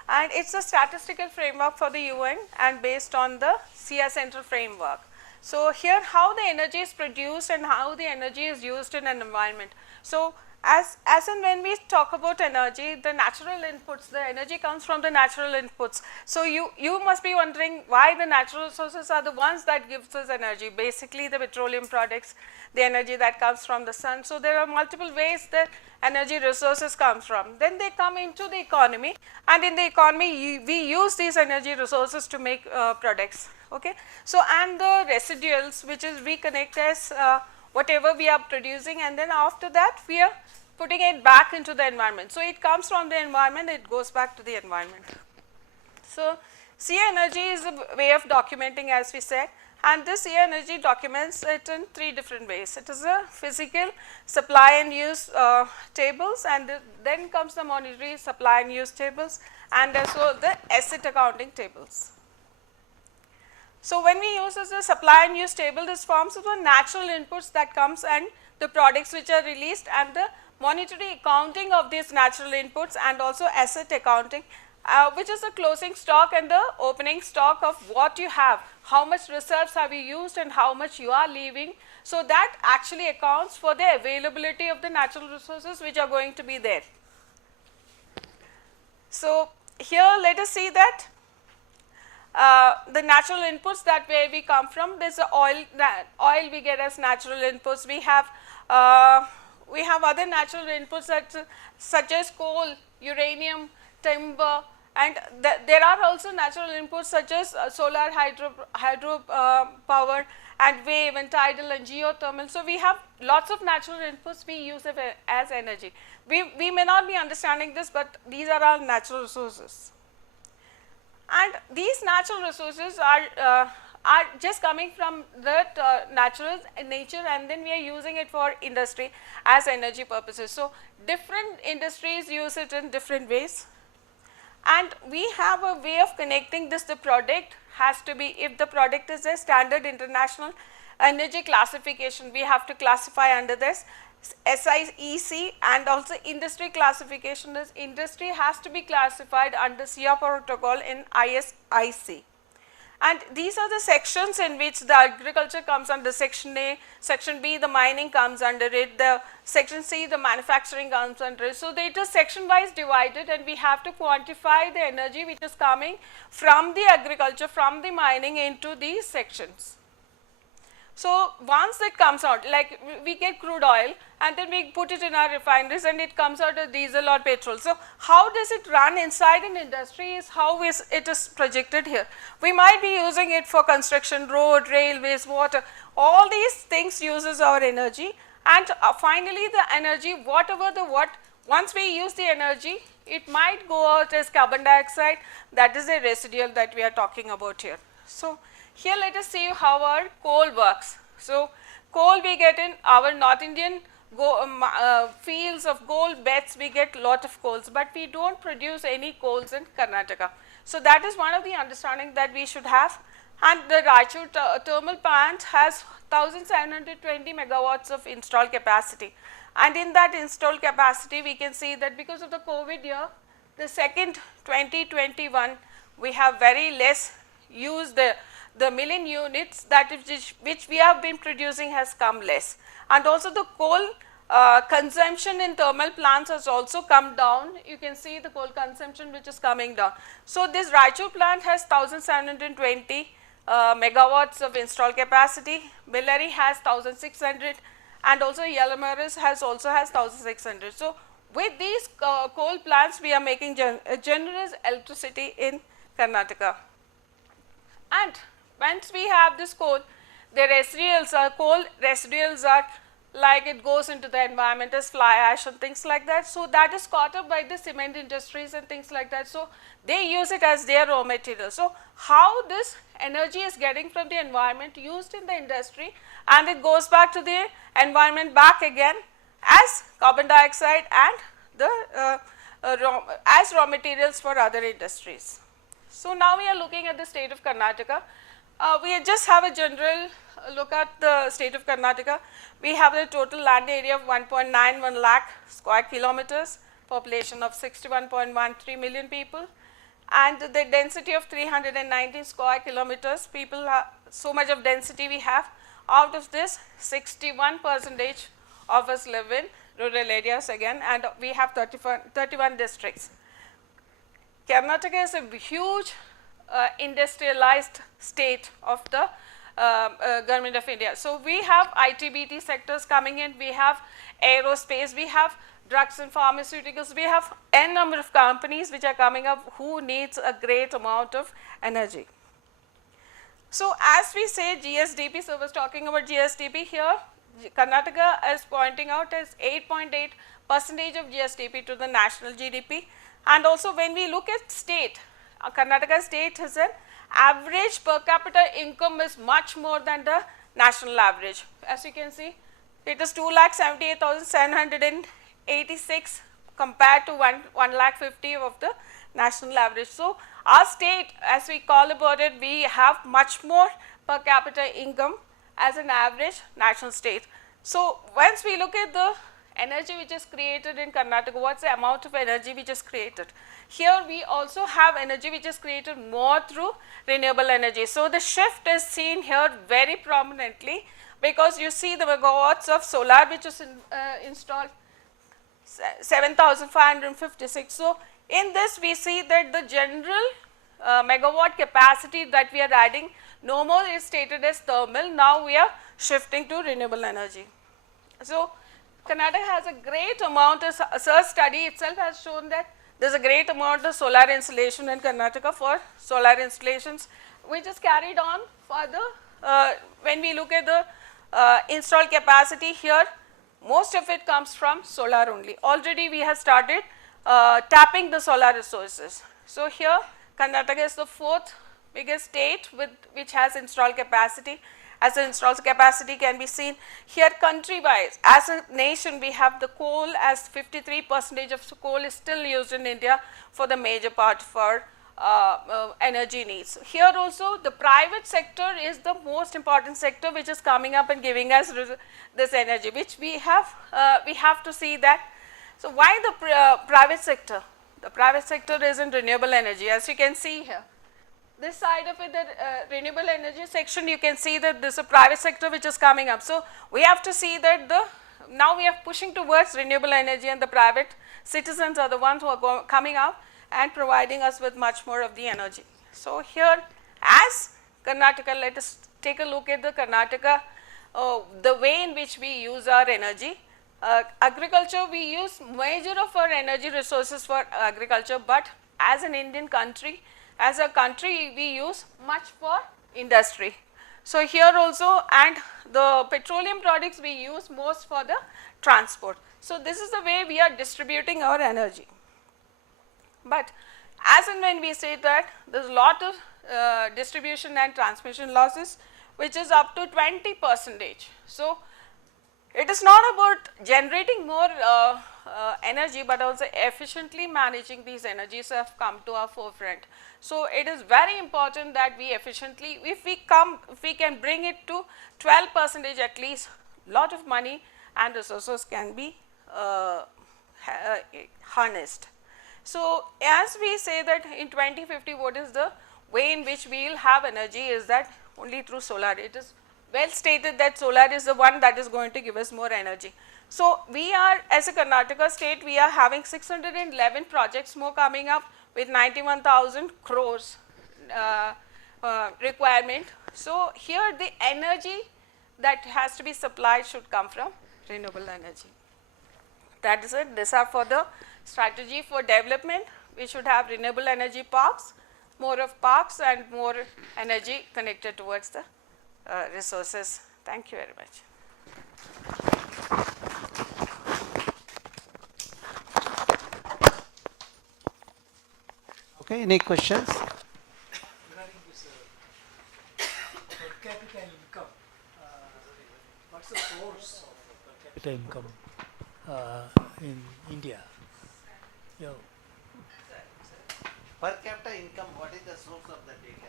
and it's a statistical framework for the UN and based on the SIA central framework. So, here how the energy is produced and how the energy is used in an environment. So, as and when we talk about energy, the natural inputs, the energy comes from the natural inputs. So, you must be wondering why the natural resources are the ones that gives us energy, basically the petroleum products, the energy that comes from the sun. So, there are multiple ways that energy resources comes from. Then they come into the economy, and in the economy we use these energy resources to make products. Okay. So, and the residuals, which is we connect as whatever we are producing, and then after that we are putting it back into the environment. So, it comes from the environment, it goes back to the environment. So, SIA energy is a way of documenting, as we said, and this SIA energy documents it in 3 different ways. It is a physical supply and use tables, and then comes the monetary supply and use tables, and also the asset accounting tables. So, when we use as a supply and use table, this forms of the natural inputs that comes and the products which are released, and the monetary accounting of these natural inputs, and also asset accounting, which is the closing stock and the opening stock of what you have, how much reserves have you used and how much you are leaving. So, that actually accounts for the availability of the natural resources which are going to be there. So, here let us see that the natural inputs that where we come from, there is oil oil we get as natural inputs. We have other natural inputs such as coal, uranium, timber, and there are also natural inputs such as solar, hydro power, and wave and tidal and geothermal. So, we have lots of natural inputs we use as energy. We may not be understanding this, but these are our natural resources. And these natural resources are just coming from the natural nature, and then we are using it for industry as energy purposes. So, different industries use it in different ways, and we have a way of connecting this. The product has to be, if the product is a standard international energy classification, we have to classify under this IISC, and also industry classification is industry has to be classified under SIA protocol in IISC. And these are the sections in which the agriculture comes under section A, section B the mining comes under it, the section C the manufacturing comes under it. So, it is section wise divided, and we have to quantify the energy which is coming from the agriculture, from the mining into these sections. So, once it comes out, like we get crude oil and then we put it in our refineries and it comes out as diesel or petrol. So, how does it run inside an industry is how it is projected here. We might be using it for construction, road, railways, water, all these things uses our energy, and finally the energy, once we use the energy, it might go out as carbon dioxide, that is a residual that we are talking about here. So, here let us see how our coal works. So, coal we get in our North Indian fields of gold beds, we get lot of coals, but we do not produce any coals in Karnataka. So, that is one of the understanding that we should have. And the Raichur thermal plant has 1720 megawatts of installed capacity, and in that installed capacity we can see that because of the COVID year, the second 2021 we have very less use the million units that which we have been producing has come less, and also the coal consumption in thermal plants has also come down. You can see the coal consumption which is coming down. So, this Raichur plant has 1720 megawatts of installed capacity, Bellary has 1600, and also Yalamaris also has 1600. So, with these coal plants we are making generous electricity in Karnataka. And once we have this coal, the residuals are coal residuals are like it goes into the environment as fly ash and things like that. So that is caught up by the cement industries and things like that. So they use it as their raw material. So how this energy is getting from the environment used in the industry, and it goes back to the environment back again as carbon dioxide and the as raw materials for other industries. So now we are looking at the state of Karnataka. We just have a general look at the state of Karnataka. We have a total land area of 1.91 lakh square kilometers, population of 61.13 million people, and the density of 319 square kilometers. People so much of density we have. Out of this, 61% of us live in rural areas again, and we have 31 districts. Karnataka is a huge industrialized state of the government of India. So we have IT/BT sectors coming in, we have aerospace, we have drugs and pharmaceuticals, we have n number of companies which are coming up who needs a great amount of energy. So as we say GSDP, so I was talking about GSDP here, Karnataka is pointing out as 8.8% of GSDP to the national GDP. And also when we look at state, Karnataka state has an average per capita income is much more than the national average. As you can see, it is 2,78,786 compared to 1,50,000 of the national average. So our state, as we call about it, we have much more per capita income as an average national state. So once we look at the energy which is created in Karnataka, what's the amount of energy which is created? Here we also have energy which is created more through renewable energy. So the shift is seen here very prominently, because you see the megawatts of solar which is installed 7,556. So in this we see that the general megawatt capacity that we are adding no more is stated as thermal. Now we are shifting to renewable energy. So Karnataka has a great amount of, search study itself has shown that there is a great amount of solar installation in Karnataka for solar installations, which is carried on for the, when we look at the installed capacity here, most of it comes from solar only. Already we have started tapping the solar resources. So here Karnataka is the 4th biggest state with which has installed capacity. As the installed capacity can be seen here country wise, as a nation we have the coal, as 53% of coal is still used in India for the major part for energy needs. Here also the private sector is the most important sector which is coming up and giving us this energy, which we have to see that. So why the private sector? The private sector is in renewable energy, as you can see here. This side of it, the renewable energy section, you can see that there is a private sector which is coming up. So we have to see that now we are pushing towards renewable energy, and the private citizens are the ones who are coming up and providing us with much more of the energy. So here as Karnataka, let us take a look at the Karnataka, the way in which we use our energy. Agriculture, we use major of our energy resources for agriculture, but as an Indian country, as a country we use much for industry. So here also, and the petroleum products we use most for the transport. So this is the way we are distributing our energy. But as and when we say that there is a lot of distribution and transmission losses, which is up to 20%. So it is not about generating more energy, but also efficiently managing these energies have come to our forefront. So it is very important that we efficiently, if we can bring it to 12% at least, lot of money and resources can be harnessed. So as we say that in 2050, what is the way in which we will have energy is that only through solar. It is well stated that solar is the one that is going to give us more energy. So we are, as a Karnataka state, we are having 611 projects more coming up with 91,000 crores requirement. So here the energy that has to be supplied should come from renewable energy. That is it. These are for the strategy for development. We should have renewable energy parks, more of parks and more energy connected towards the resources. Thank you very much. Okay, any questions? Regarding this per capita income, what's the source of per capita income in India? Yeah. Per capita income, what is the source of the data?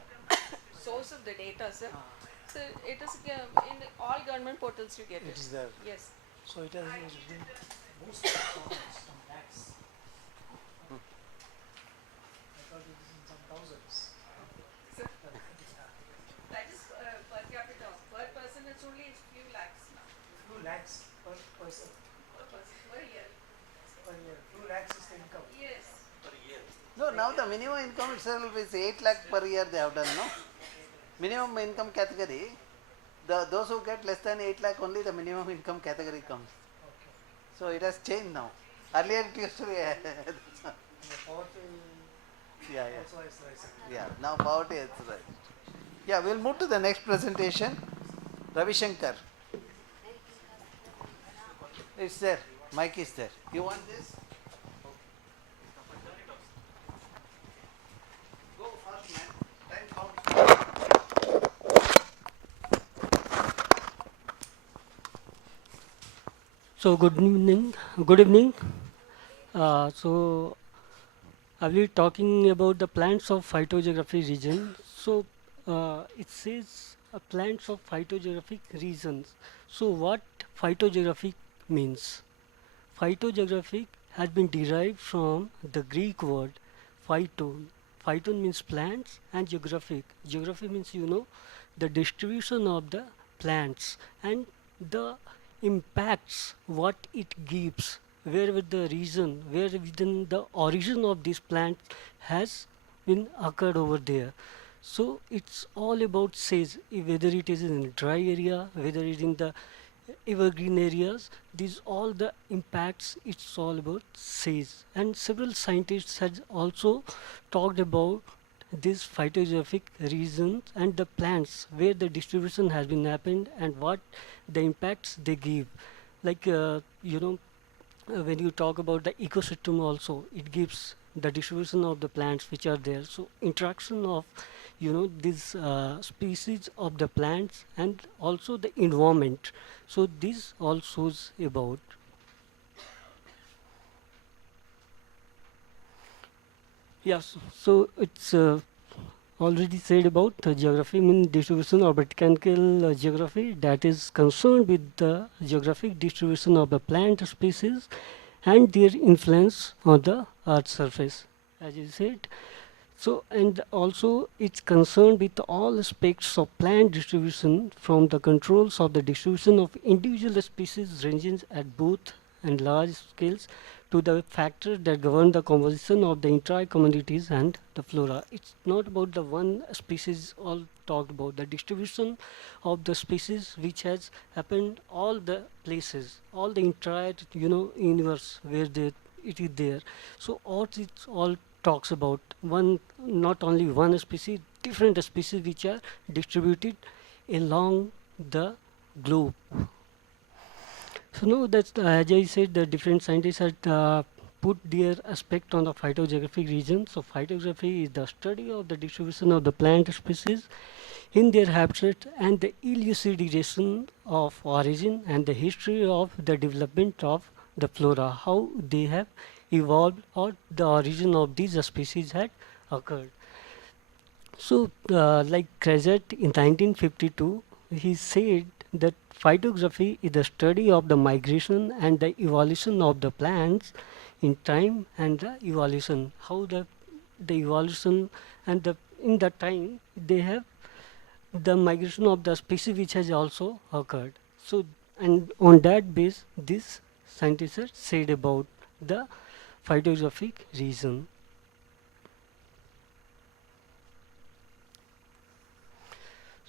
Source of the data, sir. So it is in all government portals you get it. It is there. Yes. So it has been most of some lakhs. I thought it is in some thousands. That is per capita. Per person it's only few lakhs now. Few lakhs per person. Per year. Per year. Few lakhs is the income. Yes. No, now the minimum income itself is 8 lakh per year they have done, no? Minimum income category, those who get less than 8 lakh only the minimum income category comes. So it has changed now. Earlier it used to be Poverty yeah. also has risen. Yeah, now poverty is right. Yeah, we'll move to the next presentation. Ravi Shankar. It's there. Mic is there. You want this? Go fast, man. Time counts. So good evening. Good evening. So I will be talking about the plants of phytogeographic region. So it says plants of phytogeographic regions. So what phytogeographic means? Phytogeographic has been derived from the Greek word phyton. Phyton means plants, and geographic. Geography means the distribution of the plants and the impacts what it gives, where with the region, where within the origin of this plant has been occurred over there. So it's all about says, whether it is in dry area, whether it is in the evergreen areas, these all the impacts, it's all about says. And several scientists has also talked about these phytogeographic regions and the plants where the distribution has been happened and what the impacts they give. Like when you talk about the ecosystem also, it gives the distribution of the plants which are there. So interaction of these species of the plants and also the environment. So this all shows about. Yes, so it's already said about the geography mean distribution or botanical geography that is concerned with the geographic distribution of the plant species and their influence on the earth surface, as you said. So and also it's concerned with all aspects of plant distribution from the controls of the distribution of individual species ranging at both and large scales to the factors that govern the composition of the entire communities and the flora. It's not about the one species all talked about, the distribution of the species which has happened all the places, all the entire universe where it is there. So all it all talks about one, not only one species, different species which are distributed along the globe. So no, that's as I said, the different scientists had put their aspect on the phytogeographic region. So phytogeography is the study of the distribution of the plant species in their habitat and the elucidation of origin and the history of the development of the flora, how they have evolved or the origin of these species had occurred. So like Krazat in 1952, he said that phytography is the study of the migration and the evolution of the plants in time and the evolution, how the evolution and the in the time they have the migration of the species which has also occurred. So and on that base this scientists said about the phytographic region.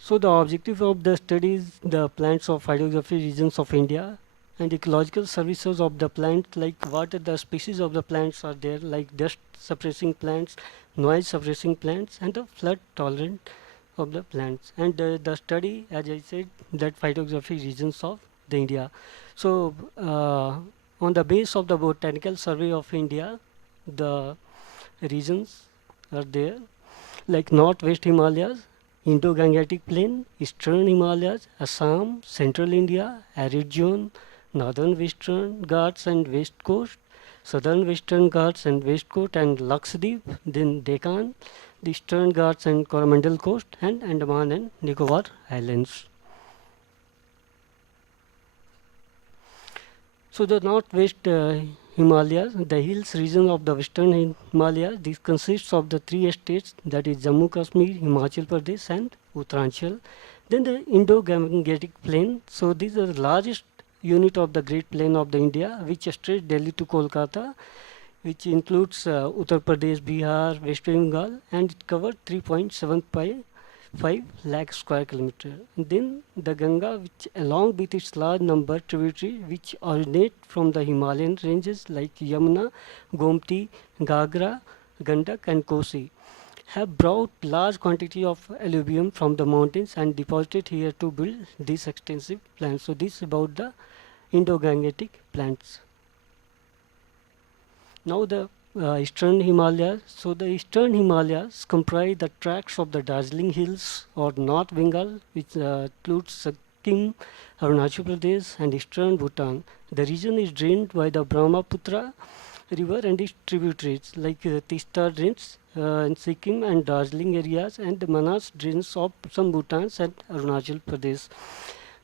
So the objective of the study is the plants of phytography regions of India and ecological services of the plant, like what are the species of the plants are there, like dust suppressing plants, noise suppressing plants and the flood tolerant of the plants. And the study, as I said, that phytography regions of the India. So on the base of the Botanical Survey of India, the regions are there, like Northwest Himalayas, Indo-Gangetic Plain, Eastern Himalayas, Assam, Central India, Arid Zone, Northern Western Ghats and West Coast, Southern Western Ghats and West Coast and Lakshadweep, then Deccan, the Eastern Ghats and Coromandel Coast, and Andaman and Nicobar Islands. So the northwest Himalayas, the hills region of the western Himalayas, this consists of the three states, that is Jammu Kashmir, Himachal Pradesh and Uttaranchal. Then the Indo-Gangetic Plain. So these are the largest unit of the Great Plain of the India, which stretches Delhi to Kolkata, which includes Uttar Pradesh, Bihar, West Bengal, and it covers 3.75 lakh square kilometer. Then the Ganga, which along with its large number tributaries which originate from the Himalayan ranges like Yamuna, Gomti, Gagra, Gandak and Kosi, have brought large quantity of alluvium from the mountains and deposited here to build these extensive plants. So this is about the Indo-Gangetic plants. Now the eastern Himalayas. So the eastern Himalayas comprise the tracts of the Darjeeling Hills or North Bengal, which includes Sikkim, Arunachal Pradesh and eastern Bhutan. The region is drained by the Brahmaputra river and its tributaries like Tista drains in Sikkim and Darjeeling areas, and the Manas drains of some Bhutan and Arunachal Pradesh.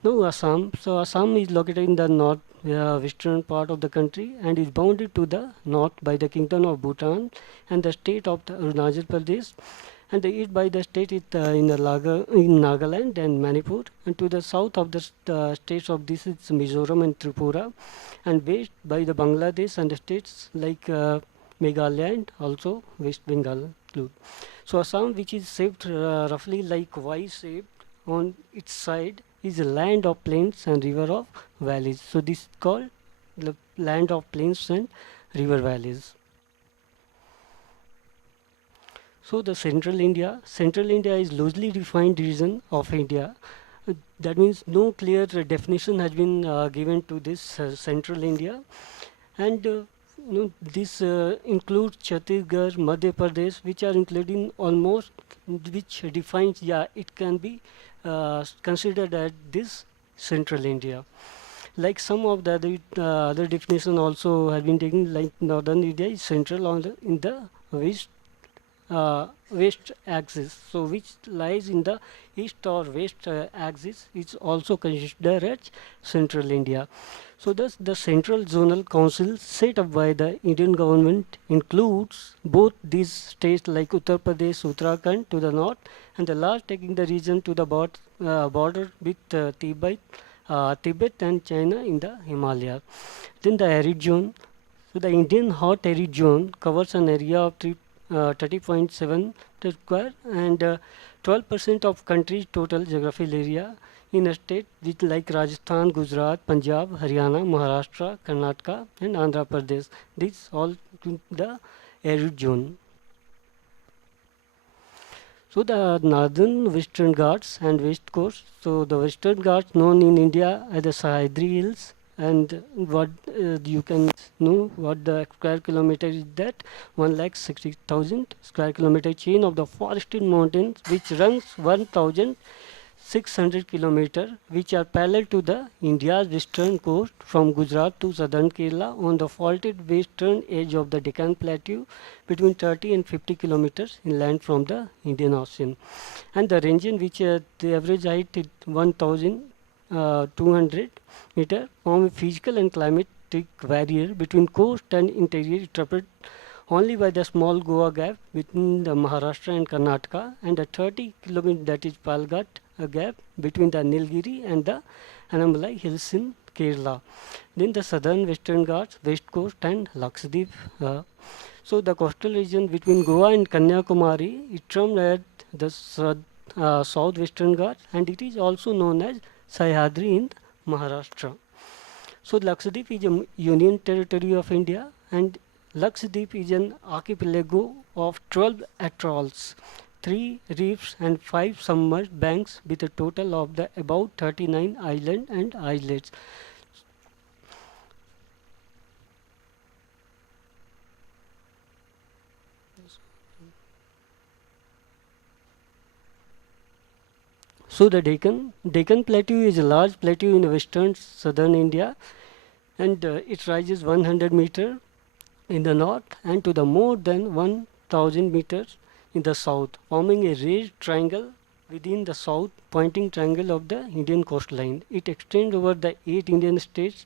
Now Assam. So Assam is located in the north western part of the country and is bounded to the north by the Kingdom of Bhutan and the state of the Arunachal Pradesh, and the east by the state in Nagaland and Manipur, and to the south of the states of this is Mizoram and Tripura, and west by the Bangladesh and the states like Meghalaya and also West Bengal. So Assam, which is shaped roughly like Y shaped on its side, is a land of plains and river of valleys. So this is called the land of plains and river valleys. So the Central India is loosely defined region of India. That means no clear definition has been given to this Central India, and this includes Chhattisgarh, Madhya Pradesh, which are including almost, which defines, it can be considered as this Central India. Like some of the other definition also has been taken, like Northern India is central in the west axis, so which lies in the east or west axis is also considered as Central India. So thus the Central Zonal Council set up by the Indian government includes both these states like Uttar Pradesh, Uttarakhand to the north, and the last taking the region to the border with Tibet and China in the Himalaya. Then the arid zone. So the Indian hot arid zone covers an area of 30.7 square and 12% of country's total geographical area in a state which like Rajasthan, Gujarat, Punjab, Haryana, Maharashtra, Karnataka and Andhra Pradesh. This all to the arid zone. So the northern Western Ghats and West Coast. So the Western Ghats known in India as the Sahyadri Hills, and what you can know what the square kilometer is, that 1,60,000 square kilometer chain of the forested mountains which runs 1,600 kilometers, which are parallel to the India's western coast from Gujarat to southern Kerala on the faulted western edge of the Deccan Plateau between 30 and 50 kilometers inland from the Indian Ocean, and the range in which the average height is 1,200 meter form a physical and climatic barrier between coast and interior, interpreted only by the small Goa gap between the Maharashtra and Karnataka, and the 30 kilometer, that is Palghat gap between the Nilgiri and the Anamalai hills in Kerala. Then the southern Western Ghats, West Coast and Lakshadweep. So the coastal region between Goa and Kanyakumari is termed as the southwestern Ghats, and it is also known as Sahyadri in Maharashtra. So Lakshadweep is a union territory of India, and Lakshadweep is an archipelago of 12 atolls, 3 reefs and 5 submerged banks with a total of about 39 islands and islets. So the Deccan Plateau is a large plateau in western southern India, and it rises 100 meter in the north and to the more than 1000 meters in the south, forming a raised triangle within the south pointing triangle of the Indian coastline. It extends over the 8 Indian states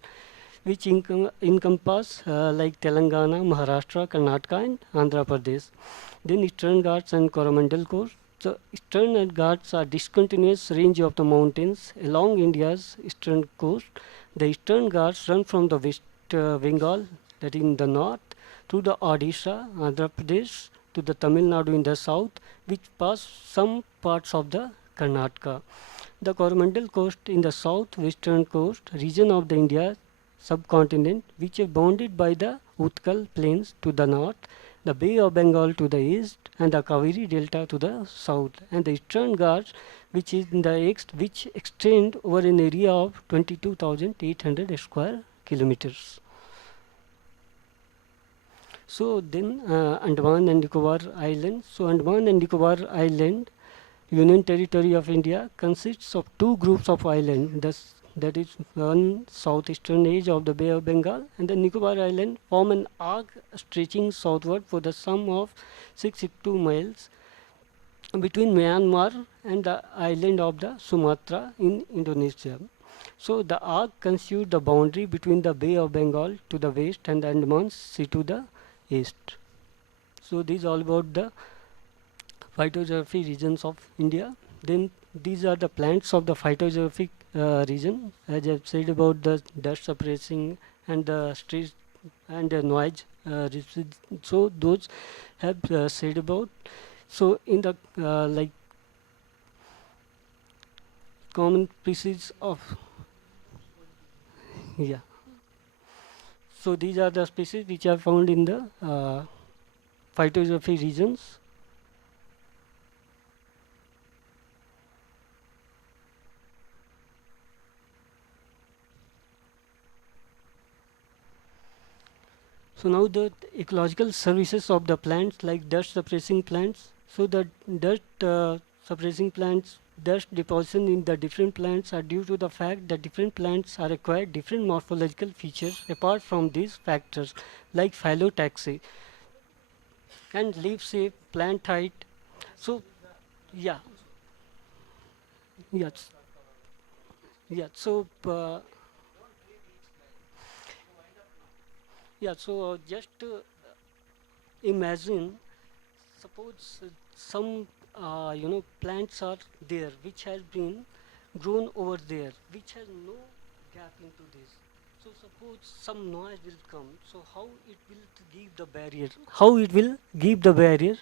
which encompass like Telangana, Maharashtra, Karnataka and Andhra Pradesh. Then Eastern Ghats and Coromandel Coast. The Eastern Ghats are discontinuous range of the mountains along India's eastern coast. The Eastern Ghats run from the West Bengal, that in the north, to the Odisha, Andhra Pradesh, to the Tamil Nadu in the south, which pass some parts of the Karnataka. The Coromandel Coast in the southwestern coast region of the India subcontinent, which is bounded by the Utkal plains to the north, the Bay of Bengal to the east, and the Kaveri Delta to the south, and the Eastern Ghats, which is in the east, which extend over an area of 22,800 square kilometers. So then Andaman and Nicobar Islands. So Andaman and Nicobar Island, Union Territory of India, consists of two groups of islands. That is one southeastern edge of the Bay of Bengal, and the Nicobar Island form an arc stretching southward for the sum of 662 miles between Myanmar and the island of the Sumatra in Indonesia. So the arc constitutes the boundary between the Bay of Bengal to the west and the Andaman Sea to the east. So this is all about the phytogeography regions of India. Then these are the plants of the phytogeographic region, as I've said about the dust suppressing and the stress and the noise. So those have said about. So in the like common species of So these are the species which are found in the phytogeography regions. So now the ecological services of the plants, like dust suppressing plants. So the dust suppressing plants, dust deposition in the different plants are due to the fact that different plants are acquired different morphological features apart from these factors, like phyllotaxy and leaf shape, plant height. So yeah, yes, yeah. So just imagine, suppose some plants are there which has been grown over there, which has no gap into this. So suppose some noise will come, so how it will give the barrier? How it will give the barrier?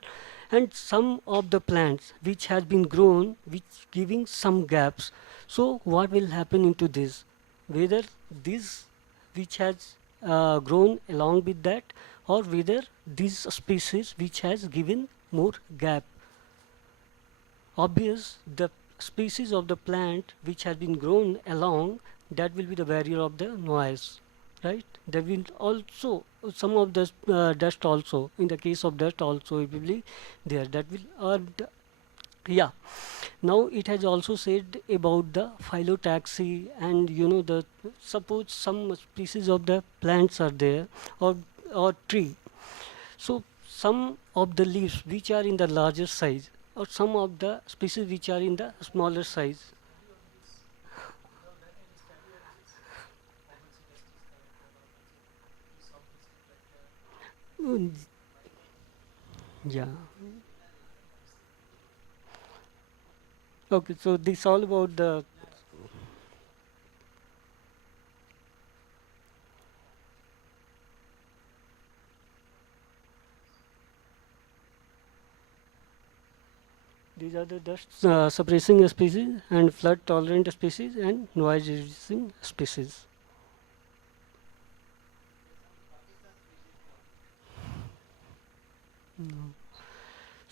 And some of the plants which has been grown, which giving some gaps. So what will happen into this? Whether this which has grown along with that, or whether this species which has given more gap. Obvious, the species of the plant which has been grown along, that will be the barrier of the noise, right? There will also some of the dust also, in the case of dust also it will be there, that will yeah. Now it has also said about the phyllotaxy, and the suppose some species of the plants are there, or tree. So some of the leaves which are in the larger size, or some of the species which are in the smaller size. Mm, yeah. Okay, so this all about the these are the dust suppressing species and flood tolerant species and noise reducing species.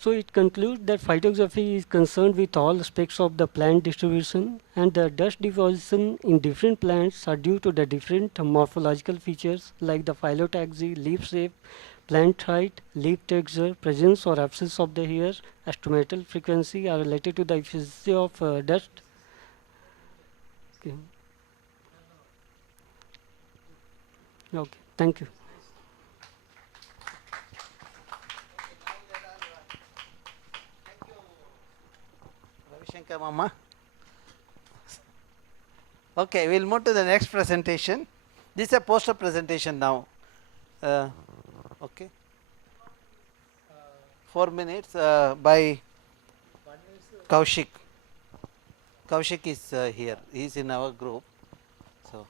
So it concludes that phytography is concerned with all aspects of the plant distribution, and the dust deposition in different plants are due to the different morphological features like the phyllotaxy, leaf shape, plant height, leaf texture, presence or absence of the hair, stomatal frequency are related to the efficiency of dust. Okay. Okay, thank you. Ravishankar Mama. Okay, we'll move to the next presentation. This is a poster presentation now. Okay. 4 minutes by Kaushik. Kaushik is here. He is in our group. So,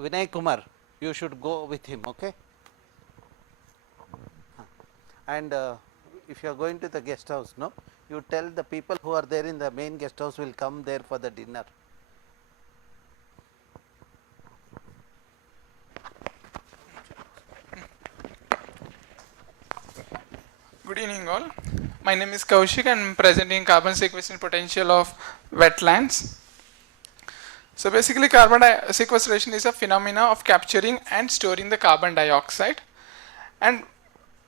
Vinay Kumar, you should go with him, okay? And if you are going to the guest house, no, you tell the people who are there in the main guest house will come there for the dinner. Good evening all. My name is Kaushik and I am presenting carbon sequestration potential of wetlands. So basically carbon sequestration is a phenomena of capturing and storing the carbon dioxide, and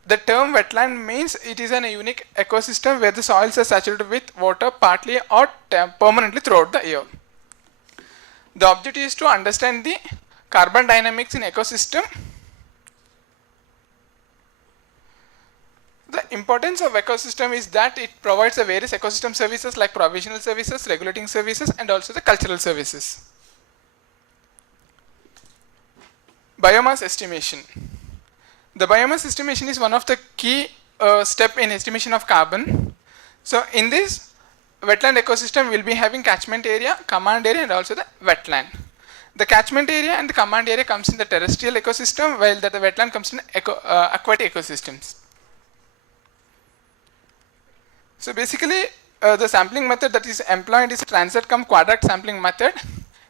the term wetland means it is a unique ecosystem where the soils are saturated with water partly or permanently throughout the year. The objective is to understand the carbon dynamics in ecosystem. The importance of ecosystem is that it provides the various ecosystem services like provisional services, regulating services, and also the cultural services. Biomass estimation. The biomass estimation is one of the key step in estimation of carbon. So in this wetland ecosystem we will be having catchment area, command area, and also the wetland. The catchment area and the command area comes in the terrestrial ecosystem, while the wetland comes in aquatic ecosystems. So basically the sampling method that is employed is transect cum quadrat sampling method.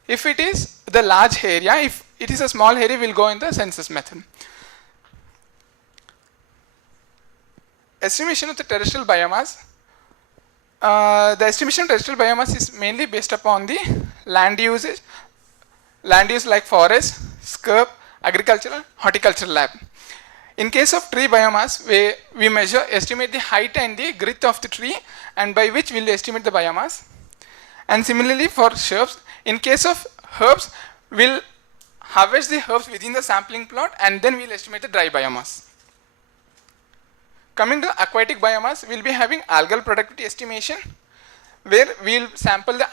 If it is the large area, if it is a small area, we will go in the census method. Estimation of the terrestrial biomass. The estimation of terrestrial biomass is mainly based upon the land use like forest, scrub, agricultural, horticultural lab. In case of tree biomass, we estimate the height and the width of the tree, and by which we will estimate the biomass. And similarly for shrubs, in case of herbs, we will harvest the herbs within the sampling plot and then we will estimate the dry biomass. Coming to aquatic biomass, we will be having algal productivity estimation, where we will sample the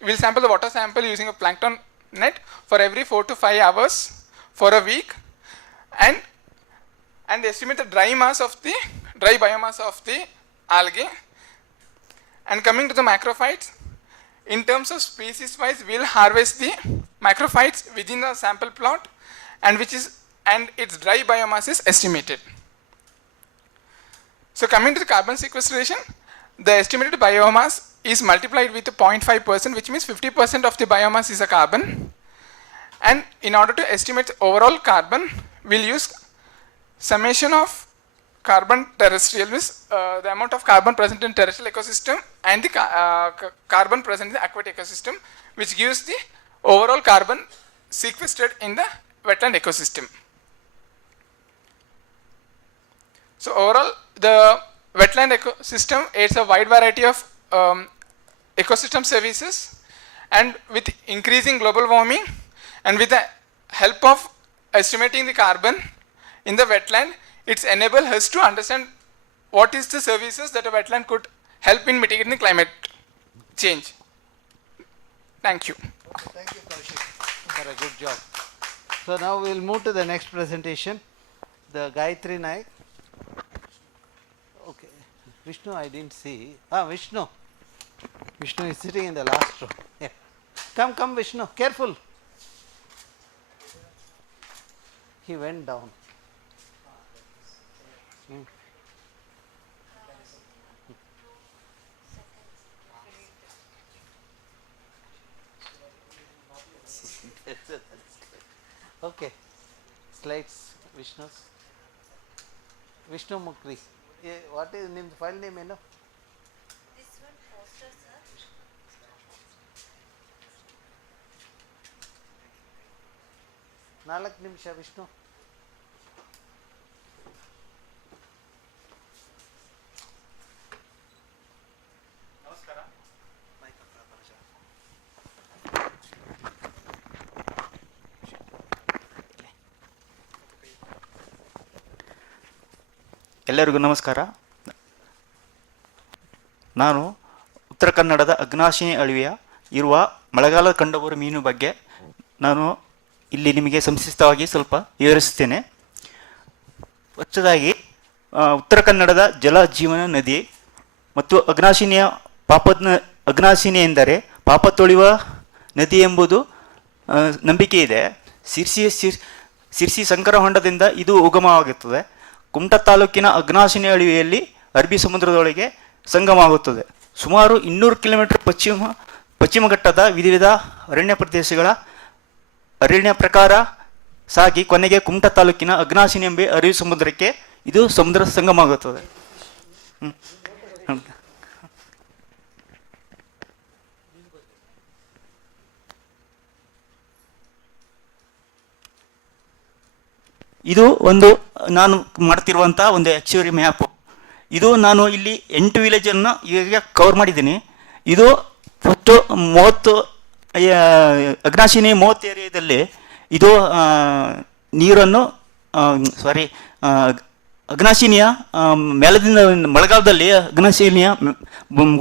we will sample the water sample using a plankton net for every 4 to 5 hours for a week, and estimate the dry biomass of the algae. And coming to the macrophytes, in terms of species wise, we will harvest the macrophytes within the sample plot, and its dry biomass is estimated. So coming to the carbon sequestration, the estimated biomass is multiplied with 0.5%, which means 50% of the biomass is a carbon. And in order to estimate the overall carbon, we will use summation of carbon terrestrial, means the amount of carbon present in terrestrial ecosystem and the carbon present in the aquatic ecosystem, which gives the overall carbon sequestered in the wetland ecosystem. So overall, the wetland ecosystem aids a wide variety of ecosystem services, and with increasing global warming and with the help of estimating the carbon in the wetland, it's enable us to understand what is the services that a wetland could help in mitigating the climate change. Thank you. Thank you, Kaushik, for a good job. So now we will move to the next presentation, the Gayatri Naik. Okay, Vishnu I didn't see. Vishnu. Vishnu is sitting in the last row. Yeah. Come Vishnu, careful. He went down. Okay, slides. Vishnu Mukri. What is name? File name? This one poster, sir. Nalak Nimsha Vishnu. ಎಲ್ಲರಿಗೂ ನಮಸ್ಕಾರ. ನಾನು ಉತ್ತರ ಕನ್ನಡದ ಅಗ್ನಾಶಿನಿ ಅಳವಿಯ ಇರುವ ಮಳೆಗಾಲ ಕಂಡುಬರುವ ಮೀನು ಬಗ್ಗೆ ನಾನು ಇಲ್ಲಿ ನಿಮಗೆ ಸಂಕ್ಷಿಪ್ತವಾಗಿ ಸ್ವಲ್ಪ ವಿವರಿಸುತ್ತೇನೆ. ಹೊಸದಾಗಿ ಉತ್ತರ ಕನ್ನಡದ ಜಲ ಜೀವನ ನದಿ ಮತ್ತು ಅಗ್ನಾಶಿನಿ ಎಂದರೆ ಪಾಪ ತೊಳೆಯುವ ನದಿ ಎಂಬುದು ನಂಬಿಕೆ ಇದೆ. ಸಿರ್ಸಿ ಸಂಕರ ಹೊಂಡದಿಂದ ಇದು ಉಗಮವಾಗುತ್ತದೆ. ಕುಮಟಾ ತಾಲೂಕಿನ ಅಗ್ನಾಶಿನಿ ಅಳವಿಯಲ್ಲಿ ಅರಬ್ಬಿ ಸಮುದ್ರದೊಳಗೆ ಸಂಗಮವಾಗುತ್ತದೆ. ಸುಮಾರು 200 ಕಿಲೋಮೀಟರ್ ಪಶ್ಚಿಮ ಘಟ್ಟದ ವಿವಿಧ ಅರಣ್ಯ ಪ್ರದೇಶಗಳ ಅರಣ್ಯ ಪ್ರಕಾರ ಸಾಗಿ ಕೊನೆಗೆ ಕುಮಟಾ ತಾಲೂಕಿನ ಅಗ್ನಾಶಿನಿ ಎಂಬ ಅರಬ್ಬಿ ಸಮುದ್ರಕ್ಕೆ ಇದು ಸಮುದ್ರ ಸಂಗಮವಾಗುತ್ತದೆ. ಇದು ಒಂದು ನಾನು ಮಾಡ್ತಿರುವಂಥ ಒಂದು ಆ್ಯಕ್ಚುರಿ ಮ್ಯಾಪು. ಇದು ನಾನು ಇಲ್ಲಿ 8 ವಿಲೇಜನ್ನು ಈಗ ಕವರ್ ಮಾಡಿದ್ದೀನಿ. ಇದು ಫಸ್ಟು 30 ಅಗ್ನಾಶಿನಿ 30 ಏರಿಯಾದಲ್ಲಿ ಇದು ನೀರನ್ನು ಅಗ್ನಾಶಿನಿಯ ಮೇಲದಿಂದ ಮಳೆಗಾಲದಲ್ಲಿ ಅಗ್ನಾಶಿನಿಯ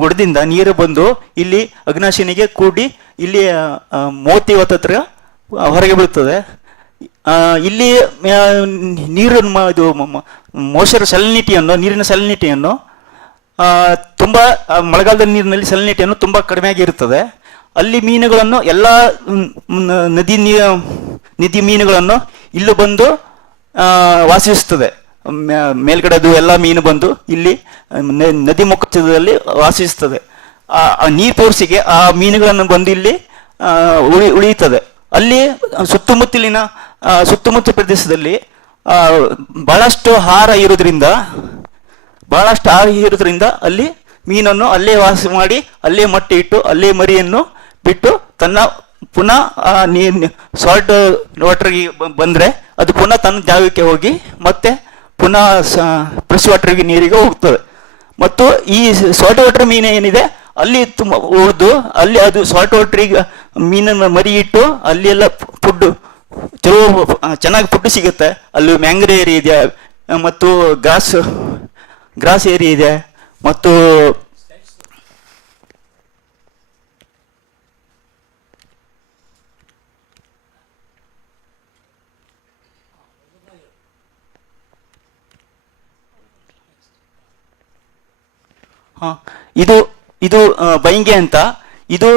ಗುಡದಿಂದ ನೀರು ಬಂದು ಇಲ್ಲಿ ಅಗ್ನಾಶಿನಿಗೆ ಕೂಡಿ ಇಲ್ಲಿ 30 ಹತ್ರ ಹೊರಗೆ ಬೀಳುತ್ತದೆ. ಇಲ್ಲಿ ನೀರನ್ನು ಇದು ಮೋಶರ್ ಸಲಿನಿಟಿಯನ್ನು ನೀರಿನ ಸಲಿನಿಟಿಯನ್ನು ತುಂಬ ಮಳೆಗಾಲದ ನೀರಿನಲ್ಲಿ ಸಲಿನಿಟಿಯನ್ನು ತುಂಬ ಕಡಿಮೆಯಾಗಿರುತ್ತದೆ. ಅಲ್ಲಿ ಮೀನುಗಳನ್ನು ಎಲ್ಲ ನದಿ ಮೀನುಗಳನ್ನು ಇಲ್ಲೂ ಬಂದು ವಾಸಿಸುತ್ತದೆ. ಮೇಲ್ಗಡೆದು ಎಲ್ಲ ಮೀನು ಬಂದು ಇಲ್ಲಿ ನದಿ ಮುಖದಲ್ಲಿ ವಾಸಿಸುತ್ತದೆ. ಆ ನೀರು ತೋರಿಸಿಗೆ ಆ ಮೀನುಗಳನ್ನು ಬಂದು ಇಲ್ಲಿ ಉಳಿಯುತ್ತದೆ. ಅಲ್ಲಿ ಸುತ್ತಮುತ್ತ ಪ್ರದೇಶದಲ್ಲಿ ಬಹಳಷ್ಟು ಆಹಾರ ಇರೋದ್ರಿಂದ ಅಲ್ಲಿ ಮೀನನ್ನು ಅಲ್ಲೇ ವಾಸ ಮಾಡಿ ಅಲ್ಲೇ ಮೊಟ್ಟೆ ಇಟ್ಟು ಅಲ್ಲೇ ಮರಿಯನ್ನು ಬಿಟ್ಟು ತನ್ನ ಪುನಃ ಸಾಲ್ಟ್ ವಾಟರ್ಗೆ ಬಂದರೆ ಅದು ಪುನಃ ತನ್ನ ಜಾಗಕ್ಕೆ ಹೋಗಿ ಮತ್ತೆ ಪುನಃ ಫ್ರೆಶ್ ವಾಟರ್ಗೆ ನೀರಿಗೆ ಹೋಗ್ತದೆ. ಮತ್ತು ಈ ಸಾಲ್ಟ್ ವಾಟರ್ ಮೀನು ಏನಿದೆ ಅಲ್ಲಿ ತುಂಬ ಉಳಿದು ಅಲ್ಲಿ ಅದು ಸಾಲ್ಟ್ ವಾಟ್ರಿಗೆ ಮೀನನ್ನು ಮರಿ ಇಟ್ಟು ಅಲ್ಲಿ ಎಲ್ಲ ಫುಡ್ಡು ಚಲೋ ಚೆನ್ನಾಗಿ ಫುಡ್ ಸಿಗುತ್ತೆ. ಅಲ್ಲಿ ಮ್ಯಾಂಗ್ರೋ ಏರಿಯಾ ಇದೆ ಮತ್ತು ಗ್ರಾಸ್ ಏರಿಯಾ ಇದೆ ಮತ್ತು ಇದು ಬೈಂಗೆ ಅಂತ. ಇದು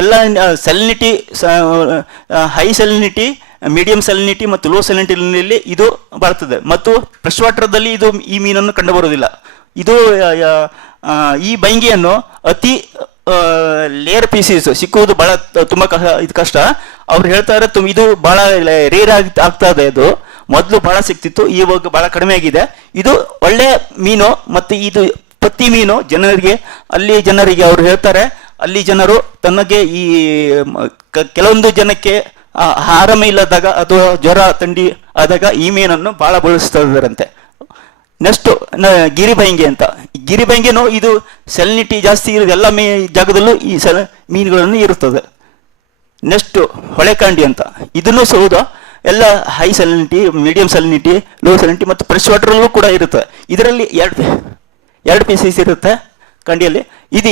ಎಲ್ಲ salinity high salinity, medium salinity ಮತ್ತು ಲೋ ಸೆಲಿನಿಟಿನಲ್ಲಿ ಇದು ಬರ್ತದೆ. ಮತ್ತು ಫ್ರೆಶ್ ವಾಟರ್ದಲ್ಲಿ ಇದು ಈ ಮೀನನ್ನು ಕಂಡುಬರುವುದಿಲ್ಲ. ಇದು ಈ ಬೈಂಗೆಯನ್ನು ಅತಿ ಲೇಯರ್ ಪೀಸಸ್ ಸಿಕ್ಕುವುದು ಭಾಳ ತುಂಬ ಕಷ್ಟ. ಅವ್ರು ಹೇಳ್ತಾರೆ ಇದು ಭಾಳ ರೇರ್ ಆಗ್ತಾ ಇದೆ. ಇದು ಮೊದಲು ಭಾಳ ಸಿಕ್ತಿತ್ತು, ಇವಾಗ ಭಾಳ ಕಡಿಮೆ ಆಗಿದೆ. ಇದು ಒಳ್ಳೆಯ ಮೀನು. ಮತ್ತು ಇದು ಪತ್ತಿ ಮೀನು ಜನರಿಗೆ ಅವ್ರು ಹೇಳ್ತಾರೆ, ಅಲ್ಲಿ ಜನರು ತನಗೆ ಈ ಕೆಲವೊಂದು ಜನಕ್ಕೆ ಆರಾಮ ಇಲ್ಲದಾಗ ಅಥವಾ ಜ್ವರ ಥಂಡಿ ಆದಾಗ ಈ ಮೀನನ್ನು ಭಾಳ ಬಳಸ್ತಾ ಇದ್ದಾರಂತೆ. ನೆಕ್ಸ್ಟು ಗಿರಿಬೈಂಗೆ ಅಂತ. ಗಿರಿಬೈಂಗೆನೂ ಇದು ಸೆಲಿನಿಟಿ ಜಾಸ್ತಿ ಇರೋದು ಎಲ್ಲ ಜಾಗದಲ್ಲೂ ಈ ಮೀನುಗಳನ್ನು ಇರುತ್ತದೆ. ನೆಕ್ಸ್ಟು ಹೊಳೆಕಾಂಡಿ ಅಂತ. ಇದನ್ನು ಸೌದ ಎಲ್ಲ high salinity, medium salinity, low salinity ಮತ್ತು ಫ್ರೆಶ್ ವಾಟರಲ್ಲೂ ಕೂಡ ಇರುತ್ತೆ. ಇದರಲ್ಲಿ ಎರಡು ಪೀಸಸ್ ಇರುತ್ತೆ ಕಂಡಿಯಲ್ಲಿ. ಇದು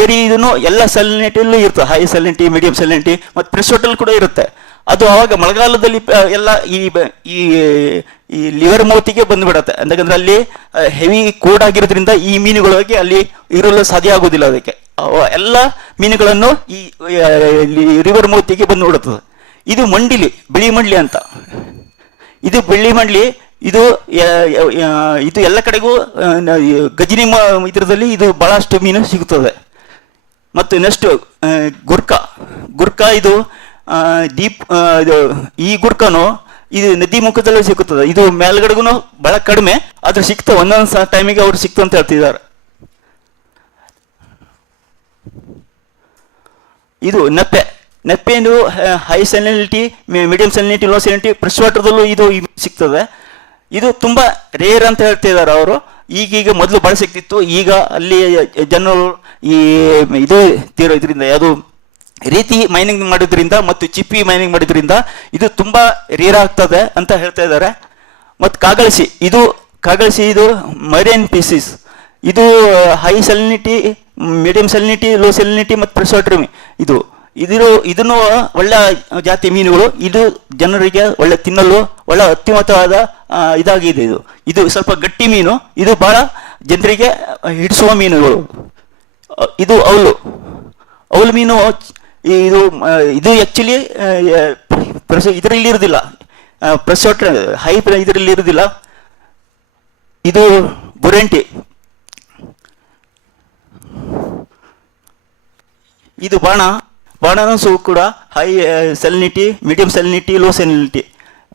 ಏರಿ ಇದನ್ನು ಎಲ್ಲ ಸೆಲಿನಿಟಿಯಲ್ಲೂ ಇರುತ್ತೆ. ಹೈ ಸೆಲಿನಿಟಿ, ಮೀಡಿಯಂ ಸೆಲಿನಿಟಿ ಮತ್ತು ಫ್ರೆಶ್ ವಾಟರ್ ಕೂಡ ಇರುತ್ತೆ. ಅದು ಆವಾಗ ಮಳೆಗಾಲದಲ್ಲಿ ಎಲ್ಲ ಈ ಲಿವರ್ ಮೌತಿಗೆ ಬಂದುಬಿಡುತ್ತೆ. ಯಾಕಂದ್ರೆ ಅಲ್ಲಿ ಹೆವಿ ಕೋಡ್ ಆಗಿರೋದ್ರಿಂದ ಈ ಮೀನುಗಳಿಗೆ ಅಲ್ಲಿ ಇರಲು ಸಾಧ್ಯ ಆಗೋದಿಲ್ಲ. ಅದಕ್ಕೆ ಎಲ್ಲ ಮೀನುಗಳನ್ನು ಈ ರಿವರ್ ಮೌತಿಗೆ ಬಂದುಬಿಡುತ್ತದೆ. ಇದು ಬಿಳಿ ಮಂಡ್ಲಿ ಅಂತ. ಇದು ಬಿಳಿ ಮಂಡ್ಲಿ ಇದು ಎಲ್ಲ ಕಡೆಗೂ ಗಜನಿ ಇದರದಲ್ಲಿ ಇದು ಬಹಳಷ್ಟು ಮೀನು ಸಿಗುತ್ತದೆ. ಮತ್ತು ನೆಕ್ಸ್ಟ್ ಗುರ್ಕಾ ಇದು ಈ ಗುರ್ಕನು ಇದು ನದಿ ಮುಖದಲ್ಲೂ ಸಿಕ್ಕುತ್ತದೆ. ಇದು ಮೇಲ್ಗಡೆಗೂ ಬಹಳ ಕಡಿಮೆ, ಆದ್ರೆ ಸಿಕ್ತವೆ ಒಂದೊಂದು ಟೈಮಿಗೆ ಅವ್ರು ಸಿಕ್ತು ಅಂತ ಹೇಳ್ತಿದ್ದಾರೆ. ಇದು ನಪ್ಪೆ. ನಪ್ಪೆನು high salinity, medium salinity, low salinity, fresh ವಾಟರ್ದಲ್ಲೂ ಇದು ಸಿಗ್ತದೆ. ಇದು ತುಂಬ ರೇರ್ ಅಂತ ಹೇಳ್ತಿದ್ದಾರೆ ಅವರು. ಈಗೀಗ ಮೊದಲು ಭಾಳ ಸಿಗ್ತಿತ್ತು, ಈಗ ಅಲ್ಲಿ ಜನರು ಈ ಇದು ಇದರಿಂದ ಯಾವುದು ರೀತಿ ಮೈನಿಂಗ್ ಮಾಡೋದ್ರಿಂದ ಮತ್ತು ಚಿಪ್ಪಿ ಮೈನಿಂಗ್ ಮಾಡೋದ್ರಿಂದ ಇದು ತುಂಬ ರೇರ್ ಆಗ್ತದೆ ಅಂತ ಹೇಳ್ತಾ ಇದ್ದಾರೆ. ಮತ್ತು ಕಾಗಳ್ಸಿ ಇದು ಮರೈನ್ ಪೀಸಿಸ್. ಇದು high salinity, medium salinity, low salinity ಮತ್ತು ಫ್ರೆಶ್ ವಾಟರ್ ಇದನ್ನು ಒಳ್ಳೆ ಜಾತಿ ಮೀನುಗಳು. ಇದು ಜನರಿಗೆ ಒಳ್ಳೆ ತಿನ್ನಲು ಒಳ್ಳೆ ಅತ್ಯುನ್ನತವಾದ ಇದಾಗಿದೆ. ಇದು ಸ್ವಲ್ಪ ಗಟ್ಟಿ ಮೀನು. ಇದು ಬಹಳ ಜನರಿಗೆ ಹಿಡಿಸುವ ಮೀನುಗಳು. ಇದು ಅವಲು ಮೀನು. ಇದು ಆ್ಯಕ್ಚುಲಿ ಇದರಲ್ಲಿ ಇರೋದಿಲ್ಲ, ಫ್ರೆಶ್ ವಾಟರ್ ಹೈ ಇದರಲ್ಲಿ ಇರೋದಿಲ್ಲ. ಇದು ಬುರೆಂಟಿ. ಇದು ಬಾಣನೂ ಕೂಡ high salinity, medium salinity, low salinity.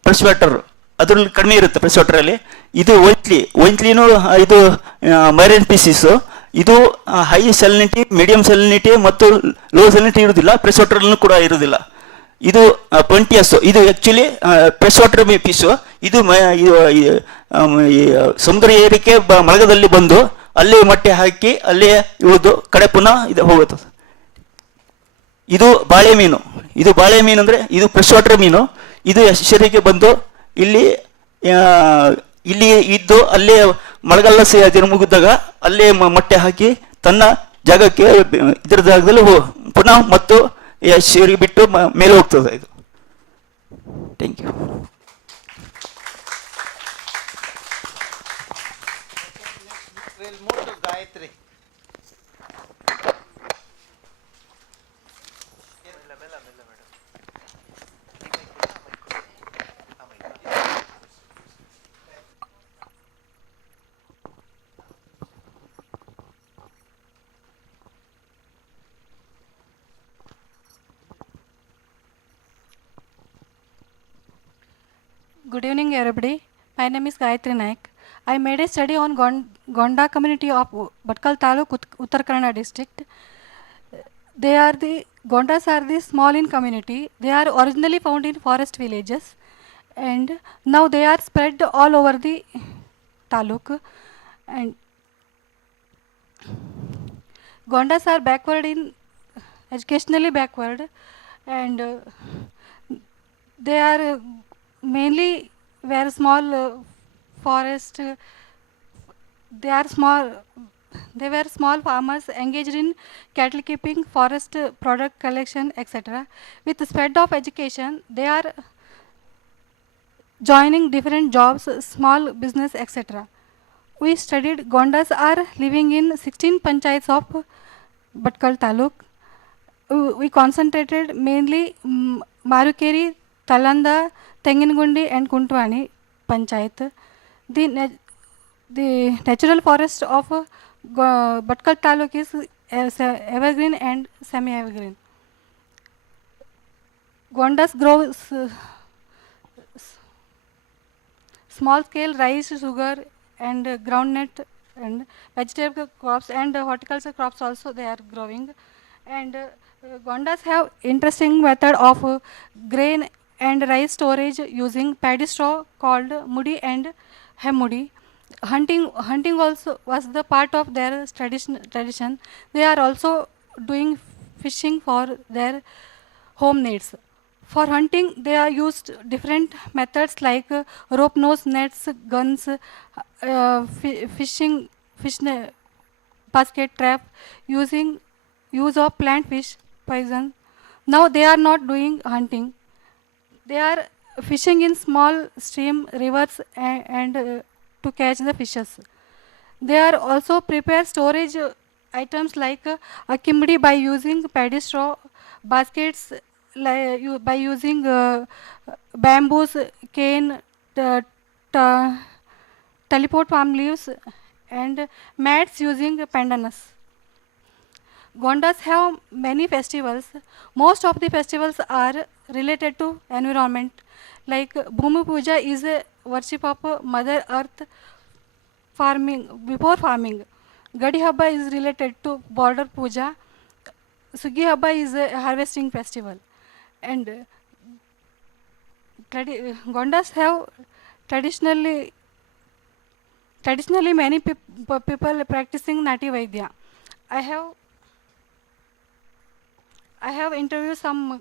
Fresh water ಅದರಲ್ಲಿ ಕಡಿಮೆ ಇರುತ್ತೆ ಫ್ರೆಶ್ ವಾಟರಲ್ಲಿ. ಇದು ಒಯ್ತ್ಲಿನೂ ಇದು ಮರೈನ್ ಪೀಸಿಸು. ಇದು ಹೈ ಸೆಲಿನಿಟಿ, ಮೀಡಿಯಂ ಸೆಲಿನಿಟಿ ಮತ್ತು ಲೋ ಸೆಲಿನಿಟಿ ಇರುವುದಿಲ್ಲ, ಫ್ರೆಶ್ ವಾಟರ್ನೂ ಕೂಡ ಇರುವುದಿಲ್ಲ. ಇದು ಪಂಟಿಯಸ್ಸು. ಇದು ಆ್ಯಕ್ಚುಲಿ ಫ್ರೆಶ್ ವಾಟರ್ ಫಿಶು. ಇದು ಸಮುದ್ರ ಏರಿಕೆ ಮಳೆಗಾಲದಲ್ಲಿ ಬಂದು ಅಲ್ಲಿ ಮೊಟ್ಟೆ ಹಾಕಿ ಅಲ್ಲೇ ಇಳಿದು ಕಡೆ ಪುನಃ ಇದು ಹೋಗುತ್ತೆ. ಇದು ಬಾಳೆ ಮೀನು ಅಂದರೆ ಇದು ಫ್ರೆಶ್ ವಾಟರ್ ಮೀನು. ಇದು ಎಸ್ಟೇರಿಗೆ ಬಂದು ಇಲ್ಲಿ ಇದ್ದು ಅಲ್ಲೇ ಮಳೆಗಾಲ ದಿನ ಮುಗಿದಾಗ ಅಲ್ಲೇ ಮೊಟ್ಟೆ ಹಾಕಿ ತನ್ನ ಜಾಗಕ್ಕೆ ಇದರ ಜಾಗದಲ್ಲಿ ಪುನಃ ಮತ್ತು ಎಸ್ಟೇರಿಗೆ ಬಿಟ್ಟು ಮೇಲೆ ಹೋಗ್ತದೆ. ಇದು thank you. Good evening, everybody. My name is Gayatri Naik. I made a study on Gonda community of Bhatkal Taluk, Uttar Kannada district. Gondas are the small in community. They are originally found in forest villages, and now they are spread all over the taluk. And Gondas are educationally backward, and they are mainly were small forest. They were small farmers engaged in cattle keeping, forest product collection, etc. With the spread of education, they are joining different jobs, small business, etc. We studied Gondas are living in 16 panchayats of Bhatkal Taluk. We concentrated mainly Marukeri, Talanda, Tengingundi and Kuntwani Panchayat. The natural forest of Bhatkal Taluk is evergreen and semi-evergreen. Gondas grow small scale rice, sugar and groundnut and vegetable crops and horticulture crops also they are growing. And Gondas have interesting method of grain and rice storage using paddy straw called mudi and hemudi. Hunting also was the part of their tradition. They are also doing fishing for their home needs. For hunting, they are used different methods like rope nose nets, guns, fish basket trap, use of plant fish poison. Now they are not doing hunting. They are fishing in small stream, rivers and to catch the fishes. They are also prepare storage items like akimdi by using paddy straw, baskets by using bamboos, cane, teleport palm leaves and mats using pandanus. Gondas have many festivals. Most of the festivals are related to environment. Like Bhumi Puja is a worship of Mother Earth farming, before farming. Gadi Habba is related to border puja. Sugi Habba is a harvesting festival. And Gondas have traditionally many people practicing Nati Vaidya. I have interviewed some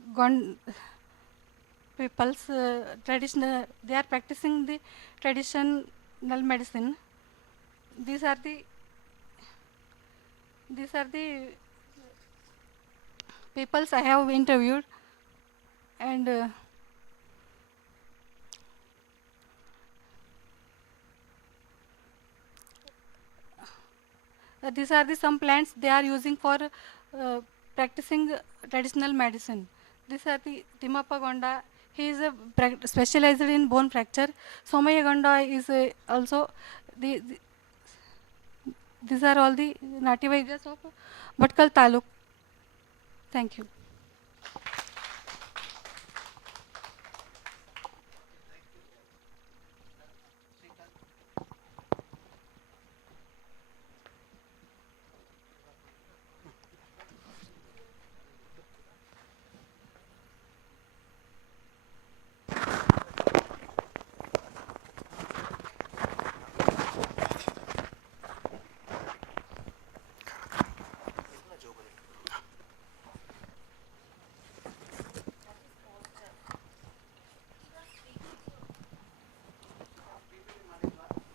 people's traditional, they are practicing the traditional medicine. These are the peoples I have interviewed, and these are the some plants they are using for practicing traditional medicine. These are the Timappa Gonda. He is a specialized in bone fracture. Somaya Gonda is also these are all the Nati Vaidyas of Bhatkal Taluk. Thank you.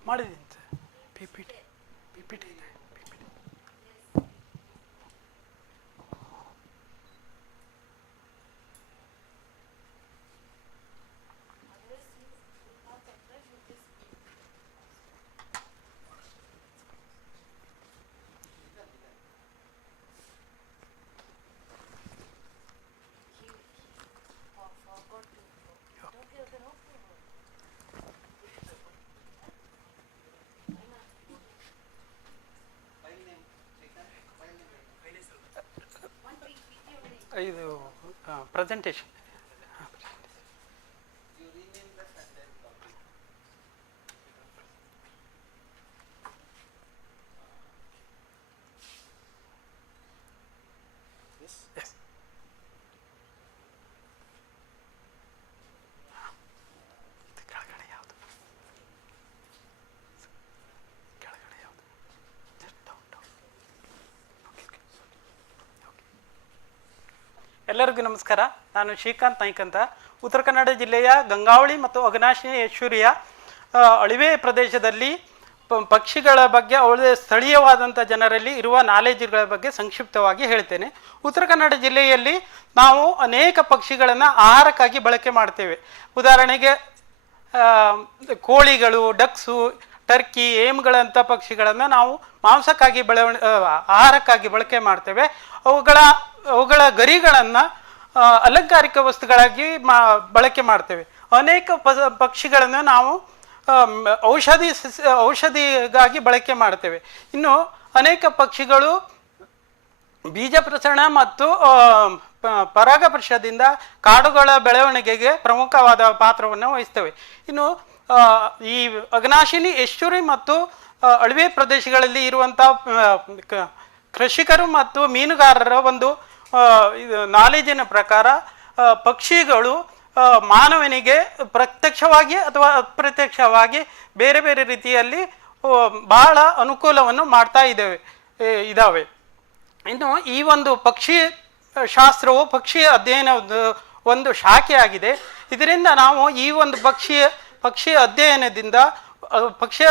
ಮಾಡಿದಂತೆ PPT ಇದೆ. ಇದು presentation. ಎಲ್ಲರಿಗೂ ನಮಸ್ಕಾರ. ನಾನು ಶ್ರೀಕಾಂತ್ ನಾಯ್ಕ್ ಅಂತ, ಉತ್ತರ ಕನ್ನಡ ಜಿಲ್ಲೆಯ ಗಂಗಾವಳಿ ಮತ್ತು ಅಘನಾಶೇಶ್ವರಿಯ ಅಳಿವೆ ಪ್ರದೇಶದಲ್ಲಿ ಪಕ್ಷಿಗಳ ಬಗ್ಗೆ ಅವಳ ಸ್ಥಳೀಯವಾದಂಥ ಜನರಲ್ಲಿ ಇರುವ ನಾಲೆಜ್ಗಳ ಬಗ್ಗೆ ಸಂಕ್ಷಿಪ್ತವಾಗಿ ಹೇಳ್ತೇನೆ. ಉತ್ತರ ಕನ್ನಡ ಜಿಲ್ಲೆಯಲ್ಲಿ ನಾವು ಅನೇಕ ಪಕ್ಷಿಗಳನ್ನು ಆಹಾರಕ್ಕಾಗಿ ಬಳಕೆ ಮಾಡ್ತೇವೆ. ಉದಾಹರಣೆಗೆ ಕೋಳಿಗಳು, ಡಕ್ಸು, ಟರ್ಕಿ, ಏಮ್ಗಳಂಥ ಪಕ್ಷಿಗಳನ್ನು ನಾವು ಮಾಂಸಕ್ಕಾಗಿ ಆಹಾರಕ್ಕಾಗಿ ಬಳಕೆ ಮಾಡ್ತೇವೆ. ಅವುಗಳ ಗರಿಗಳನ್ನು ಅಲಂಕಾರಿಕ ವಸ್ತುಗಳಾಗಿ ಬಳಕೆ ಮಾಡ್ತೇವೆ. ಅನೇಕ ಪಕ್ಷಿಗಳನ್ನು ನಾವು ಔಷಧಿಗಾಗಿ ಬಳಕೆ ಮಾಡ್ತೇವೆ. ಇನ್ನು ಅನೇಕ ಪಕ್ಷಿಗಳು ಬೀಜ ಪ್ರಸರಣ ಮತ್ತು ಪರಾಗಸ್ಪರ್ಶದಿಂದ ಕಾಡುಗಳ ಬೆಳವಣಿಗೆಗೆ ಪ್ರಮುಖವಾದ ಪಾತ್ರವನ್ನು ವಹಿಸ್ತವೆ. ಇನ್ನು ಈ ಅಘನಾಶಿನಿ ಎಷ್ಟುರಿ ಮತ್ತು ಅಳಿವೆ ಪ್ರದೇಶಗಳಲ್ಲಿ ಇರುವಂಥ ಕೃಷಿಕರು ಮತ್ತು ಮೀನುಗಾರರ ಒಂದು ನಾಲೆಜಿನ ಪ್ರಕಾರ ಪಕ್ಷಿಗಳು ಮಾನವನಿಗೆ ಪ್ರತ್ಯಕ್ಷವಾಗಿ ಅಥವಾ ಅಪ್ರತ್ಯಕ್ಷವಾಗಿ ಬೇರೆ ಬೇರೆ ರೀತಿಯಲ್ಲಿ ಬಹಳ ಅನುಕೂಲವನ್ನು ಮಾಡ್ತಾ ಇದ್ದಾವೆ. ಇನ್ನು ಈ ಒಂದು ಪಕ್ಷಿ ಶಾಸ್ತ್ರವು ಪಕ್ಷಿ ಅಧ್ಯಯನದ ಒಂದು ಶಾಖೆಯಾಗಿದೆ. ಇದರಿಂದ ನಾವು ಈ ಒಂದು ಪಕ್ಷಿ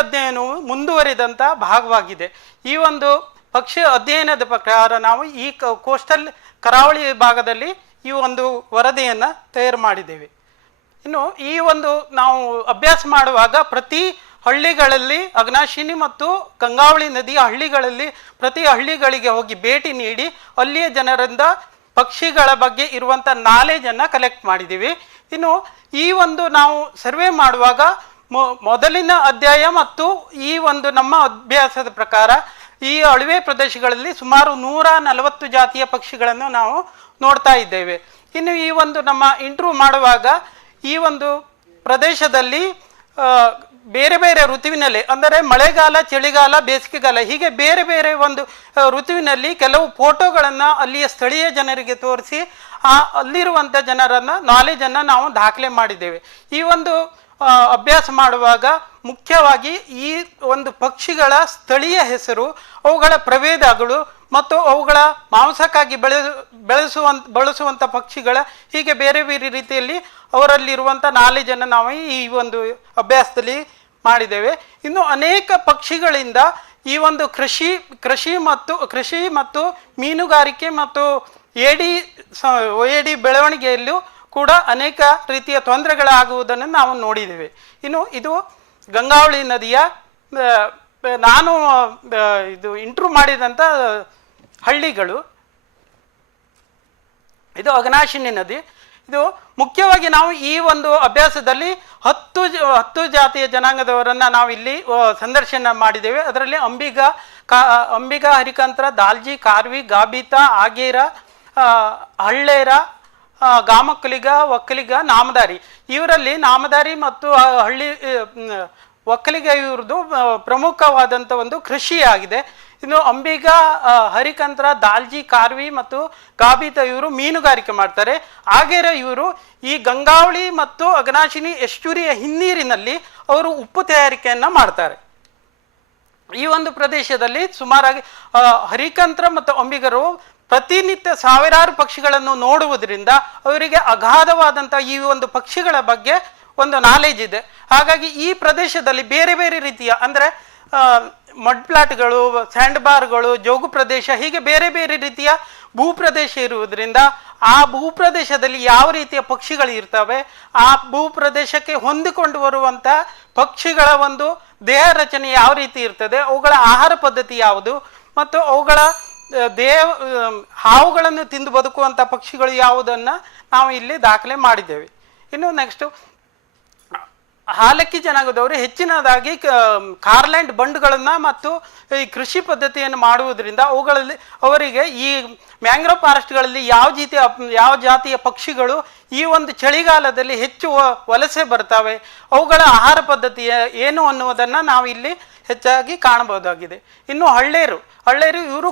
ಅಧ್ಯಯನವು ಮುಂದುವರಿದಂಥ ಭಾಗವಾಗಿದೆ. ಈ ಒಂದು ಪಕ್ಷಿ ಅಧ್ಯಯನದ ಪ್ರಕಾರ ನಾವು ಈ ಕೋಸ್ಟಲ್ ಕರಾವಳಿ ಭಾಗದಲ್ಲಿ ಈ ಒಂದು ವರದಿಯನ್ನು ತಯಾರು ಮಾಡಿದ್ದೇವೆ. ಇನ್ನು ಈ ಒಂದು ನಾವು ಅಭ್ಯಾಸ ಮಾಡುವಾಗ ಪ್ರತಿ ಹಳ್ಳಿಗಳಲ್ಲಿ ಅಘನಾಶಿನಿ ಮತ್ತು ಗಂಗಾವಳಿ ನದಿಯ ಹಳ್ಳಿಗಳಲ್ಲಿ ಪ್ರತಿ ಹಳ್ಳಿಗಳಿಗೆ ಹೋಗಿ ಭೇಟಿ ನೀಡಿ ಅಲ್ಲಿಯ ಜನರಿಂದ ಪಕ್ಷಿಗಳ ಬಗ್ಗೆ ಇರುವಂಥ ನಾಲೆಜನ್ನು ಕಲೆಕ್ಟ್ ಮಾಡಿದ್ದೀವಿ. ಇನ್ನು ಈ ಒಂದು ನಾವು ಸರ್ವೆ ಮಾಡುವಾಗ ಮೊದಲಿನ ಅಧ್ಯಾಯ ಮತ್ತು ಈ ಒಂದು ನಮ್ಮ ಅಭ್ಯಾಸದ ಪ್ರಕಾರ ಈ ಅಳಿವೆ ಪ್ರದೇಶಗಳಲ್ಲಿ ಸುಮಾರು 140 ಜಾತಿಯ ಪಕ್ಷಿಗಳನ್ನು ನಾವು ನೋಡ್ತಾ ಇದ್ದೇವೆ. ಇನ್ನು ಈ ಒಂದು ನಮ್ಮ ಇಂಟರ್ವ್ಯೂ ಮಾಡುವಾಗ ಈ ಒಂದು ಪ್ರದೇಶದಲ್ಲಿ ಬೇರೆ ಬೇರೆ ಋತುವಿನಲ್ಲಿ ಅಂದರೆ ಮಳೆಗಾಲ, ಚಳಿಗಾಲ, ಬೇಸಿಗೆಗಾಲ ಹೀಗೆ ಬೇರೆ ಬೇರೆ ಒಂದು ಋತುವಿನಲ್ಲಿ ಕೆಲವು ಫೋಟೋಗಳನ್ನು ಅಲ್ಲಿಯ ಸ್ಥಳೀಯ ಜನರಿಗೆ ತೋರಿಸಿ ಅಲ್ಲಿರುವಂಥ ಜನರನ್ನು ನಾಲೆಜನ್ನು ನಾವು ದಾಖಲೆ ಮಾಡಿದ್ದೇವೆ. ಈ ಒಂದು ಅಭ್ಯಾಸ ಮಾಡುವಾಗ ಮುಖ್ಯವಾಗಿ ಈ ಒಂದು ಪಕ್ಷಿಗಳ ಸ್ಥಳೀಯ ಹೆಸರು, ಅವುಗಳ ಪ್ರಭೇದಗಳು ಮತ್ತು ಅವುಗಳ ಮಾಂಸಕ್ಕಾಗಿ ಬಳಸುವಂಥ ಪಕ್ಷಿಗಳ ಹೀಗೆ ಬೇರೆ ಬೇರೆ ರೀತಿಯಲ್ಲಿ ಅವರಲ್ಲಿರುವಂಥ ನಾಲೆಜನ್ನು ನಾವು ಈ ಒಂದು ಅಭ್ಯಾಸದಲ್ಲಿ ಮಾಡಿದ್ದೇವೆ. ಇನ್ನು ಅನೇಕ ಪಕ್ಷಿಗಳಿಂದ ಈ ಒಂದು ಕೃಷಿ ಮತ್ತು ಮೀನುಗಾರಿಕೆ ಮತ್ತು ಏಡಿ ಬೆಳವಣಿಗೆಯಲ್ಲೂ ಕೂಡ ಅನೇಕ ರೀತಿಯ ತೊಂದರೆಗಳಾಗುವುದನ್ನು ನಾವು ನೋಡಿದ್ದೇವೆ. ಇನ್ನು ಇದು ಗಂಗಾವಳಿ ನದಿಯ ನಾನು ಇದು ಇಂಟ್ರ್ಯೂ ಮಾಡಿದಂಥ ಹಳ್ಳಿಗಳು. ಇದು ಅಘನಾಶಿನಿ ನದಿ. ಇದು ಮುಖ್ಯವಾಗಿ ನಾವು ಈ ಒಂದು ಅಭ್ಯಾಸದಲ್ಲಿ 10 ಜಾತಿಯ ಜನಾಂಗದವರನ್ನು ನಾವು ಇಲ್ಲಿ ಸಂದರ್ಶನ ಮಾಡಿದ್ದೇವೆ. ಅದರಲ್ಲಿ ಅಂಬಿಗ, ಹರಿಕಂತ್ರ, ದಾಲ್ಜಿ, ಕಾರ್ವಿ, ಗಾಬಿತ, ಆಗೇರ, ಹಳ್ಳೇರ, ಗಾಮಕ್ಕಲಿಗ, ಒಕ್ಕಲಿಗ, ನಾಮದಾರಿ. ಇವರಲ್ಲಿ ನಾಮದಾರಿ ಮತ್ತು ಒಕ್ಕಲಿಗ ಇವ್ರದ್ದು ಪ್ರಮುಖವಾದಂಥ ಒಂದು ಕೃಷಿಯಾಗಿದೆ. ಇನ್ನು ಅಂಬಿಗ, ಹರಿಕಂತ್ರ, ದಾಲ್ಜಿ, ಕಾರ್ವಿ ಮತ್ತು ಗಾಬಿತ ಇವರು ಮೀನುಗಾರಿಕೆ ಮಾಡ್ತಾರೆ. ಆಗೇರ ಇವರು ಈ ಗಂಗಾವಳಿ ಮತ್ತು ಅಘನಾಶಿನಿ ಎಸ್ಟುರಿಯ ಹಿನ್ನೀರಿನಲ್ಲಿ ಅವರು ಉಪ್ಪು ತಯಾರಿಕೆಯನ್ನು ಮಾಡ್ತಾರೆ. ಈ ಒಂದು ಪ್ರದೇಶದಲ್ಲಿ ಸುಮಾರಾಗಿ ಹರಿಕಂತ್ರ ಮತ್ತು ಅಂಬಿಗರು ಪ್ರತಿನಿತ್ಯ ಸಾವಿರಾರು ಪಕ್ಷಿಗಳನ್ನು ನೋಡುವುದರಿಂದ ಅವರಿಗೆ ಅಗಾಧವಾದಂಥ ಈ ಒಂದು ಪಕ್ಷಿಗಳ ಬಗ್ಗೆ ಒಂದು ನಾಲೆಜ್ ಇದೆ. ಹಾಗಾಗಿ ಈ ಪ್ರದೇಶದಲ್ಲಿ ಬೇರೆ ಬೇರೆ ರೀತಿಯ ಅಂದರೆ ಮಡ್ ಪ್ಲಾಟ್ಗಳು, ಸ್ಯಾಂಡ್ ಬಾರ್ಗಳು, ಜೋಗು ಪ್ರದೇಶ ಹೀಗೆ ಬೇರೆ ಬೇರೆ ರೀತಿಯ ಭೂಪ್ರದೇಶ ಇರುವುದರಿಂದ ಆ ಭೂಪ್ರದೇಶದಲ್ಲಿ ಯಾವ ರೀತಿಯ ಪಕ್ಷಿಗಳು ಇರ್ತವೆ, ಆ ಭೂಪ್ರದೇಶಕ್ಕೆ ಹೊಂದಿಕೊಂಡು ಬರುವಂಥ ಪಕ್ಷಿಗಳ ಒಂದು ದೇಹ ರಚನೆ ಯಾವ ರೀತಿ ಇರ್ತದೆ, ಅವುಗಳ ಆಹಾರ ಪದ್ಧತಿ ಯಾವುದು ಮತ್ತು ಅವುಗಳ ಹಾವುಗಳನ್ನು ತಿಂದು ಬದುಕುವಂಥ ಪಕ್ಷಿಗಳು ಯಾವುದನ್ನು ನಾವು ಇಲ್ಲಿ ದಾಖಲೆ ಮಾಡಿದ್ದೇವೆ. ಇನ್ನು ನೆಕ್ಸ್ಟು ಹಾಲಕ್ಕಿ ಜನಾಂಗದವರು ಹೆಚ್ಚಿನದಾಗಿ ಕಾರ್ಲ್ಯಾಂಡ್ ಬಂಡುಗಳನ್ನು ಮತ್ತು ಈ ಕೃಷಿ ಪದ್ಧತಿಯನ್ನು ಮಾಡುವುದರಿಂದ ಅವರಿಗೆ ಈ ಮ್ಯಾಂಗ್ರೋವ್ ಫಾರೆಸ್ಟ್ಗಳಲ್ಲಿ ಯಾವ ಜಾತಿಯ ಪಕ್ಷಿಗಳು ಈ ಒಂದು ಚಳಿಗಾಲದಲ್ಲಿ ಹೆಚ್ಚು ವಲಸೆ ಬರ್ತವೆ, ಅವುಗಳ ಆಹಾರ ಪದ್ಧತಿ ಏನು ಅನ್ನುವುದನ್ನು ನಾವು ಇಲ್ಲಿ ಹೆಚ್ಚಾಗಿ ಕಾಣಬಹುದಾಗಿದೆ. ಇನ್ನು ಹಳ್ಳೇರು ಇವರು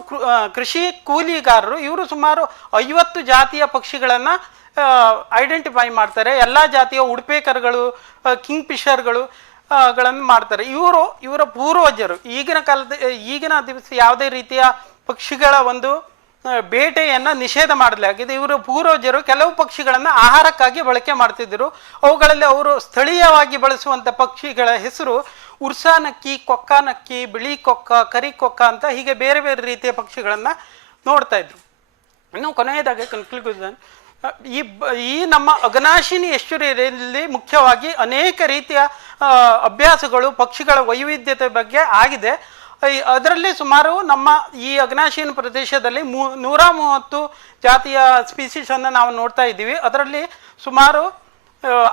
ಕೃಷಿ ಕೂಲಿಗಾರರು. ಇವರು ಸುಮಾರು 50 ಜಾತಿಯ ಪಕ್ಷಿಗಳನ್ನು ಐಡೆಂಟಿಫೈ ಮಾಡ್ತಾರೆ. ಎಲ್ಲ ಜಾತಿಯ ಉಡುಪೇಕರ್ಗಳು, ಕಿಂಗ್ ಫಿಶರ್ಗಳು ಗಳನ್ನು ಮಾಡ್ತಾರೆ. ಇವರ ಪೂರ್ವಜರು ಈಗಿನ ದಿವಸ ಯಾವುದೇ ರೀತಿಯ ಪಕ್ಷಿಗಳ ಒಂದು ಬೇಟೆಯನ್ನು ನಿಷೇಧ ಮಾಡಲಾಗಿದೆ. ಇವರ ಪೂರ್ವಜರು ಕೆಲವು ಪಕ್ಷಿಗಳನ್ನು ಆಹಾರಕ್ಕಾಗಿ ಬಳಕೆ ಮಾಡ್ತಿದ್ದರು. ಅವುಗಳಲ್ಲಿ ಅವರು ಸ್ಥಳೀಯವಾಗಿ ಬಳಸುವಂಥ ಪಕ್ಷಿಗಳ ಹೆಸರು ಉರ್ಸಾನಕ್ಕಿ, ಕೊಕ್ಕಾನಕ್ಕಿ, ಬಿಳಿ ಕೊಕ್ಕ, ಕರಿಕೊಕ್ಕ ಅಂತ ಹೀಗೆ ಬೇರೆ ಬೇರೆ ರೀತಿಯ ಪಕ್ಷಿಗಳನ್ನು ನೋಡ್ತಾ ಇದ್ರು. ಇನ್ನು ಕೊನೆಯದಾಗಿ ಕನ್ಕ್ಲೂಷನ್, ಈ ನಮ್ಮ ಅಘನಾಶಿನಿ ಎಸ್ಟುರಿಯಲ್ಲಿ ಮುಖ್ಯವಾಗಿ ಅನೇಕ ರೀತಿಯ ಅಭ್ಯಾಸಗಳು ಪಕ್ಷಿಗಳ ವೈವಿಧ್ಯತೆ ಬಗ್ಗೆ ಆಗಿದೆ. ಅದರಲ್ಲಿ ಸುಮಾರು ನಮ್ಮ ಈ ಅಘನಾಶಿನಿ ಪ್ರದೇಶದಲ್ಲಿ 130 ಜಾತಿಯ ಸ್ಪೀಸೀಸನ್ನು ನಾವು ನೋಡ್ತಾ ಇದ್ದೀವಿ. ಅದರಲ್ಲಿ ಸುಮಾರು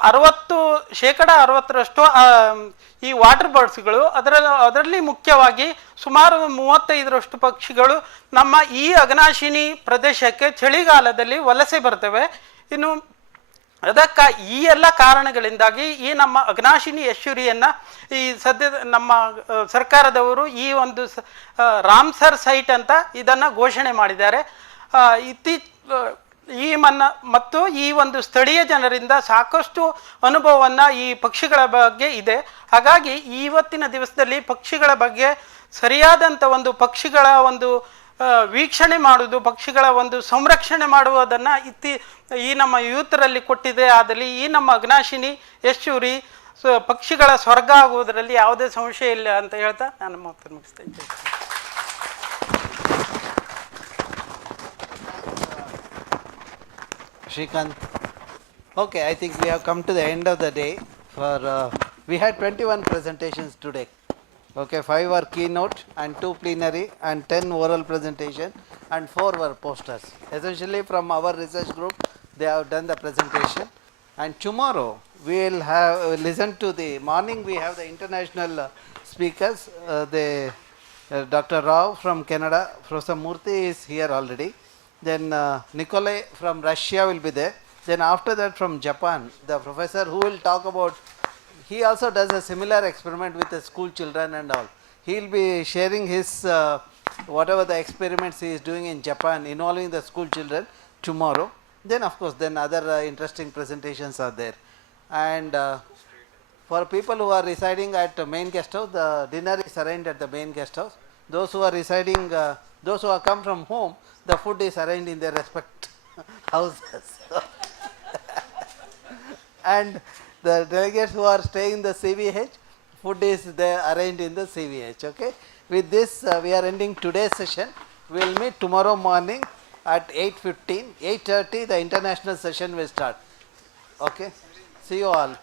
60% ಈ ವಾಟರ್ ಬರ್ಡ್ಸ್ಗಳು, ಅದರಲ್ಲಿ ಮುಖ್ಯವಾಗಿ ಸುಮಾರು 35% ಪಕ್ಷಿಗಳು ನಮ್ಮ ಈ ಅಘನಾಶಿನಿ ಪ್ರದೇಶಕ್ಕೆ ಚಳಿಗಾಲದಲ್ಲಿ ವಲಸೆ ಬರ್ತವೆ. ಇನ್ನು ಈ ಎಲ್ಲ ಕಾರಣಗಳಿಂದಾಗಿ ಈ ನಮ್ಮ ಅಘನಾಶಿನಿ ಎಸ್ಟುರಿಯನ್ನು ಈ ನಮ್ಮ ಸರ್ಕಾರದವರು ಈ ಒಂದು ರಾಮ್ಸರ್ ಸೈಟ್ ಅಂತ ಇದನ್ನು ಘೋಷಣೆ ಮಾಡಿದ್ದಾರೆ. ಮತ್ತು ಈ ಒಂದು ಸ್ಥಳೀಯ ಜನರಿಂದ ಸಾಕಷ್ಟು ಅನುಭವವನ್ನು ಈ ಪಕ್ಷಿಗಳ ಬಗ್ಗೆ ಇದೆ. ಹಾಗಾಗಿ ಇವತ್ತಿನ ದಿವಸದಲ್ಲಿ ಪಕ್ಷಿಗಳ ಬಗ್ಗೆ ಸರಿಯಾದಂಥ ಒಂದು ಪಕ್ಷಿಗಳ ಒಂದು ವೀಕ್ಷಣೆ ಮಾಡುವುದು, ಪಕ್ಷಿಗಳ ಒಂದು ಸಂರಕ್ಷಣೆ ಮಾಡುವುದನ್ನು ಈ ನಮ್ಮ ಯೂತ್ರಲ್ಲಿ ಕೊಟ್ಟಿದೆ. ಆದಲ್ಲಿ ಈ ನಮ್ಮ ಅಘನಾಶಿನಿ ಎಸ್ಟುರಿ ಪಕ್ಷಿಗಳ ಸ್ವರ್ಗ ಆಗುವುದರಲ್ಲಿ ಯಾವುದೇ ಸಂಶಯ ಇಲ್ಲ ಅಂತ ಹೇಳ್ತಾ ನಾನು ಮಾತನ್ನು ಮುಗಿಸ್ತಾ ಇದ್ದೇನೆ. Shrikant. Okay, I think we have come to the end of the day. We had 21 presentations today. Okay, 5 were keynote and 2 plenary and 10 oral presentation and 4 were posters. Essentially from our research group, they have done the presentation. And tomorrow we will have listen to the morning. We have the international speakers. Dr. Rao from Canada, Professor Murthy is here already. then Nikolai from Russia will be there. Then after that from Japan, the professor who will talk about, he also does a similar experiment with the school children and all. He will be sharing his whatever the experiments he is doing in Japan involving the school children tomorrow. Then of course then other interesting presentations are there. And for people who are residing at the main guest house, the dinner is arranged at the main guest house. Those who are residing, those who have come from home, the food is arranged in their respective houses. And the delegates who are staying in the CVH, food is there arranged in the CVH. Okay. With this, we are ending today's session. We will meet tomorrow morning at 8:15. 8:30, the international session will start. Okay. See you all.